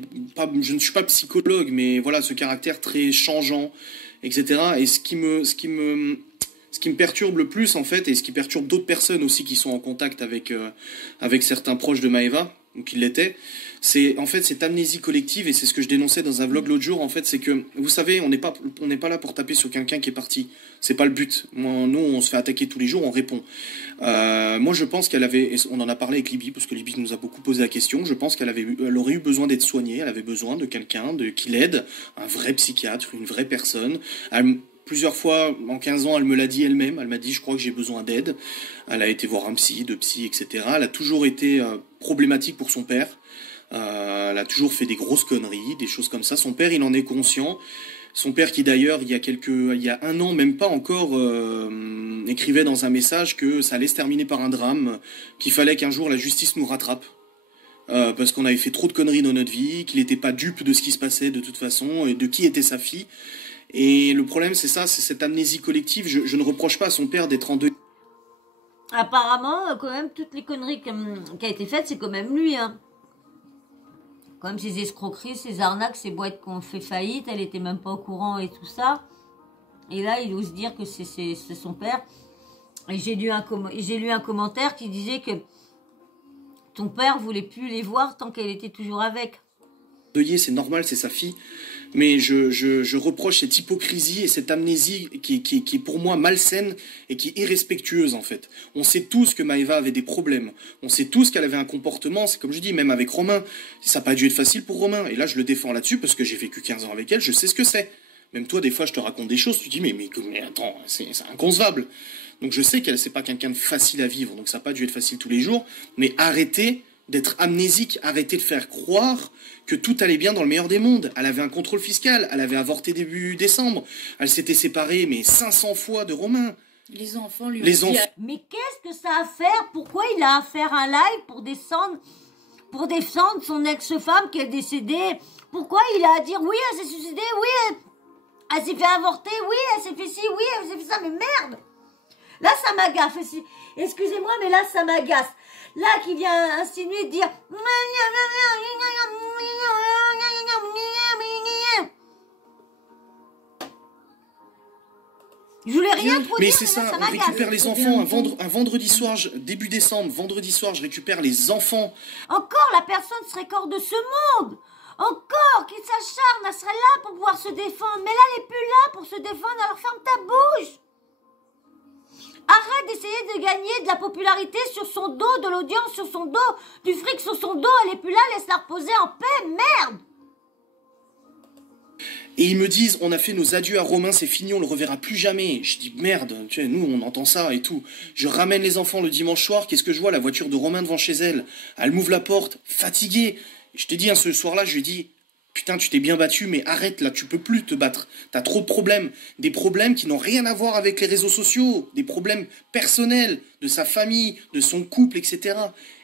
je ne suis pas psychologue, mais voilà, ce caractère très changeant, etc. Et ce qui me perturbe le plus, en fait, et ce qui perturbe d'autres personnes aussi qui sont en contact avec certains proches de Maëva, ou qui l'étaient, c'est en fait cette amnésie collective, et c'est ce que je dénonçais dans un vlog l'autre jour. En fait, c'est que, vous savez, on n'est pas là pour taper sur quelqu'un qui est parti. C'est pas le but. Nous, on se fait attaquer tous les jours, on répond. Moi, je pense qu'elle avait, on en a parlé avec Libby, parce que Libby nous a beaucoup posé la question. Je pense elle aurait eu besoin d'être soignée. Elle avait besoin de quelqu'un qui l'aide, un vrai psychiatre, une vraie personne. Plusieurs fois, en 15 ans, elle me l'a dit elle-même. Elle m'a dit, je crois que j'ai besoin d'aide. Elle a été voir un psy, deux psys, etc. Elle a toujours été problématique pour son père. Elle a toujours fait des grosses conneries, des choses comme ça. Son père, il en est conscient. Son père qui d'ailleurs, il y a un an, même pas encore, écrivait dans un message que ça allait se terminer par un drame, qu'il fallait qu'un jour la justice nous rattrape. Parce qu'on avait fait trop de conneries dans notre vie, qu'il n'était pas dupe de ce qui se passait de toute façon, et de qui était sa fille. Et le problème, c'est ça, c'est cette amnésie collective. Je ne reproche pas à son père d'être en deuil. Apparemment, quand même, toutes les conneries qui ont été faites, c'est quand même lui. Hein. Quand même, ces escroqueries, ces arnaques, ces boîtes qui ont fait faillite, elle était même pas au courant et tout ça. Et là, il ose dire que c'est son père. Et j'ai lu un commentaire qui disait que ton père voulait plus les voir tant qu'elle était toujours avec. Deuillé, c'est normal, c'est sa fille. mais je reproche cette hypocrisie et cette amnésie qui est pour moi malsaine et qui est irrespectueuse en fait. On sait tous que Maëva avait des problèmes, on sait tous qu'elle avait un comportement, c'est comme je dis, même avec Romain, ça n'a pas dû être facile pour Romain, et là je le défends là-dessus parce que j'ai vécu 15 ans avec elle, je sais ce que c'est. Même toi, des fois, je te raconte des choses, tu te dis, mais attends, c'est inconcevable. Donc je sais qu'elle, c'est pas quelqu'un de facile à vivre, donc ça n'a pas dû être facile tous les jours, mais arrêtez d'être amnésique, arrêtez de faire croire que tout allait bien dans le meilleur des mondes. Elle avait un contrôle fiscal, elle avait avorté début décembre, elle s'était séparée, mais 500 fois de Romain. Les enfants lui ont dit... Mais qu'est-ce que ça a à faire? Pourquoi il a à faire un live pour défendre son ex-femme qui est décédée? Pourquoi il a à dire, oui, elle s'est suicidée, oui, elle s'est fait avorter, oui, elle s'est fait ci, oui, elle s'est fait ça, mais merde! Là, ça m'agace. Excusez-moi, mais là, ça m'agace. Là, qui vient insinuer, dire... Je voulais rien trop mais dire, c'est ça, on récupère les enfants un vendredi soir, début décembre, vendredi soir, je récupère les enfants. Encore, la personne serait hors de ce monde. Encore, qu'il s'acharne, elle serait là pour pouvoir se défendre. Mais là, elle n'est plus là pour se défendre, alors ferme ta bouche. Arrête d'essayer de gagner de la popularité sur son dos, de l'audience sur son dos, du fric sur son dos. Elle est plus là, laisse-la reposer en paix, merde. Et ils me disent, on a fait nos adieux à Romain, c'est fini, on le reverra plus jamais. Je dis, merde, tu sais, nous, on entend ça et tout. Je ramène les enfants le dimanche soir, qu'est-ce que je vois? La voiture de Romain devant chez elle. Elle m'ouvre la porte, fatiguée. Je te dis, hein, ce soir-là, je lui ai dit, putain, tu t'es bien battu, mais arrête là, tu peux plus te battre. T'as trop de problèmes. Des problèmes qui n'ont rien à voir avec les réseaux sociaux. Des problèmes personnels, de sa famille, de son couple, etc.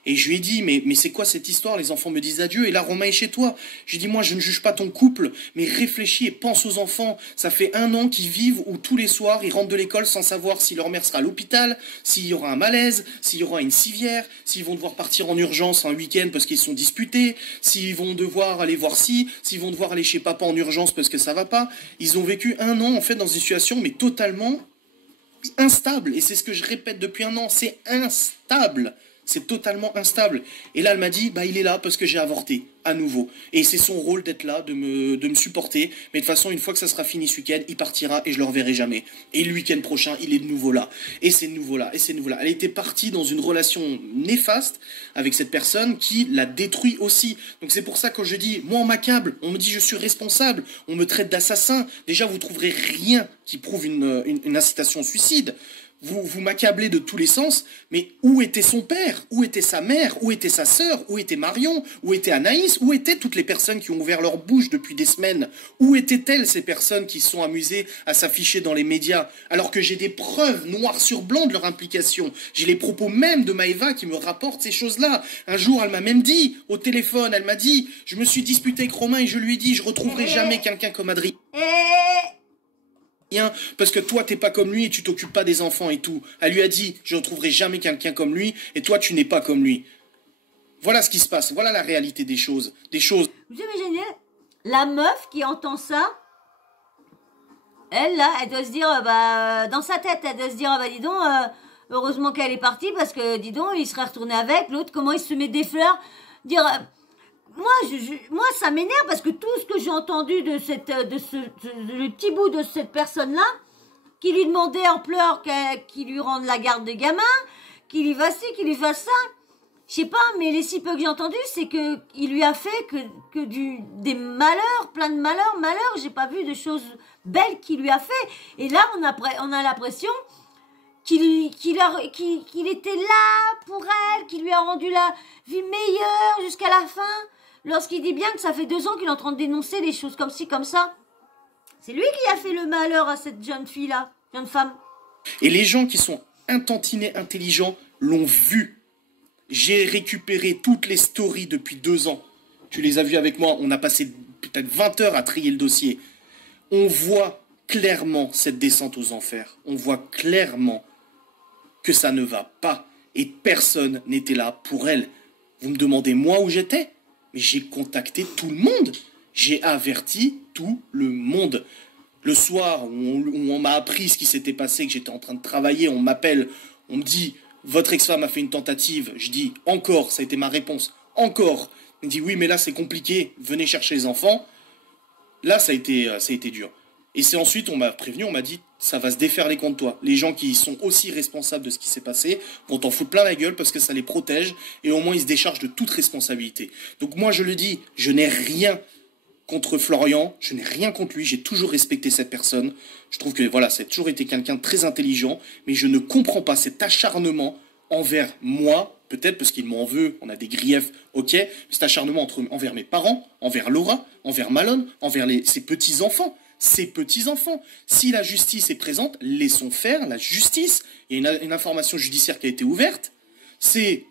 Et je lui ai dit, mais c'est quoi cette histoire? Les enfants me disent adieu, et là, Romain est chez toi. Je lui ai dit, moi, je ne juge pas ton couple, mais réfléchis et pense aux enfants. Ça fait 1 an qu'ils vivent où tous les soirs, ils rentrent de l'école sans savoir si leur mère sera à l'hôpital, s'il y aura un malaise, s'il y aura une civière, s'ils vont devoir partir en urgence un week-end parce qu'ils sont disputés, s'ils vont devoir aller voir s'ils vont devoir aller chez papa en urgence parce que ça va pas. Ils ont vécu 1 an, en fait, dans une situation, mais totalement instable. Et c'est ce que je répète depuis 1 an, c'est instable. C'est totalement instable. Et là, elle m'a dit, bah, il est là parce que j'ai avorté, à nouveau. Et c'est son rôle d'être là, de me supporter. Mais de toute façon, une fois que ça sera fini ce week-end, il partira et je le reverrai jamais. Et le week-end prochain, il est de nouveau là. Et c'est de nouveau là. Et c'est de nouveau là. Elle était partie dans une relation néfaste avec cette personne qui l'a détruit aussi. Donc c'est pour ça que je dis, moi on m'accable, on me dit je suis responsable, on me traite d'assassin. Déjà, vous trouverez rien qui prouve une incitation au suicide. Vous m'accablez de tous les sens, mais où était son père? Où était sa mère? Où était sa sœur? Où était Marion? Où était Anaïs? Où étaient toutes les personnes qui ont ouvert leur bouche depuis des semaines? Où étaient-elles, ces personnes qui se sont amusées à s'afficher dans les médias? Alors que j'ai des preuves noires sur blanc de leur implication. J'ai les propos même de Maëva qui me rapportent ces choses-là. Un jour, elle m'a même dit, au téléphone, elle m'a dit, je me suis disputé avec Romain et je lui ai dit, je retrouverai jamais quelqu'un comme Adrien. Parce que toi, t'es pas comme lui et tu t'occupes pas des enfants et tout. Elle lui a dit, je ne retrouverai jamais quelqu'un comme lui et toi, tu n'es pas comme lui. Voilà ce qui se passe. Voilà la réalité des choses. Vous imaginez, la meuf qui entend ça, elle, là, elle doit se dire, dans sa tête, elle doit se dire, dis donc, heureusement qu'elle est partie parce que, dis donc, il serait retourné avec. L'autre, comment il se met des fleurs. Dire... Moi, ça m'énerve parce que tout ce que j'ai entendu de le petit bout de cette personne-là, qui lui demandait en pleurs qu'il lui rende la garde des gamins, qu'il lui fasse ci, qu'il lui fasse ça. Je sais pas, mais les si peu que j'ai entendu, c'est que il lui a fait que des malheurs, plein de malheurs. J'ai pas vu de choses belles qu'il lui a fait. Et là, on a l'impression qu'il était là pour elle, qu'il lui a rendu la vie meilleure jusqu'à la fin. Lorsqu'il dit bien que ça fait 2 ans qu'il est en train de dénoncer des choses comme ci, comme ça. C'est lui qui a fait le malheur à cette jeune fille-là, jeune femme. Et les gens qui sont intantinés intelligents l'ont vu. J'ai récupéré toutes les stories depuis 2 ans. Tu les as vues avec moi. On a passé peut-être 20 heures à trier le dossier. On voit clairement cette descente aux enfers. On voit clairement que ça ne va pas. Et personne n'était là pour elle. Vous me demandez moi où j'étais ? Mais j'ai contacté tout le monde. J'ai averti tout le monde. Le soir où on m'a appris ce qui s'était passé, que j'étais en train de travailler, on m'appelle, on me dit « Votre ex-femme a fait une tentative ». Je dis « Encore », ça a été ma réponse. « Encore ». Il me dit « Oui, mais là c'est compliqué, venez chercher les enfants ». Là, ça a été dur. Et c'est ensuite, on m'a prévenu, on m'a dit, ça va se déferler contre toi. Les gens qui sont aussi responsables de ce qui s'est passé vont t'en foutre plein la gueule parce que ça les protège et au moins ils se déchargent de toute responsabilité. Donc moi, je le dis, je n'ai rien contre Florian, je n'ai rien contre lui, j'ai toujours respecté cette personne. Je trouve que voilà, ça a toujours été quelqu'un de très intelligent, mais je ne comprends pas cet acharnement envers moi, peut-être parce qu'il m'en veut, on a des griefs, ok, cet acharnement envers mes parents, envers Laura, envers Malone, envers ses petits-enfants. Ses petits-enfants. Si la justice est présente, laissons faire la justice. Il y a une information judiciaire qui a été ouverte. C'est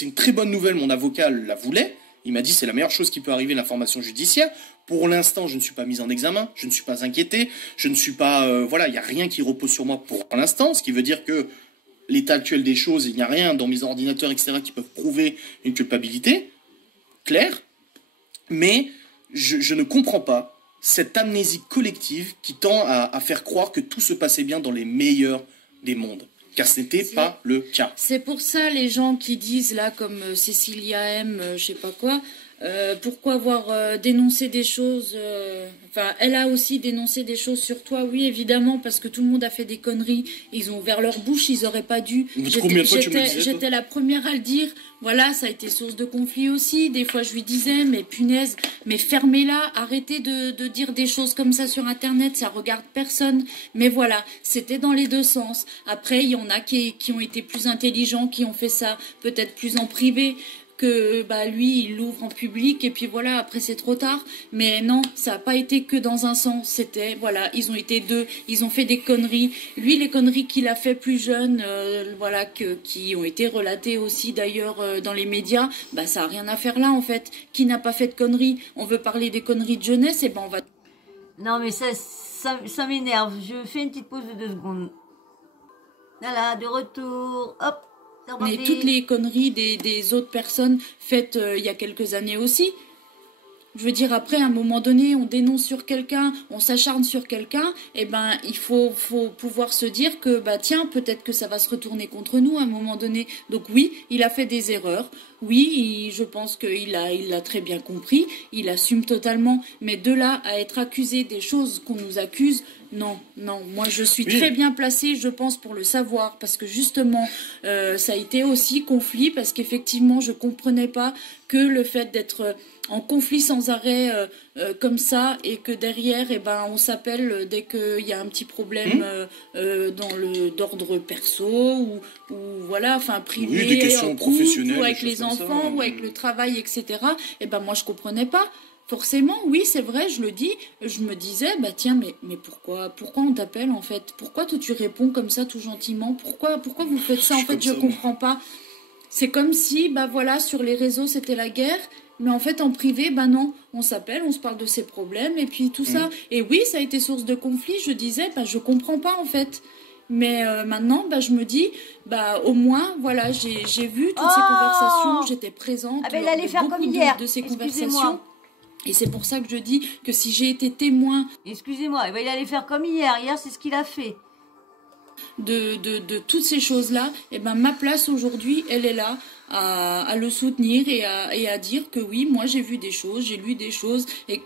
une très bonne nouvelle, mon avocat la voulait. Il m'a dit c'est la meilleure chose qui peut arriver, l'information judiciaire. Pour l'instant, je ne suis pas mis en examen, je ne suis pas inquiété, je ne suis pas... voilà, il n'y a rien qui repose sur moi pour l'instant, ce qui veut dire que l'état actuel des choses, il n'y a rien dans mes ordinateurs, etc., qui peuvent prouver une culpabilité claire. Mais je ne comprends pas cette amnésie collective qui tend à faire croire que tout se passait bien dans les meilleurs des mondes. Car ce n'était pas le cas. C'est pour ça les gens qui disent là, comme Cécilia M, je sais pas quoi, pourquoi avoir dénoncé des choses, enfin elle a aussi dénoncé des choses sur toi, oui évidemment, parce que tout le monde a fait des conneries, ils ont ouvert leur bouche, ils auraient pas dû. J'étais la première à le dire, voilà, ça a été source de conflit aussi, des fois je lui disais, mais punaise, mais fermez-la, arrêtez de dire des choses comme ça sur internet, ça regarde personne, mais voilà, c'était dans les deux sens. Après il y en a qui ont été plus intelligents, qui ont fait ça peut-être plus en privé, que bah lui il l'ouvre en public et puis voilà, après c'est trop tard. Mais non, ça n'a pas été que dans un sens, c'était voilà, ils ont été deux, ils ont fait des conneries, lui les conneries qu'il a fait plus jeune, voilà, qui ont été relatées aussi d'ailleurs dans les médias, bah ça a rien à faire là en fait. Qui n'a pas fait de conneries? On veut parler des conneries de jeunesse, et ben on va... Non mais ça m'énerve, je fais une petite pause de 2 secondes. Voilà, de retour, hop. Mais toutes les conneries des autres personnes faites il y a quelques années aussi. Je veux dire, après, à un moment donné, on dénonce sur quelqu'un, on s'acharne sur quelqu'un, et ben, il faut pouvoir se dire que, bah tiens, peut-être que ça va se retourner contre nous à un moment donné. Donc oui, il a fait des erreurs. Oui, je pense qu'il l'a très bien compris, il assume totalement. Mais de là à être accusé des choses qu'on nous accuse, non, non. Moi, je suis très bien placée, je pense, pour le savoir, parce que justement, ça a été aussi conflit, parce qu'effectivement, je comprenais pas que le fait d'être en conflit sans arrêt comme ça, et que derrière, eh ben, on s'appelle dès qu'il y a un petit problème d'ordre perso ou voilà, enfin privé, des questions professionnelles, ou avec les enfants, ou avec le travail, etc. Eh ben moi je comprenais pas. Forcément, oui, c'est vrai, je le dis. Je me disais, bah tiens, mais pourquoi on t'appelle en fait? Pourquoi tu réponds comme ça tout gentiment? Pourquoi vous faites ça en fait? Je comprends pas. C'est comme si, bah voilà, sur les réseaux c'était la guerre. Mais en fait, en privé, bah non, on s'appelle, on se parle de ses problèmes et puis tout ça. Et oui, ça a été source de conflit, je disais, bah je comprends pas en fait. Mais maintenant, bah, je me dis, bah au moins, voilà, j'ai vu toutes ces conversations, j'étais présente il allait faire comme hier. de ces conversations. Et c'est pour ça que je dis que si j'ai été témoin... Excusez-moi, il allait faire comme hier. Hier, c'est ce qu'il a fait. De toutes ces choses-là, et ben ma place aujourd'hui, elle est là, à le soutenir et à dire que oui, moi j'ai vu des choses, j'ai lu des choses, et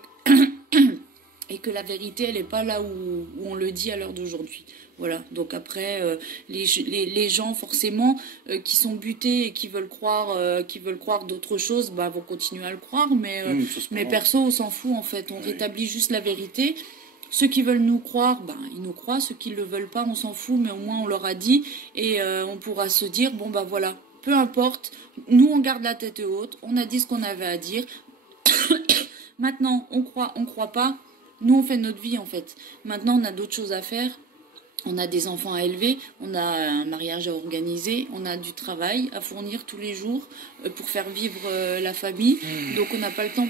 que la vérité, elle n'est pas là où on le dit à l'heure d'aujourd'hui. Voilà, donc après, les gens forcément qui sont butés et qui veulent croire d'autres choses, bah, vont continuer à le croire, mais perso, on s'en fout en fait, on rétablit juste la vérité. Ceux qui veulent nous croire, ben, ils nous croient, ceux qui ne le veulent pas, on s'en fout, mais au moins on leur a dit, et on pourra se dire, bon bah voilà, peu importe, nous on garde la tête haute, on a dit ce qu'on avait à dire, maintenant on croit pas, nous on fait notre vie en fait, maintenant on a d'autres choses à faire. On a des enfants à élever, on a un mariage à organiser, on a du travail à fournir tous les jours pour faire vivre la famille. Donc on n'a pas le temps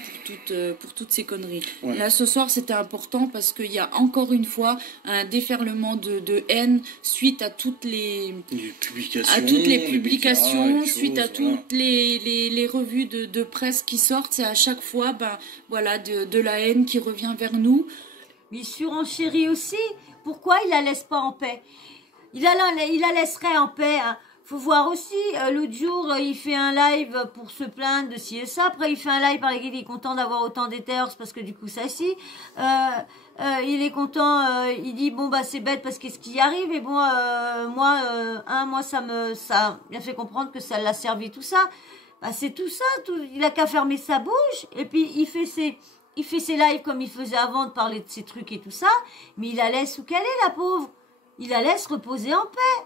pour toutes ces conneries. Ouais. Là ce soir c'était important parce qu'il y a encore une fois un déferlement de haine suite à toutes les publications, suite à toutes les revues de presse qui sortent. C'est à chaque fois voilà, de la haine qui revient vers nous. Mais surenchérit aussi. Pourquoi il la laisse pas en paix? Il la laisserait en paix. Hein. faut voir aussi, l'autre jour, il fait un live pour se plaindre de ci et ça. Après, il fait un live par lequel il est content d'avoir autant d'haters parce que du coup, ça si. Il est content, il dit, bon, bah, c'est bête parce qu'est-ce qui arrive. Et bon, moi, ça a bien fait comprendre que ça l'a servi tout ça. Bah, c'est tout ça. Il a qu'à fermer sa bouche. Et puis, il fait ses lives comme il faisait avant de parler de ses trucs et tout ça. Mais il la laisse où qu'elle est, la pauvre. Il la laisse reposer en paix.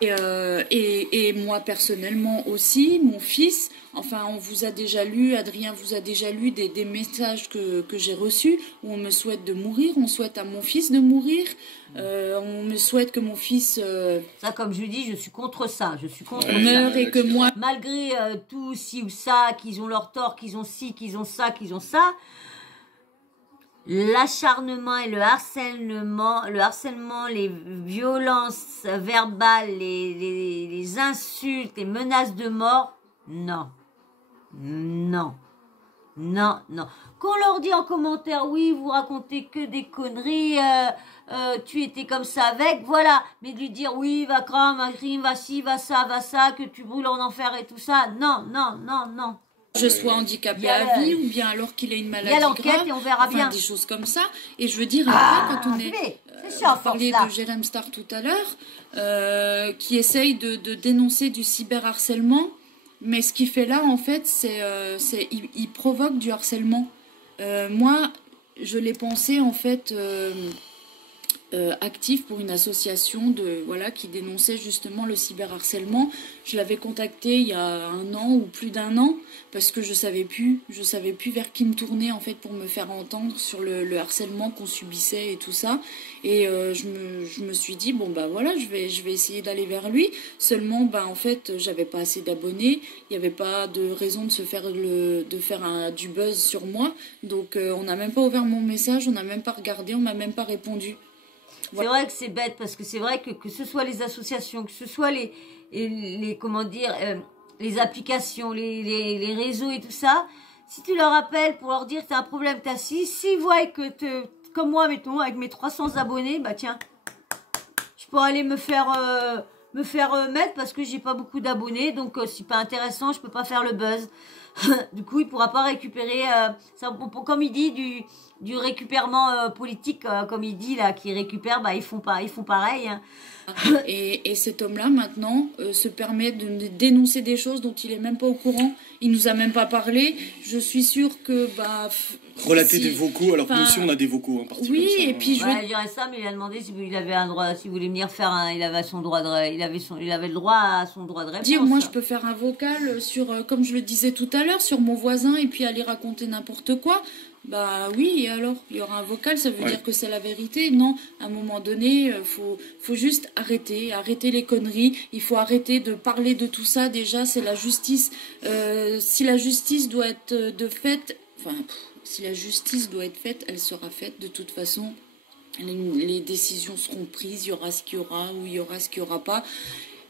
Et moi personnellement aussi, mon fils, enfin on vous a déjà lu, Adrien vous a déjà lu des messages que j'ai reçus où on me souhaite de mourir, on souhaite à mon fils de mourir, on me souhaite que mon fils... Ça, comme je dis, je suis contre ça, meure et que moi... Malgré tout ci ou ça, qu'ils ont leur tort, qu'ils ont ci, qu'ils ont ça, l'acharnement et le harcèlement, les violences verbales, les insultes, les menaces de mort, non. Qu'on leur dit en commentaire, oui, vous racontez que des conneries, tu étais comme ça avec, voilà. Mais de lui dire, oui, va crime, va ci, va ça, que tu brûles en enfer et tout ça, non. Je sois handicapé à vie ou bien alors qu'il ait une maladie grave. Il y a l'enquête et on verra bien. Des choses comme ça. Et je veux dire, après, quand on est... on parlait de Jérém Star tout à l'heure, qui essaye de dénoncer du cyberharcèlement. Mais ce qu'il fait là, en fait, il provoque du harcèlement. Moi, je l'ai pensé, en fait... actif pour une association qui dénonçait justement le cyberharcèlement. Je l'avais contacté il y a 1 an ou plus d'1 an parce que je savais plus vers qui me tourner en fait pour me faire entendre sur le harcèlement qu'on subissait et tout ça. Et je me suis dit bon bah voilà, je vais essayer d'aller vers lui. Seulement bah en fait j'avais pas assez d'abonnés, il n'y avait pas de raison de se faire du buzz sur moi. Donc on n'a même pas ouvert mon message, on n'a même pas regardé, on m'a même pas répondu. C'est vrai que c'est bête parce que c'est vrai que ce soit les associations, que ce soit les applications, les réseaux et tout ça, si tu leur appelles pour leur dire que tu as un problème, que tu as s'ils voient que comme moi, mettons, avec mes 300 abonnés, bah tiens, je pourrais aller me faire mettre parce que j'ai pas beaucoup d'abonnés, donc c'est pas intéressant, je peux pas faire le buzz. Du coup, il pourra pas récupérer, comme il dit, du récupèrement politique, comme il dit là, qui récupère, bah ils font pareil. Hein. Et cet homme-là, maintenant, se permet de dénoncer des choses dont il est même pas au courant. Il nous a même pas parlé. Je suis sûre que relater des vocaux, alors que nous aussi on a des vocaux hein, partis oui, comme ça, et puis je dirais ça, mais il a demandé s'il avait un droit, s'il voulait venir faire il avait le droit à son droit de réponse. Moi je peux faire un vocal sur, comme je le disais tout à l'heure, sur mon voisin et puis aller raconter n'importe quoi. Bah oui, et alors il y aura un vocal, ça veut dire que c'est la vérité. Non, à un moment donné, faut juste arrêter les conneries. Il faut arrêter de parler de tout ça. Déjà, c'est la justice. Si la justice doit être si la justice doit être faite, elle sera faite de toute façon. Les décisions seront prises, il y aura ce qu'il y aura ou il y aura ce qu'il n'y aura pas.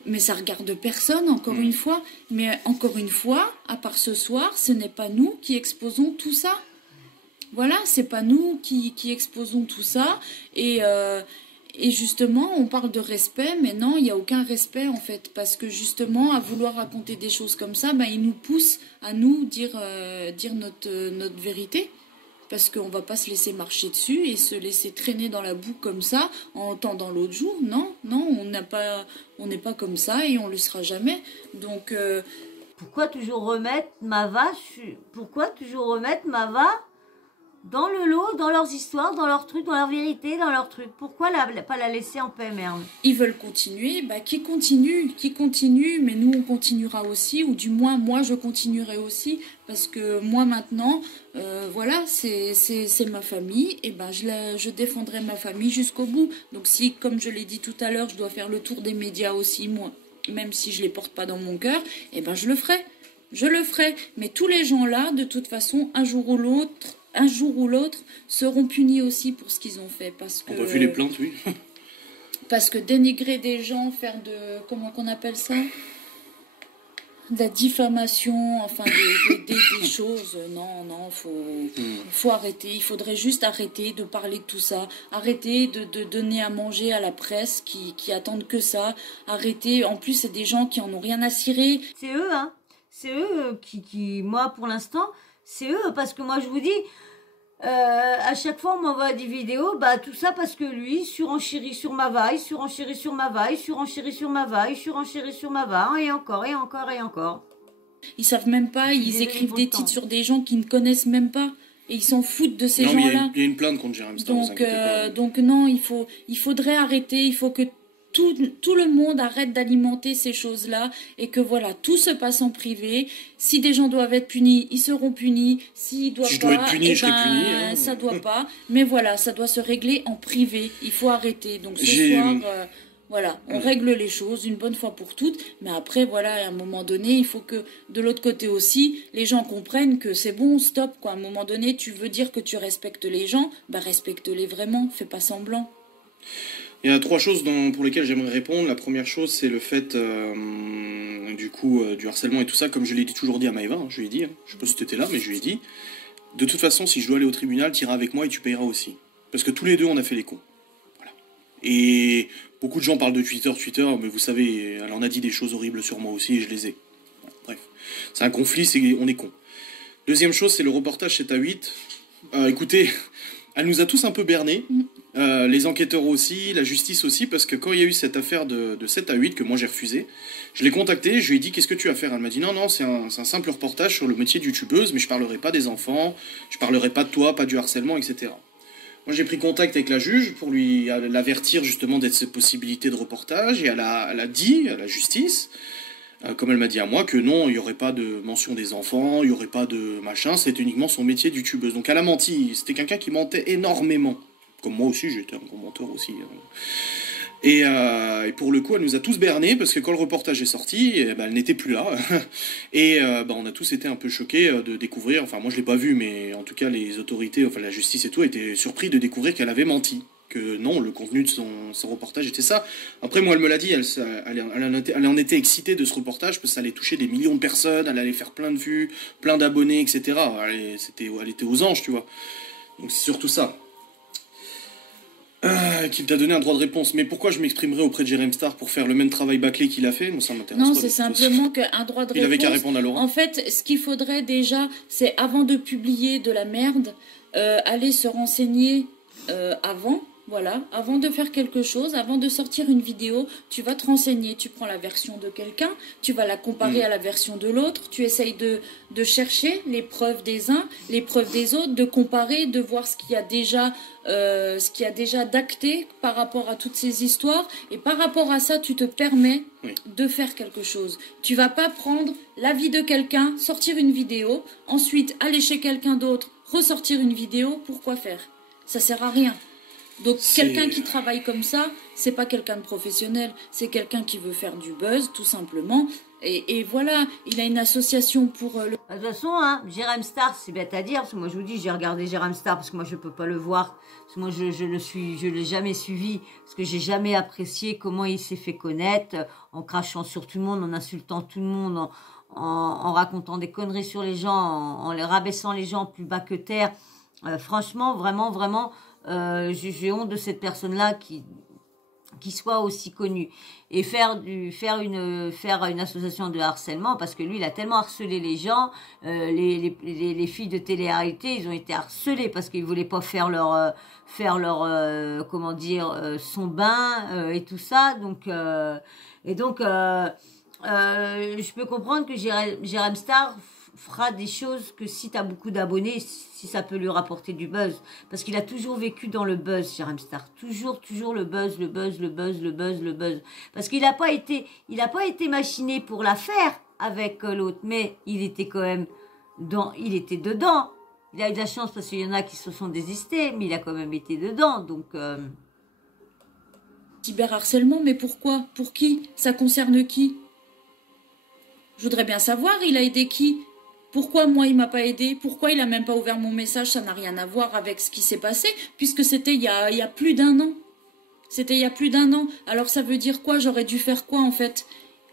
Mais ça regarde personne, encore une fois. Mais encore une fois, à part ce soir, ce n'est pas nous qui exposons tout ça. Voilà, c'est pas nous qui exposons tout ça. Et justement, on parle de respect, mais non, il n'y a aucun respect en fait. Parce que justement, à vouloir raconter des choses comme ça, il nous pousse à nous dire notre vérité. Parce qu'on ne va pas se laisser marcher dessus et se laisser traîner dans la boue comme ça en entendant l'autre jour. Non, on n'est pas comme ça et on ne le sera jamais. Donc, pourquoi toujours remettre Mava dans le lot, dans leurs histoires, dans leurs trucs, dans leur vérité, dans leurs trucs? Pourquoi pas la laisser en paix, merde? Ils veulent continuer, qui continue, mais nous on continuera aussi, ou du moins moi je continuerai aussi, parce que moi maintenant, voilà, c'est ma famille, et je défendrai ma famille jusqu'au bout. Donc si, comme je l'ai dit tout à l'heure, je dois faire le tour des médias aussi, moi, même si je les porte pas dans mon cœur, je le ferai. Je le ferai. Mais tous les gens là, de toute façon, un jour ou l'autre, seront punis aussi pour ce qu'ils ont fait. Parce que, on a vu les plaintes, oui. Parce que dénigrer des gens, faire de... Comment qu'on appelle ça? de la diffamation, enfin des choses. Non, non, faut arrêter. Il faudrait juste arrêter de parler de tout ça. Arrêter de donner à manger à la presse qui attendent que ça. Arrêter. En plus, c'est des gens qui en ont rien à cirer. C'est eux, hein. C'est eux qui, moi, pour l'instant, c'est eux. Parce que moi, je vous dis, à chaque fois, on m'envoie des vidéos, bah, tout ça parce que lui, surenchérit sur ma vaille, surenchérit sur ma vaille, surenchérit sur ma vaille, surenchérit sur ma vaille, et encore, et encore, et encore. Ils savent même pas, ils écrivent des titres sur des gens qu'ils ne connaissent même pas. Et ils s'en foutent de ces gens-là. Il y a une plainte contre Jérém Star, donc non, il faudrait arrêter, il faut que tout le monde arrête d'alimenter ces choses-là et que voilà, tout se passe en privé. Si des gens doivent être punis, ils seront punis. S'ils doivent pas, être puni, je serai puni, hein. Ça doit pas. Mais voilà, ça doit se régler en privé. Il faut arrêter. Donc ce soir, voilà, on règle les choses une bonne fois pour toutes. Mais après, voilà, à un moment donné, il faut que de l'autre côté aussi, les gens comprennent que c'est bon, stop, quoi. À un moment donné, tu veux dire que tu respectes les gens, bah respecte-les vraiment, fais pas semblant. Il y a 3 choses pour lesquelles j'aimerais répondre. La première chose, c'est le fait du harcèlement et tout ça, comme je l'ai toujours dit à Maëva, hein, je lui ai dit, hein, je sais pas si tu étais là, mais je lui ai dit, de toute façon, si je dois aller au tribunal, tu iras avec moi et tu payeras aussi. Parce que tous les deux, on a fait les cons. Voilà. Et beaucoup de gens parlent de Twitter, mais vous savez, elle en a dit des choses horribles sur moi aussi et je les ai. Voilà, bref, c'est un conflit, on est cons. Deuxième chose, c'est le reportage 7 à 8. Écoutez, elle nous a tous un peu bernés. Les enquêteurs aussi, la justice aussi, parce que quand il y a eu cette affaire de 7 à 8 que moi j'ai refusé, je l'ai contactée, je lui ai dit qu'est-ce que tu vas faire. Elle m'a dit non, c'est un simple reportage sur le métier de youtubeuse, mais je parlerai pas des enfants, je parlerai pas de toi, pas du harcèlement, etc. Moi j'ai pris contact avec la juge pour l'avertir justement d'être cette possibilité de reportage, et elle a dit à la justice, comme elle m'a dit à moi, que non, il n'y aurait pas de mention des enfants, il n'y aurait pas de machin, c'est uniquement son métier de youtubeuse. Donc elle a menti, c'était quelqu'un qui mentait énormément. Comme moi aussi, j'étais un gros menteur aussi. Et pour le coup, elle nous a tous bernés, parce que quand le reportage est sorti, elle n'était plus là. Et on a tous été un peu choqués de découvrir, enfin moi je ne l'ai pas vu, mais en tout cas les autorités, enfin la justice et tout, étaient surpris de découvrir qu'elle avait menti. Que non, le contenu de son reportage était ça. Après, moi, elle me l'a dit, elle en était excitée de ce reportage, parce que ça allait toucher des millions de personnes, elle allait faire plein de vues, plein d'abonnés, etc. Elle était aux anges, tu vois. Donc c'est surtout ça. Qu'il t'a donné un droit de réponse. Mais pourquoi je m'exprimerais auprès de Jérém Star pour faire le même travail bâclé qu'il a fait? Moi, ça m'intéresse pas. Non, c'est simplement qu'un droit de réponse... Il avait qu'à répondre à Laurent. En fait, ce qu'il faudrait déjà, c'est avant de publier de la merde, aller se renseigner avant... Voilà, avant de faire quelque chose, avant de sortir une vidéo, tu vas te renseigner, tu prends la version de quelqu'un, tu vas la comparer à la version de l'autre, tu essayes de chercher les preuves des uns, les preuves des autres, de comparer, de voir ce qu'il y a déjà d'acté par rapport à toutes ces histoires, et par rapport à ça, tu te permets de faire quelque chose. Tu vas pas prendre l'avis de quelqu'un, sortir une vidéo, ensuite aller chez quelqu'un d'autre, ressortir une vidéo, pourquoi faire? Ça sert à rien. Donc quelqu'un qui travaille comme ça, c'est pas quelqu'un de professionnel, c'est quelqu'un qui veut faire du buzz, tout simplement. Et voilà, il a une association pour... De toute façon, hein, Jérém Star, c'est bête à dire, parce que moi je vous dis, j'ai regardé Jérém Star, parce que moi je peux pas le voir, parce que moi je l'ai jamais suivi, parce que j'ai jamais apprécié comment il s'est fait connaître, en crachant sur tout le monde, en insultant tout le monde, en racontant des conneries sur les gens, en les rabaissant les gens plus bas que terre. Franchement, vraiment... j'ai honte de cette personne-là qui soit aussi connue. Et faire une association de harcèlement, parce que lui, il a tellement harcelé les gens, les filles de télé-réalité, ils ont été harcelés parce qu'ils voulaient pas faire leur comment dire, son bain et tout ça. Donc, je peux comprendre que Jérém Star fera des choses que si tu as beaucoup d'abonnés, si ça peut lui rapporter du buzz. Parce qu'il a toujours vécu dans le buzz, Jérém Star. Toujours le buzz. Parce qu'il n'a pas été machiné pour la faire avec l'autre, mais il était quand même il était dedans. Il a eu de la chance parce qu'il y en a qui se sont désistés, mais il a quand même été dedans, donc... Cyberharcèlement, mais pourquoi? Pour qui? Ça concerne qui? Je voudrais bien savoir, il a aidé qui? Pourquoi moi il m'a pas aidé? Pourquoi il a même pas ouvert mon message? Ça n'a rien à voir avec ce qui s'est passé, puisque c'était il y a plus d'un an. C'était il y a plus d'un an. Alors ça veut dire quoi? J'aurais dû faire quoi en fait?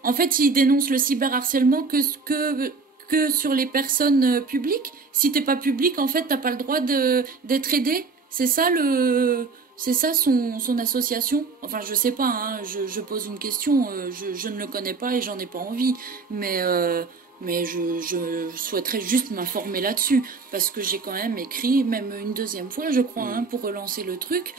En fait, il dénonce le cyberharcèlement que sur les personnes publiques. Si t'es pas public, en fait, t'as pas le droit d'être aidé. C'est ça son association. Enfin, je sais pas, hein, je pose une question, je ne le connais pas et j'en ai pas envie. Mais je souhaiterais juste m'informer là-dessus. Parce que j'ai quand même écrit, même une deuxième fois, je crois, hein, pour relancer le truc.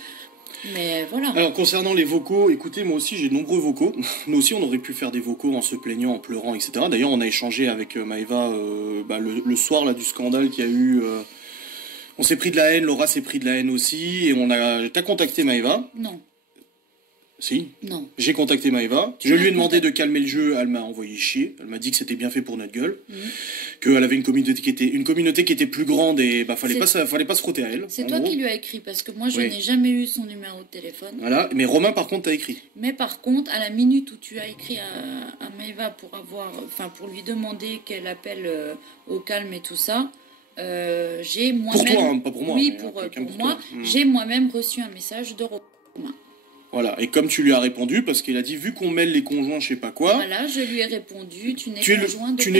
Mais voilà. Alors, concernant les vocaux, écoutez, moi aussi, j'ai de nombreux vocaux. Nous aussi, on aurait pu faire des vocaux en se plaignant, en pleurant, etc. D'ailleurs, on a échangé avec Maëva le soir là, du scandale qu'il y a eu. On s'est pris de la haine, Laura s'est pris de la haine aussi. Et t'as contacté Maëva? Non. Si. Non. J'ai contacté Maëva. Je lui ai demandé de calmer le jeu. Elle m'a envoyé chier. Elle m'a dit que c'était bien fait pour notre gueule. Qu'elle avait une communauté qui était plus grande et fallait pas se frotter à elle. C'est toi qui lui as écrit parce que moi je n'ai jamais eu son numéro de téléphone. Voilà. Mais Romain par contre t'a écrit. Mais par contre, à la minute où tu as écrit à Maëva pour lui demander qu'elle appelle au calme et tout ça, j'ai moi-même. Pour toi, hein, pas pour moi. Oui, pour moi, j'ai moi-même reçu un message de Romain. Voilà, et comme tu lui as répondu, parce qu'il a dit, vu qu'on mêle les conjoints, je sais pas quoi... Voilà, je lui ai répondu, tu n'es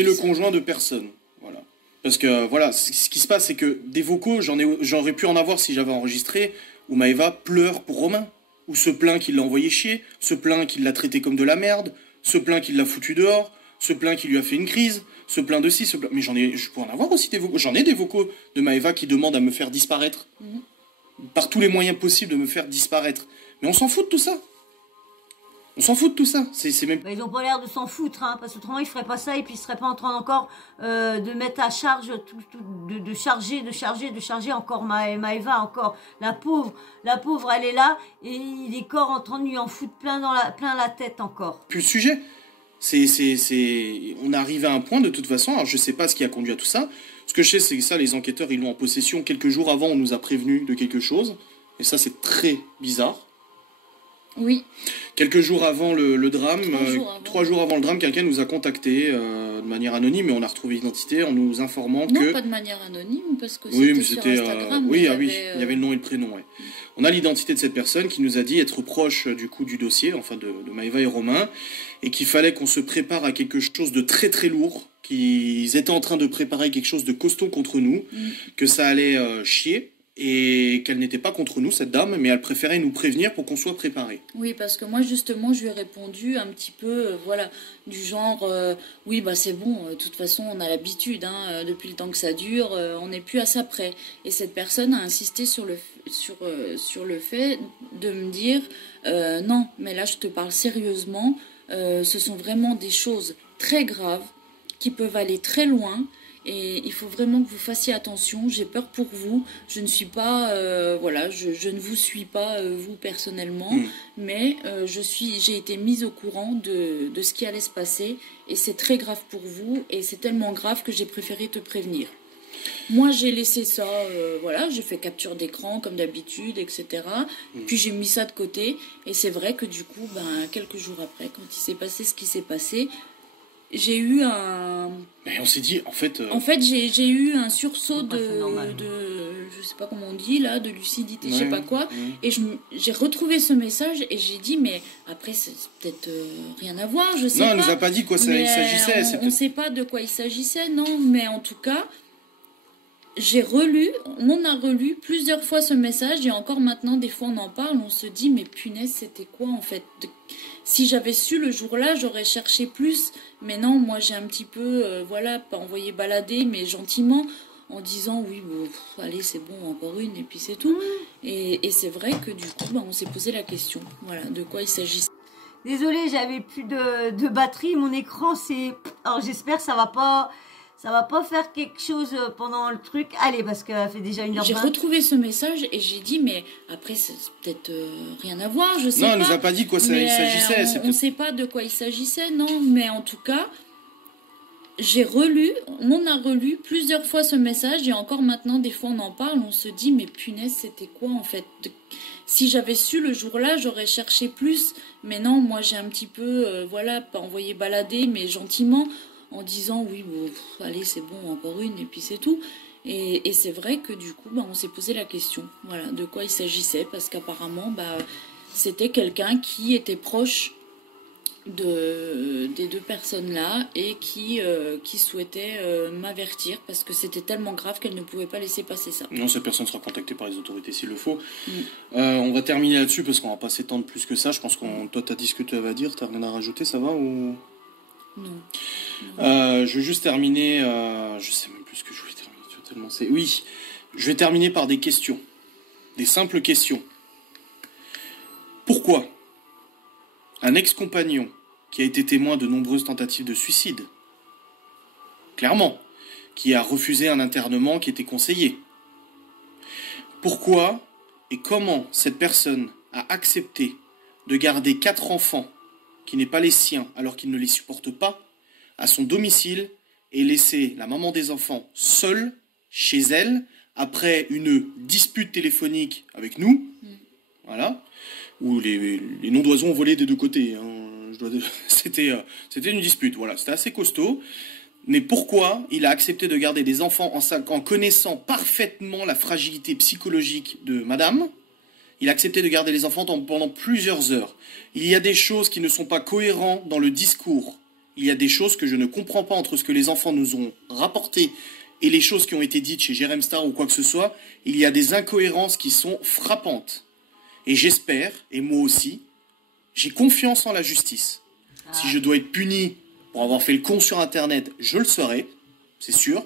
le conjoint de personne. Voilà. Parce que, voilà, ce qui se passe, c'est que des vocaux, j'aurais pu en avoir si j'avais enregistré, où Maëva pleure pour Romain, ou se plaint qu'il l'a envoyé chier, se plaint qu'il l'a traité comme de la merde, se plaint qu'il l'a foutu dehors, se plaint qu'il lui a fait une crise, se plaint de ci, se plaint... Mais je peux en avoir aussi des vocaux. J'en ai des vocaux de Maëva qui demandent à me faire disparaître. Par tous les moyens possibles de me faire disparaître. Mais on s'en fout de tout ça. On s'en fout de tout ça. C'est même... Ils ont pas l'air de s'en foutre, hein, parce que autrement ils feraient pas ça et puis ils seraient pas en train encore de mettre à charge, de charger encore Maëva, encore. La pauvre, elle est là et les corps en train de lui en foutre plein la tête encore. Plus le sujet. On arrive à un point de toute façon, alors je sais pas ce qui a conduit à tout ça. Ce que je sais, c'est que ça, les enquêteurs, ils l'ont en possession. Quelques jours avant, on nous a prévenu de quelque chose. Et ça, c'est très bizarre. Oui. Quelques jours avant le drame, 3 jours avant le drame, quelqu'un nous a contacté de manière anonyme et on a retrouvé l'identité en nous informant que... Non, pas de manière anonyme, parce que c'était sur Instagram. Il y avait le nom et le prénom, ouais. On a l'identité de cette personne qui nous a dit être proche du coup du dossier, enfin de Maëva et Romain, et qu'il fallait qu'on se prépare à quelque chose de très très lourd, qu'ils étaient en train de préparer quelque chose de costaud contre nous, que ça allait chier, et qu'elle n'était pas contre nous, cette dame, mais elle préférait nous prévenir pour qu'on soit préparés. Oui, parce que moi, justement, je lui ai répondu un petit peu, voilà, du genre, oui, bah c'est bon, de toute façon, on a l'habitude, hein, depuis le temps que ça dure, on n'est plus à ça près. Et cette personne a insisté sur le fait de me dire, non, mais là, je te parle sérieusement, ce sont vraiment des choses très graves, qui peuvent aller très loin, et il faut vraiment que vous fassiez attention. J'ai peur pour vous. Je ne suis pas, voilà, je ne vous suis pas vous personnellement, mais j'ai été mise au courant de ce qui allait se passer et c'est très grave pour vous et c'est tellement grave que j'ai préféré te prévenir. Moi, j'ai laissé ça, voilà, j'ai fait capture d'écran comme d'habitude, etc. Puis j'ai mis ça de côté et c'est vrai que du coup, quelques jours après, quand il s'est passé ce qui s'est passé, j'ai eu un... Mais on s'est dit, en fait... En fait, j'ai eu un sursaut de... Je sais pas comment on dit, là, de lucidité, je sais pas quoi. Et j'ai retrouvé ce message et j'ai dit, mais après, c'est peut-être rien à voir, je sais pas. Non, elle nous a pas dit de quoi il s'agissait. On sait pas de quoi il s'agissait, non. Mais en tout cas, on a relu plusieurs fois ce message et encore maintenant, des fois, on en parle, on se dit, mais punaise, c'était quoi, en fait? Si j'avais su le jour-là, j'aurais cherché plus. Mais non, moi j'ai un petit peu, voilà, pas envoyé balader, mais gentiment, en disant oui, bon, allez, c'est bon, encore une, et puis c'est tout. Et c'est vrai que du coup, on s'est posé la question, voilà, de quoi il s'agissait. Désolée, j'avais plus de batterie, mon écran c'est... Alors j'espère que ça va pas faire quelque chose pendant le truc. Allez, parce qu'elle fait déjà 1h20. J'ai retrouvé ce message et j'ai dit, mais après, c'est peut-être rien à voir, je sais pas. Non, elle nous a pas dit de quoi il s'agissait. On ne sait pas de quoi il s'agissait, non. Mais en tout cas, on a relu plusieurs fois ce message et encore maintenant, des fois, on en parle, on se dit, mais punaise, c'était quoi en fait? Si j'avais su le jour-là, j'aurais cherché plus. Mais non, moi, j'ai un petit peu, voilà, pas envoyé balader, mais gentiment, en disant oui, bon, allez, c'est bon, encore une, et puis c'est tout. Et c'est vrai que du coup, on s'est posé la question, voilà, de quoi il s'agissait, parce qu'apparemment, c'était quelqu'un qui était proche des deux personnes-là et qui souhaitaient m'avertir parce que c'était tellement grave qu'elles ne pouvaient pas laisser passer ça. Non, cette personne sera contactée par les autorités s'il le faut. On va terminer là-dessus parce qu'on va pas s'étendre plus que ça. Je pense que toi, tu as dit ce que tu avais à dire. Tu n'as rien à rajouter, ça va ou... Non. Je vais juste terminer... je sais même plus ce que je voulais terminer. Tellement oui, je vais terminer par des questions. Des simples questions. Pourquoi un ex-compagnon qui a été témoin de nombreuses tentatives de suicide, clairement, qui a refusé un internement qui était conseillé, pourquoi et comment cette personne a accepté de garder 4 enfants qui n'est pas les siens alors qu'il ne les supporte pas à son domicile et laisser la maman des enfants seule chez elle après une dispute téléphonique avec nous, voilà, où les noms d'oiseaux ont volé des deux côtés. Hein. C'était une dispute, voilà, c'était assez costaud. Mais pourquoi il a accepté de garder des enfants en connaissant parfaitement la fragilité psychologique de madame? Il a accepté de garder les enfants pendant plusieurs heures. Il y a des choses qui ne sont pas cohérentes dans le discours. Il y a des choses que je ne comprends pas entre ce que les enfants nous ont rapporté et les choses qui ont été dites chez Jérém Star ou quoi que ce soit. Il y a des incohérences qui sont frappantes. Et j'espère, et moi aussi, j'ai confiance en la justice. Si je dois être puni pour avoir fait le con sur Internet, je le serai, c'est sûr.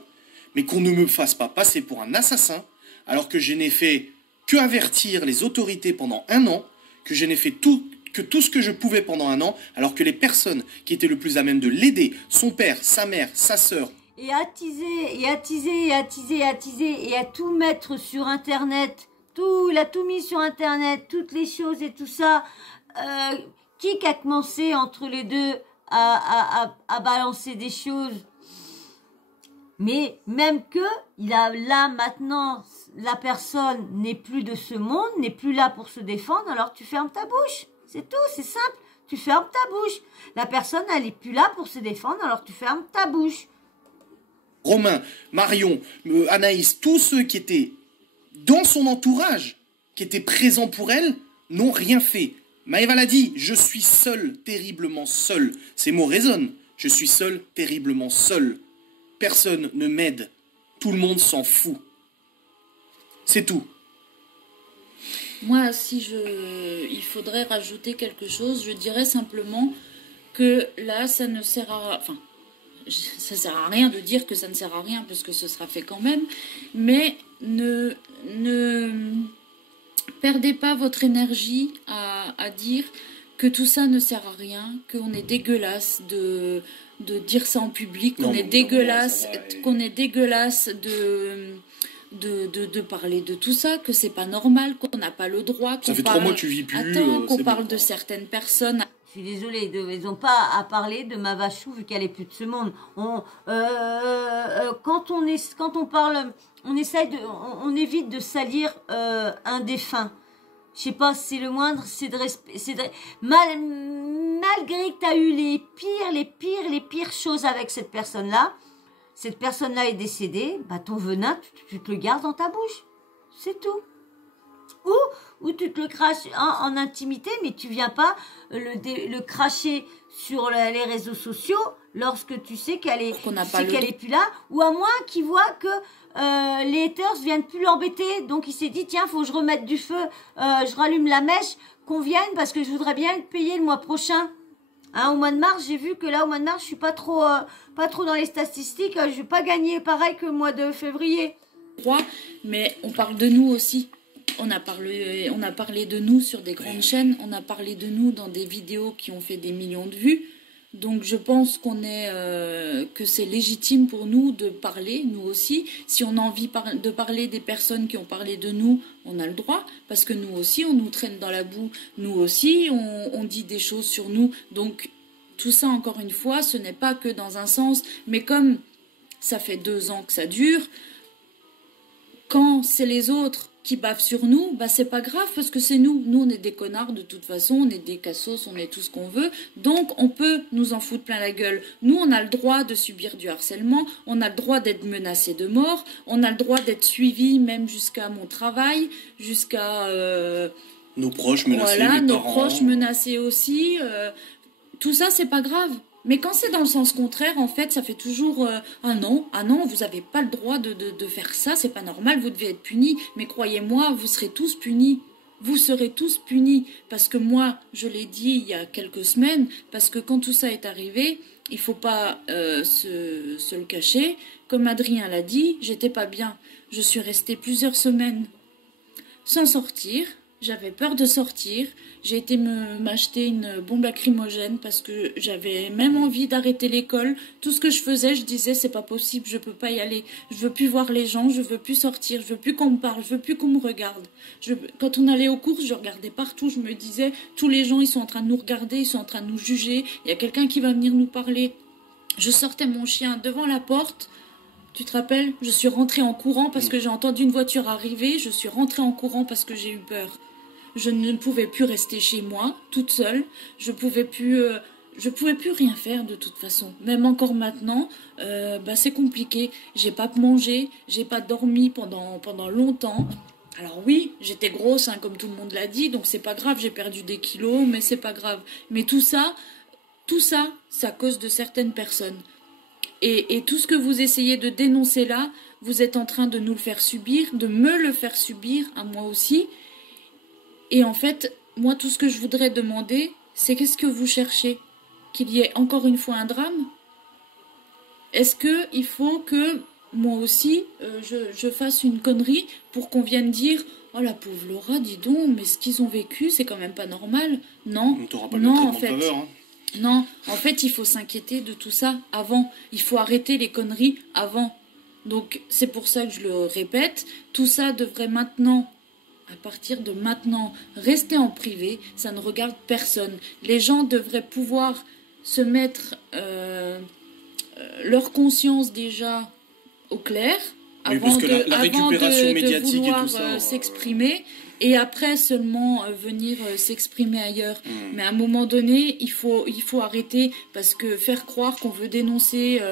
Mais qu'on ne me fasse pas passer pour un assassin, alors que je n'ai fait que avertir les autorités pendant 1 an, que je n'ai fait tout ce que je pouvais pendant 1 an, alors que les personnes qui étaient le plus à même de l'aider, son père, sa mère, sa sœur... Et attiser, et attiser, et attiser, et attiser, et à tout mettre sur Internet... Il a tout mis sur Internet, toutes les choses et tout ça. Qui a commencé entre les deux à balancer des choses? Mais même que, là maintenant, la personne n'est plus de ce monde, n'est plus là pour se défendre, alors tu fermes ta bouche. C'est tout, c'est simple. Tu fermes ta bouche. La personne, elle n'est plus là pour se défendre, alors tu fermes ta bouche. Romain, Marion, Anaïs, tous ceux qui étaient dans son entourage, qui étaient présents pour elle, n'ont rien fait. Maëva l'a dit, je suis seul, terriblement seul. Ces mots résonnent. Je suis seul, terriblement seul. Personne ne m'aide. Tout le monde s'en fout. C'est tout. Moi, il faudrait rajouter quelque chose, je dirais simplement que là, ça ne sert à... Enfin, ça sert à rien de dire que ça ne sert à rien, parce que ce sera fait quand même, mais ne perdez pas votre énergie à dire que tout ça ne sert à rien, qu'on est dégueulasse de dire ça en public, qu'on est dégueulasse de parler de tout ça, que c'est pas normal, qu'on n'a pas le droit. Ça fait 3 mois que tu vis plus. Qu'on parle de certaines personnes. Je suis désolée, ils n'ont pas à parler de ma vachou vu qu'elle est plus de ce monde. Quand on parle, on évite de salir un défunt. Je sais pas, c'est le moindre, c'est de respect, malgré que tu as eu les pires choses avec cette personne-là est décédée, bah ton venin, tu te le gardes dans ta bouche. C'est tout. Ou tu te le craches en intimité, mais tu viens pas le cracher sur les réseaux sociaux lorsque tu sais qu'elle est plus là, ou à moins qu'il voit que les haters viennent plus l'embêter, donc il s'est dit tiens, faut que je remette du feu, je rallume la mèche, qu'on vienne parce que je voudrais bien être payé le mois prochain. Hein, au mois de mars, j'ai vu que là au mois de mars, je suis pas trop dans les statistiques, je vais pas gagner pareil que le mois de février. Mais on parle de nous aussi. On a parlé de nous sur des grandes chaînes, on a parlé de nous dans des vidéos qui ont fait des millions de vues. Donc je pense que c'est légitime pour nous de parler, nous aussi. Si on a envie de parler des personnes qui ont parlé de nous, on a le droit. Parce que nous aussi, on nous traîne dans la boue. Nous aussi, on dit des choses sur nous. Donc tout ça, encore une fois, ce n'est pas que dans un sens. Mais comme ça fait 2 ans que ça dure, quand c'est les autres qui bavent sur nous, bah c'est pas grave parce que c'est nous. Nous, on est des connards de toute façon, on est des cassos, on est tout ce qu'on veut. Donc, on peut nous en foutre plein la gueule. Nous, on a le droit de subir du harcèlement, on a le droit d'être menacé de mort, on a le droit d'être suivi même jusqu'à mon travail, jusqu'à... nos proches menacés, voilà, nos proches menacés aussi. tout ça, c'est pas grave. Mais quand c'est dans le sens contraire, en fait, ça fait toujours ah non, vous n'avez pas le droit de faire ça, c'est pas normal, vous devez être punis. Mais croyez-moi, vous serez tous punis. Vous serez tous punis. Parce que moi, je l'ai dit il y a quelques semaines, parce que quand tout ça est arrivé, il faut pas se le cacher. Comme Adrien l'a dit, j'étais pas bien. Je suis restée plusieurs semaines sans sortir. J'avais peur de sortir. J'ai été m'acheter une bombe lacrymogène parce que j'avais même envie d'arrêter l'école. Tout ce que je faisais, je disais c'est pas possible, je peux pas y aller. Je veux plus voir les gens, je veux plus sortir, je veux plus qu'on me parle, je veux plus qu'on me regarde. Quand on allait aux courses, je regardais partout, je me disais tous les gens ils sont en train de nous regarder, ils sont en train de nous juger. Il y a quelqu'un qui va venir nous parler. Je sortais mon chien devant la porte. Tu te rappelles? Je suis rentrée en courant parce que j'ai entendu une voiture arriver. Je suis rentrée en courant parce que j'ai eu peur. Je ne pouvais plus rester chez moi, toute seule. Je pouvais plus rien faire de toute façon. Même encore maintenant, c'est compliqué. J'ai pas mangé, j'ai pas dormi pendant longtemps. Alors oui, j'étais grosse, hein, comme tout le monde l'a dit, donc c'est pas grave. J'ai perdu des kilos, mais c'est pas grave. Mais tout ça, c'est à cause de certaines personnes. Et tout ce que vous essayez de dénoncer là, vous êtes en train de nous le faire subir, de me le faire subir, à moi aussi. Et en fait, moi, tout ce que je voudrais demander, c'est qu'est-ce que vous cherchez? Qu'il y ait encore une fois un drame? Est-ce qu'il faut que moi aussi, je fasse une connerie pour qu'on vienne dire « Oh la pauvre Laura, dis donc, mais ce qu'ils ont vécu, c'est quand même pas normal. » Non, non, en fait. Non, en fait, il faut s'inquiéter de tout ça avant. Il faut arrêter les conneries avant. Donc, c'est pour ça que je le répète. Tout ça devrait maintenant, à partir de maintenant, rester en privé. Ça ne regarde personne. Les gens devraient pouvoir se mettre leur conscience déjà au clair avant de vouloir s'exprimer. Et après seulement venir s'exprimer ailleurs. Mais à un moment donné, il faut arrêter parce que faire croire qu'on veut dénoncer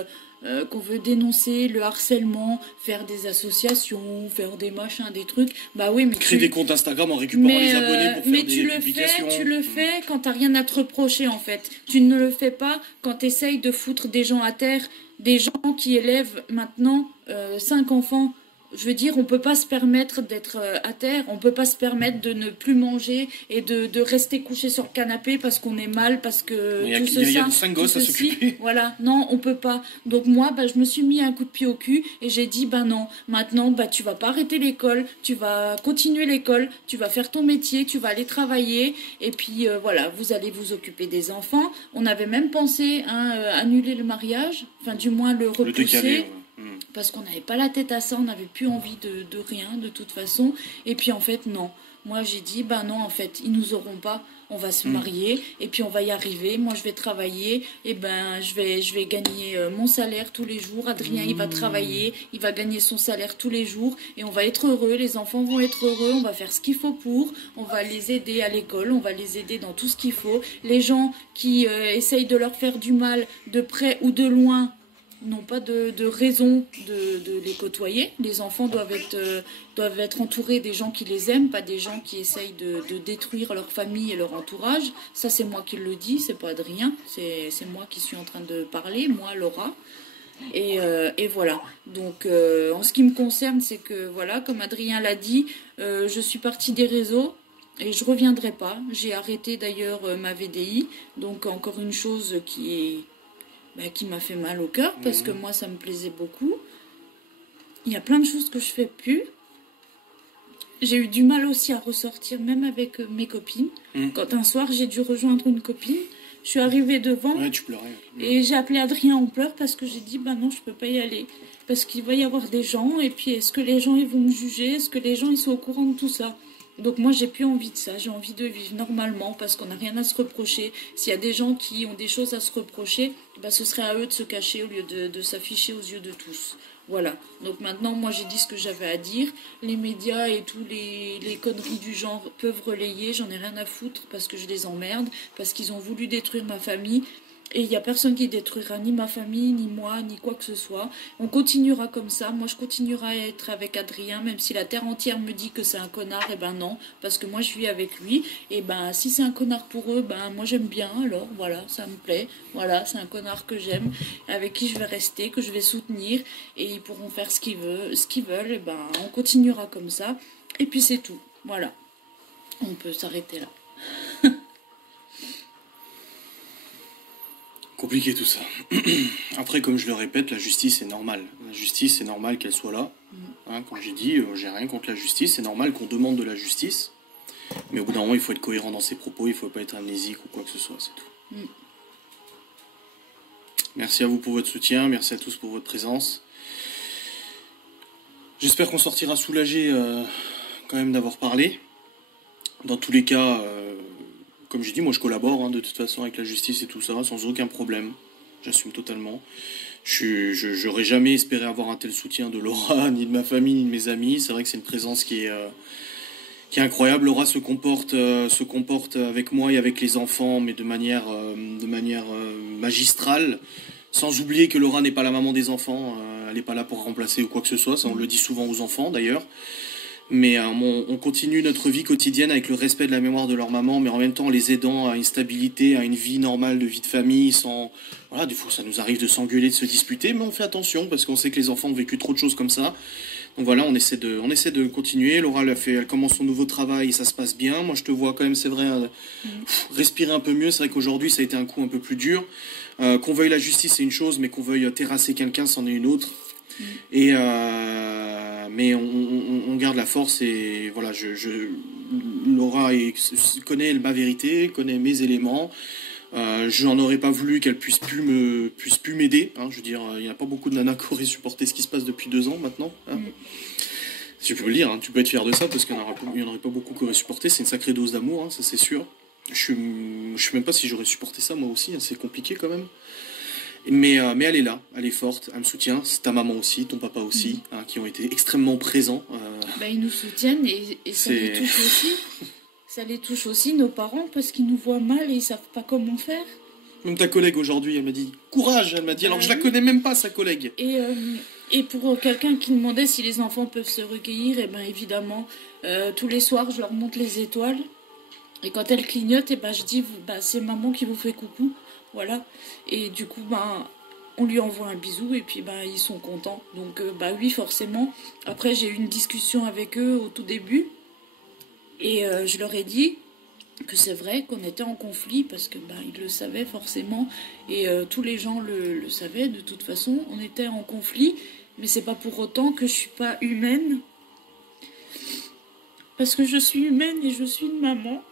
le harcèlement, faire des associations, faire des machins, des trucs. Bah oui, mais créer des comptes Instagram en récupérant les abonnés pour faire des publications. Tu le fais quand t'as rien à te reprocher en fait. Tu ne le fais pas quand t'essayes de foutre des gens à terre, des gens qui élèvent maintenant 5 enfants. Je veux dire, on peut pas se permettre d'être à terre, on peut pas se permettre de ne plus manger et de rester couché sur le canapé parce qu'on est mal, parce que il y a 5 gosses à s'occuper. Voilà, non, on peut pas. Donc moi, je me suis mis un coup de pied au cul et j'ai dit, non, maintenant, tu vas pas arrêter l'école, tu vas continuer l'école, tu vas faire ton métier, tu vas aller travailler et puis voilà, vous allez vous occuper des enfants. On avait même pensé annuler le mariage, enfin du moins le repousser. Le décaler, parce qu'on n'avait pas la tête à ça, on n'avait plus envie de rien de toute façon. Et puis en fait, non. Moi j'ai dit, non, en fait, ils nous auront pas, on va se marier et puis on va y arriver. Moi je vais travailler et je vais gagner mon salaire tous les jours. Adrien il va travailler, il va gagner son salaire tous les jours et on va être heureux, les enfants vont être heureux, on va faire ce qu'il faut pour, on va les aider à l'école, on va les aider dans tout ce qu'il faut. Les gens qui essayent de leur faire du mal de près ou de loin, n'ont pas de raison de les côtoyer. Les enfants doivent être entourés des gens qui les aiment, pas des gens qui essayent de détruire leur famille et leur entourage. Ça, c'est moi qui le dis, c'est pas Adrien. C'est moi qui suis en train de parler, moi, Laura. Et voilà. Donc, en ce qui me concerne, c'est que, voilà, comme Adrien l'a dit, je suis partie des réseaux. Et je reviendrai pas. J'ai arrêté d'ailleurs ma VDI. Donc, encore une chose qui m'a fait mal au cœur parce que moi ça me plaisait beaucoup. Il y a plein de choses que je fais plus. J'ai eu du mal aussi à ressortir même avec mes copines. Quand un soir j'ai dû rejoindre une copine, je suis arrivée devant tu pleurais. Et j'ai appelé Adrien en pleurs parce que j'ai dit non, je peux pas y aller parce qu'il va y avoir des gens et puis est-ce que les gens ils vont me juger, est-ce que les gens ils sont au courant de tout ça. Donc moi j'ai plus envie de ça, j'ai envie de vivre normalement parce qu'on n'a rien à se reprocher. S'il y a des gens qui ont des choses à se reprocher, ce serait à eux de se cacher au lieu de s'afficher aux yeux de tous. Voilà, donc maintenant moi j'ai dit ce que j'avais à dire. Les médias et tous les conneries du genre peuvent relayer, j'en ai rien à foutre parce que je les emmerde, parce qu'ils ont voulu détruire ma famille. Et il n'y a personne qui détruira ni ma famille, ni moi, ni quoi que ce soit. On continuera comme ça. Moi, je continuerai à être avec Adrien, même si la terre entière me dit que c'est un connard. Et ben non, parce que moi, je vis avec lui. Et ben, si c'est un connard pour eux, ben moi, j'aime bien. Alors, voilà, ça me plaît. Voilà, c'est un connard que j'aime, avec qui je vais rester, que je vais soutenir. Et ils pourront faire ce qu'ils veulent. Et ben, on continuera comme ça. Et puis, c'est tout. Voilà. On peut s'arrêter là. Compliqué tout ça. Après, comme je le répète, la justice est normale. La justice, c'est normal qu'elle soit là. Hein, comme j'ai dit, j'ai rien contre la justice. C'est normal qu'on demande de la justice. Mais au bout d'un moment, il faut être cohérent dans ses propos. Il ne faut pas être amnésique ou quoi que ce soit. C'est tout. Merci à vous pour votre soutien. Merci à tous pour votre présence. J'espère qu'on sortira soulagé quand même d'avoir parlé. Dans tous les cas... Comme j'ai dit, moi je collabore de toute façon avec la justice et tout ça, sans aucun problème. J'assume totalement. J'aurais jamais espéré avoir un tel soutien de Laura, ni de ma famille, ni de mes amis. C'est vrai que c'est une présence qui est incroyable. Laura se comporte avec moi et avec les enfants, mais de manière magistrale. Sans oublier que Laura n'est pas la maman des enfants. Elle n'est pas là pour remplacer ou quoi que ce soit. Ça, on le dit souvent aux enfants d'ailleurs. Mais on continue notre vie quotidienne avec le respect de la mémoire de leur maman, mais en même temps en les aidant à une stabilité, à une vie normale de vie de famille, sans... Voilà, des fois ça nous arrive de s'engueuler, de se disputer, mais on fait attention parce qu'on sait que les enfants ont vécu trop de choses comme ça. Donc voilà, on essaie de continuer. Laura, elle commence son nouveau travail, ça se passe bien. Moi je te vois quand même, c'est vrai, respirer un peu mieux. C'est vrai qu'aujourd'hui ça a été un coup un peu plus dur. Qu'on veuille la justice c'est une chose, mais qu'on veuille terrasser quelqu'un c'en est une autre. Et mais on garde la force et voilà, Laura connaît ma vérité, connaît mes éléments. J'en aurais pas voulu qu'elle puisse plus m'aider. Hein, je veux dire, il n'y a pas beaucoup de nanas qui auraient supporté ce qui se passe depuis 2 ans maintenant. Hein. Tu peux le dire, hein, tu peux être fier de ça parce qu'il n'y en aurait pas beaucoup qui auraient supporté. C'est une sacrée dose d'amour, hein, ça c'est sûr. Je sais même pas si j'aurais supporté ça moi aussi. Hein, c'est compliqué quand même. Mais elle est là, elle est forte, elle me soutient. C'est ta maman aussi, ton papa aussi, hein, qui ont été extrêmement présents. Ils nous soutiennent et ça les touche aussi. Ça les touche aussi, nos parents, parce qu'ils nous voient mal et ils savent pas comment faire. Même ta collègue aujourd'hui, elle m'a dit courage, elle m'a dit, alors que je la connais même pas, sa collègue. Et pour quelqu'un qui demandait si les enfants peuvent se recueillir, et évidemment, tous les soirs, je leur montre les étoiles. Et quand elles clignotent, je dis, c'est maman qui vous fait coucou. Voilà, et du coup, on lui envoie un bisou et puis ils sont contents. Donc, oui, forcément. Après, j'ai eu une discussion avec eux au tout début et je leur ai dit que c'est vrai qu'on était en conflit parce que ils le savaient forcément et tous les gens le savaient. De toute façon, on était en conflit, mais c'est pas pour autant que je suis pas humaine parce que je suis humaine et je suis une maman.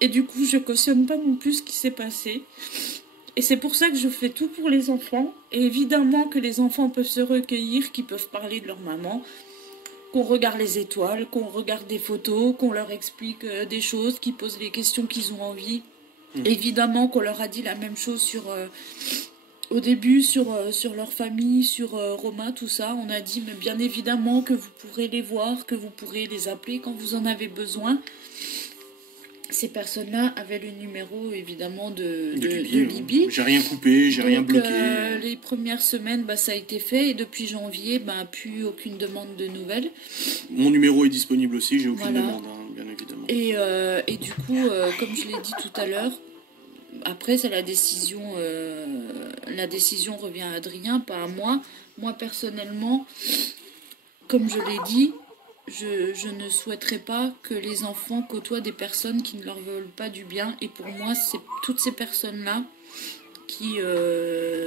Et du coup, je cautionne pas non plus ce qui s'est passé. Et c'est pour ça que je fais tout pour les enfants. Et évidemment que les enfants peuvent se recueillir, qu'ils peuvent parler de leur maman, qu'on regarde les étoiles, qu'on regarde des photos, qu'on leur explique des choses, qu'ils posent les questions qu'ils ont envie. Évidemment qu'on leur a dit la même chose au début sur leur famille, sur Romain, tout ça. On a dit, mais bien évidemment que vous pourrez les voir, que vous pourrez les appeler quand vous en avez besoin. Ces personnes-là avaient le numéro, évidemment, de Libye. J'ai rien coupé, j'ai rien bloqué. Les premières semaines, ça a été fait. Et depuis janvier, plus aucune demande de nouvelles. Mon numéro est disponible aussi, j'ai aucune demande, bien évidemment. Et du coup, comme je l'ai dit tout à l'heure, après, c'est la décision. La décision revient à Adrien, pas à moi. Moi, personnellement, comme je l'ai dit... Je ne souhaiterais pas que les enfants côtoient des personnes qui ne leur veulent pas du bien. Et pour moi, c'est toutes ces personnes-là qui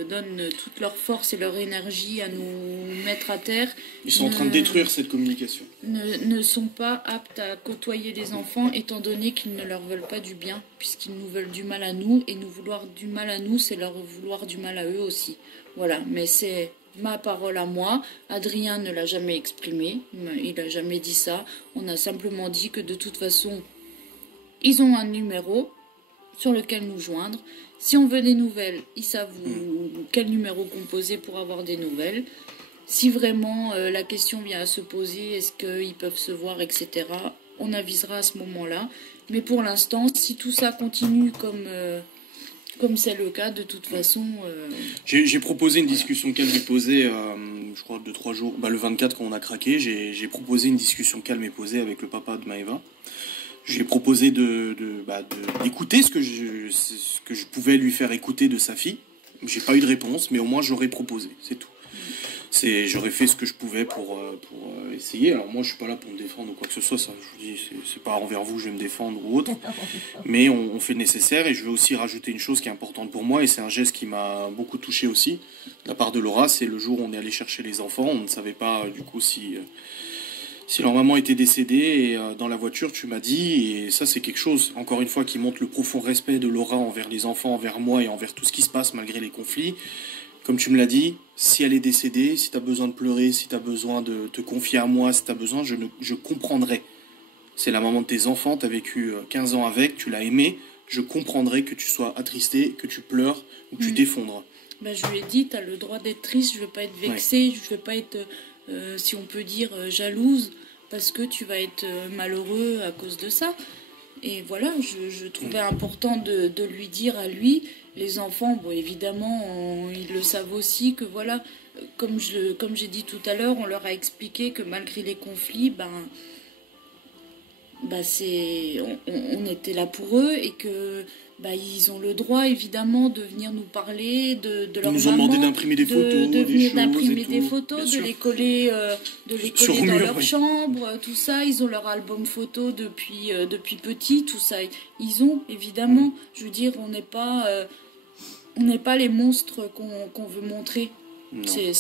donnent toute leur force et leur énergie à nous mettre à terre. Ils sont en train de détruire cette communication. Ne sont pas aptes à côtoyer les enfants étant donné qu'ils ne leur veulent pas du bien, puisqu'ils nous veulent du mal à nous. Et nous vouloir du mal à nous, c'est leur vouloir du mal à eux aussi. Voilà, mais c'est... ma parole à moi, Adrien ne l'a jamais exprimé, il n'a jamais dit ça. On a simplement dit que de toute façon, ils ont un numéro sur lequel nous joindre. Si on veut des nouvelles, ils savent quel numéro composer pour avoir des nouvelles. Si vraiment la question vient à se poser, est-ce qu'ils peuvent se voir, etc. on avisera à ce moment-là. Mais pour l'instant, si tout ça continue comme c'est le cas, de toute façon... J'ai proposé une discussion calme et posée, je crois 2-3 jours, le 24 quand on a craqué, j'ai proposé une discussion calme et posée avec le papa de Maëva. J'ai proposé d'écouter ce que je pouvais lui faire écouter de sa fille. J'ai pas eu de réponse, mais au moins j'aurais proposé, c'est tout. J'aurais fait ce que je pouvais pour essayer. Alors moi je suis pas là pour me défendre ou quoi que ce soit, ça je vous dis, c'est pas envers vous que je vais me défendre ou autre. Mais on fait le nécessaire, et je vais aussi rajouter une chose qui est importante pour moi, et c'est un geste qui m'a beaucoup touché aussi, de la part de Laura. C'est le jour où on est allé chercher les enfants, on ne savait pas du coup si leur maman était décédée, et dans la voiture tu m'as dit, et ça c'est quelque chose, encore une fois, qui montre le profond respect de Laura envers les enfants, envers moi et envers tout ce qui se passe malgré les conflits. Comme tu me l'as dit, si elle est décédée, si tu as besoin de pleurer, si tu as besoin de te confier à moi, si tu as besoin, je comprendrai. C'est la maman de tes enfants, tu as vécu 15 ans avec, tu l'as aimée, je comprendrai que tu sois attristé, que tu pleures ou que tu t'effondres. Je lui ai dit, tu as le droit d'être triste, je ne veux pas être vexée, je ne veux pas être... si on peut dire jalouse, parce que tu vas être malheureux à cause de ça. Et voilà, je trouvais important de lui dire à lui, les enfants, bon évidemment, ils le savent aussi, que voilà, comme j'ai dit tout à l'heure, on leur a expliqué que malgré les conflits, on était là pour eux, et que ils ont le droit évidemment de venir nous parler de leur maman. Ils nous ont demandé d'imprimer des photos, des photos, de les coller, dans leur chambre, tout ça. Ils ont leur album photo depuis petit, tout ça. Ils ont évidemment, je veux dire, on n'est pas les monstres qu'on veut montrer. C'est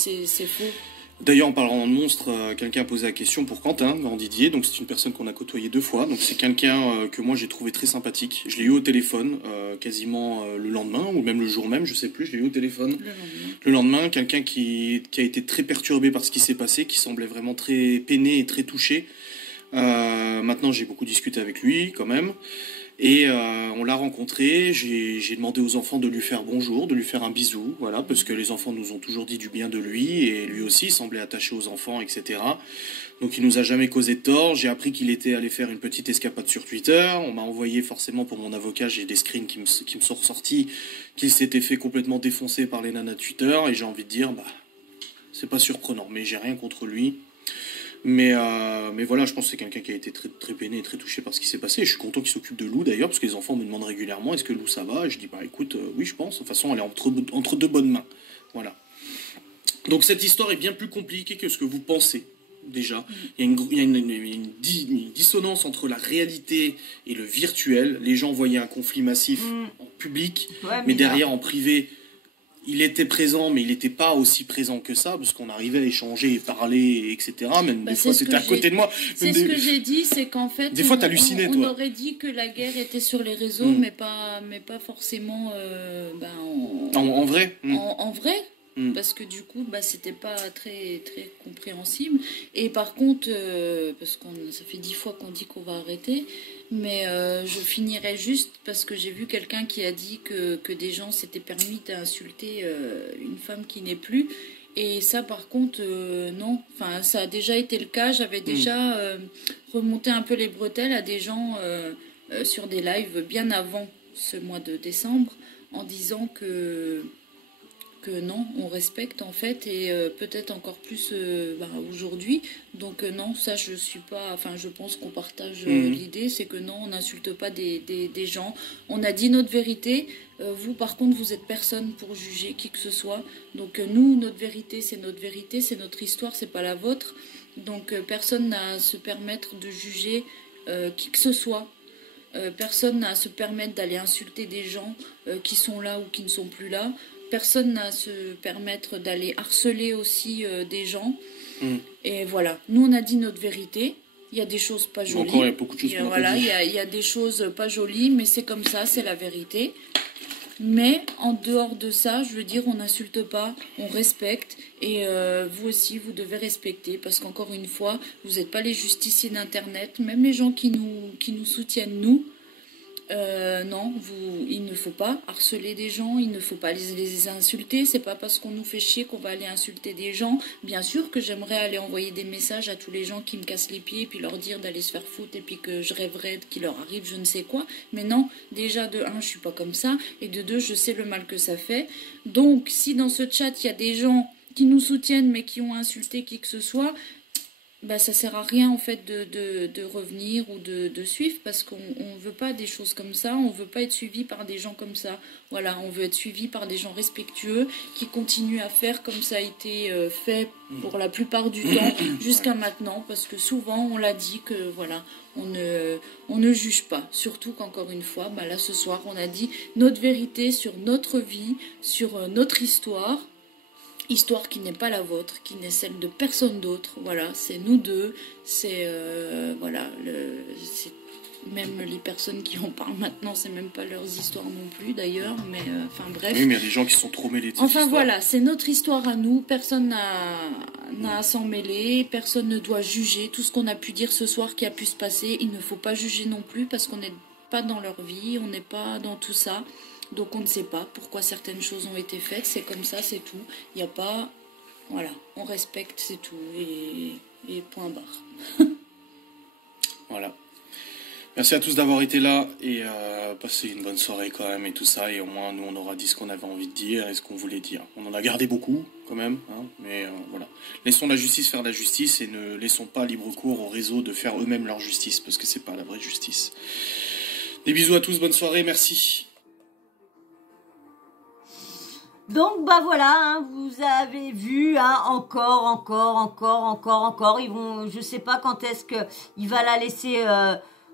faux. D'ailleurs, en parlant de monstres, quelqu'un a posé la question pour Quentin Didier. Donc c'est une personne qu'on a côtoyée 2 fois. Donc c'est quelqu'un que moi j'ai trouvé très sympathique. Je l'ai eu au téléphone quasiment le lendemain, ou même le jour même, je sais plus. Je l'ai eu au téléphone le lendemain. Quelqu'un qui a été très perturbé par ce qui s'est passé, qui semblait vraiment très peiné et très touché. Maintenant j'ai beaucoup discuté avec lui quand même. Et on l'a rencontré, j'ai demandé aux enfants de lui faire bonjour, de lui faire un bisou, voilà, parce que les enfants nous ont toujours dit du bien de lui, et lui aussi semblait attaché aux enfants, etc. Donc il nous a jamais causé de tort. J'ai appris qu'il était allé faire une petite escapade sur Twitter. On m'a envoyé forcément pour mon avocat, j'ai des screens qui me sont ressortis, qu'il s'était fait complètement défoncer par les nanas de Twitter, et j'ai envie de dire, c'est pas surprenant, mais j'ai rien contre lui. Mais voilà, je pense que c'est quelqu'un qui a été très, très peiné et très touché par ce qui s'est passé. Et je suis content qu'il s'occupe de Lou d'ailleurs, parce que les enfants me demandent régulièrement, est-ce que Lou ça va? Et je dis, écoute, oui je pense, de toute façon elle est entre 2 bonnes mains. Voilà. Donc cette histoire est bien plus compliquée que ce que vous pensez, déjà. Il y a une dissonance entre la réalité et le virtuel. Les gens voyaient un conflit massif en public, mais derrière en privé... Il était présent, mais il n'était pas aussi présent que ça, parce qu'on arrivait à échanger et parler, etc. Même des fois, c'était à côté de moi. C'est ce que j'ai dit, c'est qu'en fait, des fois, t'hallucinais, on aurait dit que la guerre était sur les réseaux, mais pas forcément en vrai. En vrai. Parce que du coup, c'était pas très, très compréhensible. Et par contre, parce que ça fait 10 fois qu'on dit qu'on va arrêter, mais je finirai juste parce que j'ai vu quelqu'un qui a dit que des gens s'étaient permis d'insulter une femme qui n'est plus. Et ça, par contre, non. Enfin, ça a déjà été le cas. J'avais déjà remonté un peu les bretelles à des gens sur des lives bien avant ce mois de décembre, en disant que non, on respecte en fait, et peut-être encore plus aujourd'hui. Donc non, ça je suis pas, enfin je pense qu'on partage l'idée, c'est que non, on n'insulte pas des gens. On a dit notre vérité. Vous par contre, vous êtes personne pour juger qui que ce soit. Donc nous, notre vérité, c'est notre histoire, c'est pas la vôtre. Donc personne n'a à se permettre de juger qui que ce soit. Personne n'a à se permettre d'aller insulter des gens qui sont là ou qui ne sont plus là. Personne n'a à se permettre d'aller harceler aussi des gens. Et voilà, nous on a dit notre vérité. Il y a des choses pas jolies. Encore, il y a beaucoup de choses qu'on a pas dit. Il y a des choses pas jolies, mais c'est comme ça, c'est la vérité. Mais en dehors de ça, je veux dire, on n'insulte pas, on respecte. Et vous aussi, vous devez respecter. Parce qu'encore une fois, vous n'êtes pas les justiciers d'Internet. Même les gens qui nous soutiennent, nous, Non, il ne faut pas harceler des gens, il ne faut pas les insulter. C'est pas parce qu'on nous fait chier qu'on va aller insulter des gens. Bien sûr que j'aimerais aller envoyer des messages à tous les gens qui me cassent les pieds, puis leur dire d'aller se faire foutre, et puis que je rêverais qu'il leur arrive je ne sais quoi. Mais non, déjà de un, je suis pas comme ça, et de deux, je sais le mal que ça fait. Donc, si dans ce chat, il y a des gens qui nous soutiennent, mais qui ont insulté qui que ce soit, bah, ça sert à rien en fait de revenir ou de suivre, parce qu'on ne veut pas des choses comme ça, on veut pas être suivi par des gens comme ça. Voilà, on veut être suivi par des gens respectueux qui continuent à faire comme ça a été fait pour la plupart du temps jusqu'à maintenant, parce que souvent on l'a dit que voilà, on ne juge pas, surtout qu'encore une fois, bah, là ce soir on a dit notre vérité sur notre vie, sur notre histoire qui n'est pas la vôtre, qui n'est celle de personne d'autre. Voilà, c'est nous deux, c'est voilà, c'est même les personnes qui en parlent maintenant, c'est même pas leurs histoires non plus d'ailleurs, mais enfin bref. Oui, mais il y a des gens qui sont trop mêlés de cette Enfin histoire. voilà, c'est notre histoire à nous, personne n'a à s'en mêler, personne ne doit juger tout ce qu'on a pu dire ce soir qui a pu se passer. Il ne faut pas juger non plus parce qu'on n'est pas dans leur vie, on n'est pas dans tout ça. Donc on ne sait pas pourquoi certaines choses ont été faites, c'est comme ça, c'est tout. Il n'y a pas... Voilà, on respecte, c'est tout, et point barre. Voilà. Merci à tous d'avoir été là, et passez une bonne soirée quand même, et tout ça, et au moins nous on aura dit ce qu'on avait envie de dire, et ce qu'on voulait dire. On en a gardé beaucoup, quand même, hein, mais voilà. Laissons la justice faire la justice, et ne laissons pas libre cours aux réseaux de faire eux-mêmes leur justice, parce que c'est pas la vraie justice. Des bisous à tous, bonne soirée, merci. Donc bah voilà, hein, vous avez vu, hein, encore. Ils vont, je sais pas quand est-ce que il va la laisser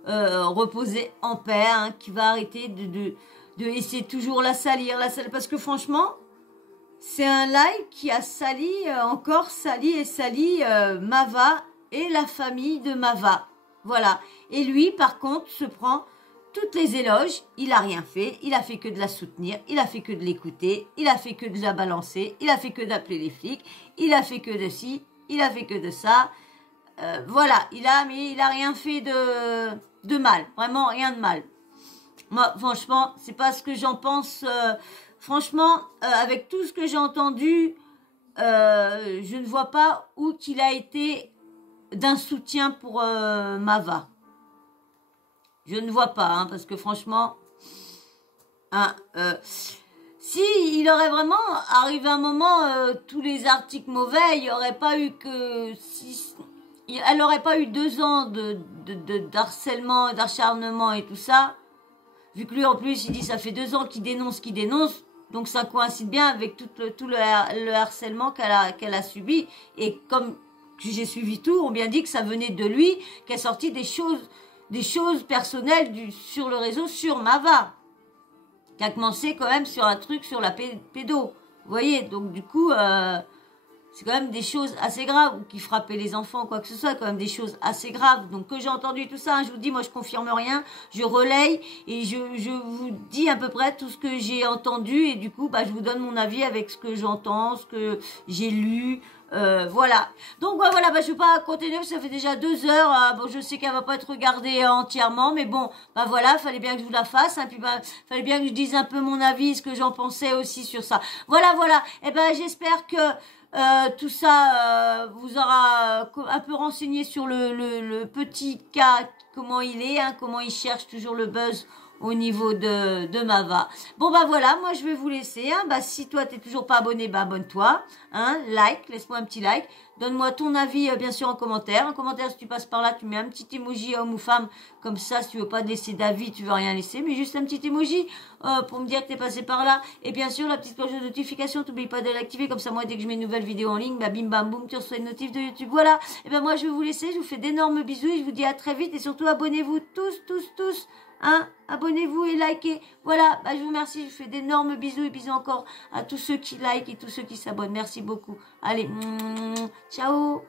reposer en paix, hein, qui va arrêter de essayer toujours la salir, parce que franchement, c'est un live qui a sali Mava et la famille de Mava. Voilà. Et lui, par contre, se prend toutes les éloges, il a rien fait, il a fait que de la soutenir, il a fait que de l'écouter, il a fait que de la balancer, il a fait que d'appeler les flics, il a fait que de ci, il a fait que de ça. Voilà, mais il a rien fait de mal, vraiment rien de mal. Moi, franchement, c'est pas ce que j'en pense. Franchement, avec tout ce que j'ai entendu, je ne vois pas où qu'il a été d'un soutien pour Mava. Je ne vois pas, hein, parce que franchement, hein, si il aurait vraiment arrivé un moment, tous les articles mauvais, il n'y aurait pas eu que... elle n'aurait pas eu 2 ans d'harcèlement, d'acharnement et tout ça. Vu que lui, en plus, il dit ça fait 2 ans qu'il dénonce, donc ça coïncide bien avec tout le harcèlement qu'elle a subi. Et comme j'ai suivi tout, on bien dit que ça venait de lui, qu'elle a sorti des choses personnelles sur le réseau, sur Mava, qui a commencé quand même sur un truc sur la pédo. Vous voyez, donc du coup, c'est quand même des choses assez graves, ou qui frappaient les enfants, quoi que ce soit, quand même des choses assez graves. Donc que j'ai entendu tout ça, hein, je vous dis, moi je confirme rien, je relaye et je vous dis à peu près tout ce que j'ai entendu, et du coup, bah, je vous donne mon avis avec ce que j'entends, ce que j'ai lu. Voilà. Donc voilà, bah, je vais pas continuer, ça fait déjà 2 heures. Bon, je sais qu'elle va pas être regardée entièrement, mais bon, bah voilà, fallait bien que je vous la fasse, hein, puis bah, fallait bien que je dise un peu mon avis, ce que j'en pensais aussi sur ça. Voilà. Et ben j'espère que tout ça vous aura un peu renseigné sur le petit cas, comment il est, hein, comment il cherche toujours le buzz au niveau de Mava. Bon bah voilà, moi je vais vous laisser, hein. Bah si toi t'es toujours pas abonné, bah abonne-toi, hein, laisse-moi un petit like, donne-moi ton avis bien sûr en commentaire. Si tu passes par là, tu mets un petit emoji homme ou femme, comme ça si tu veux pas laisser d'avis, tu veux rien laisser, mais juste un petit emoji pour me dire que t'es passé par là. Et bien sûr la petite cloche de notification, t'oublies pas de l'activer, comme ça moi dès que je mets une nouvelle vidéo en ligne, bah bim bam boum, tu reçois une notif de YouTube. Voilà, et ben moi je vais vous laisser, je vous fais d'énormes bisous et je vous dis à très vite, et surtout abonnez-vous tous. Hein, abonnez-vous et likez. Voilà, bah, je vous remercie. Je vous fais d'énormes bisous et bisous encore à tous ceux qui likent et tous ceux qui s'abonnent. Merci beaucoup. Allez, ciao.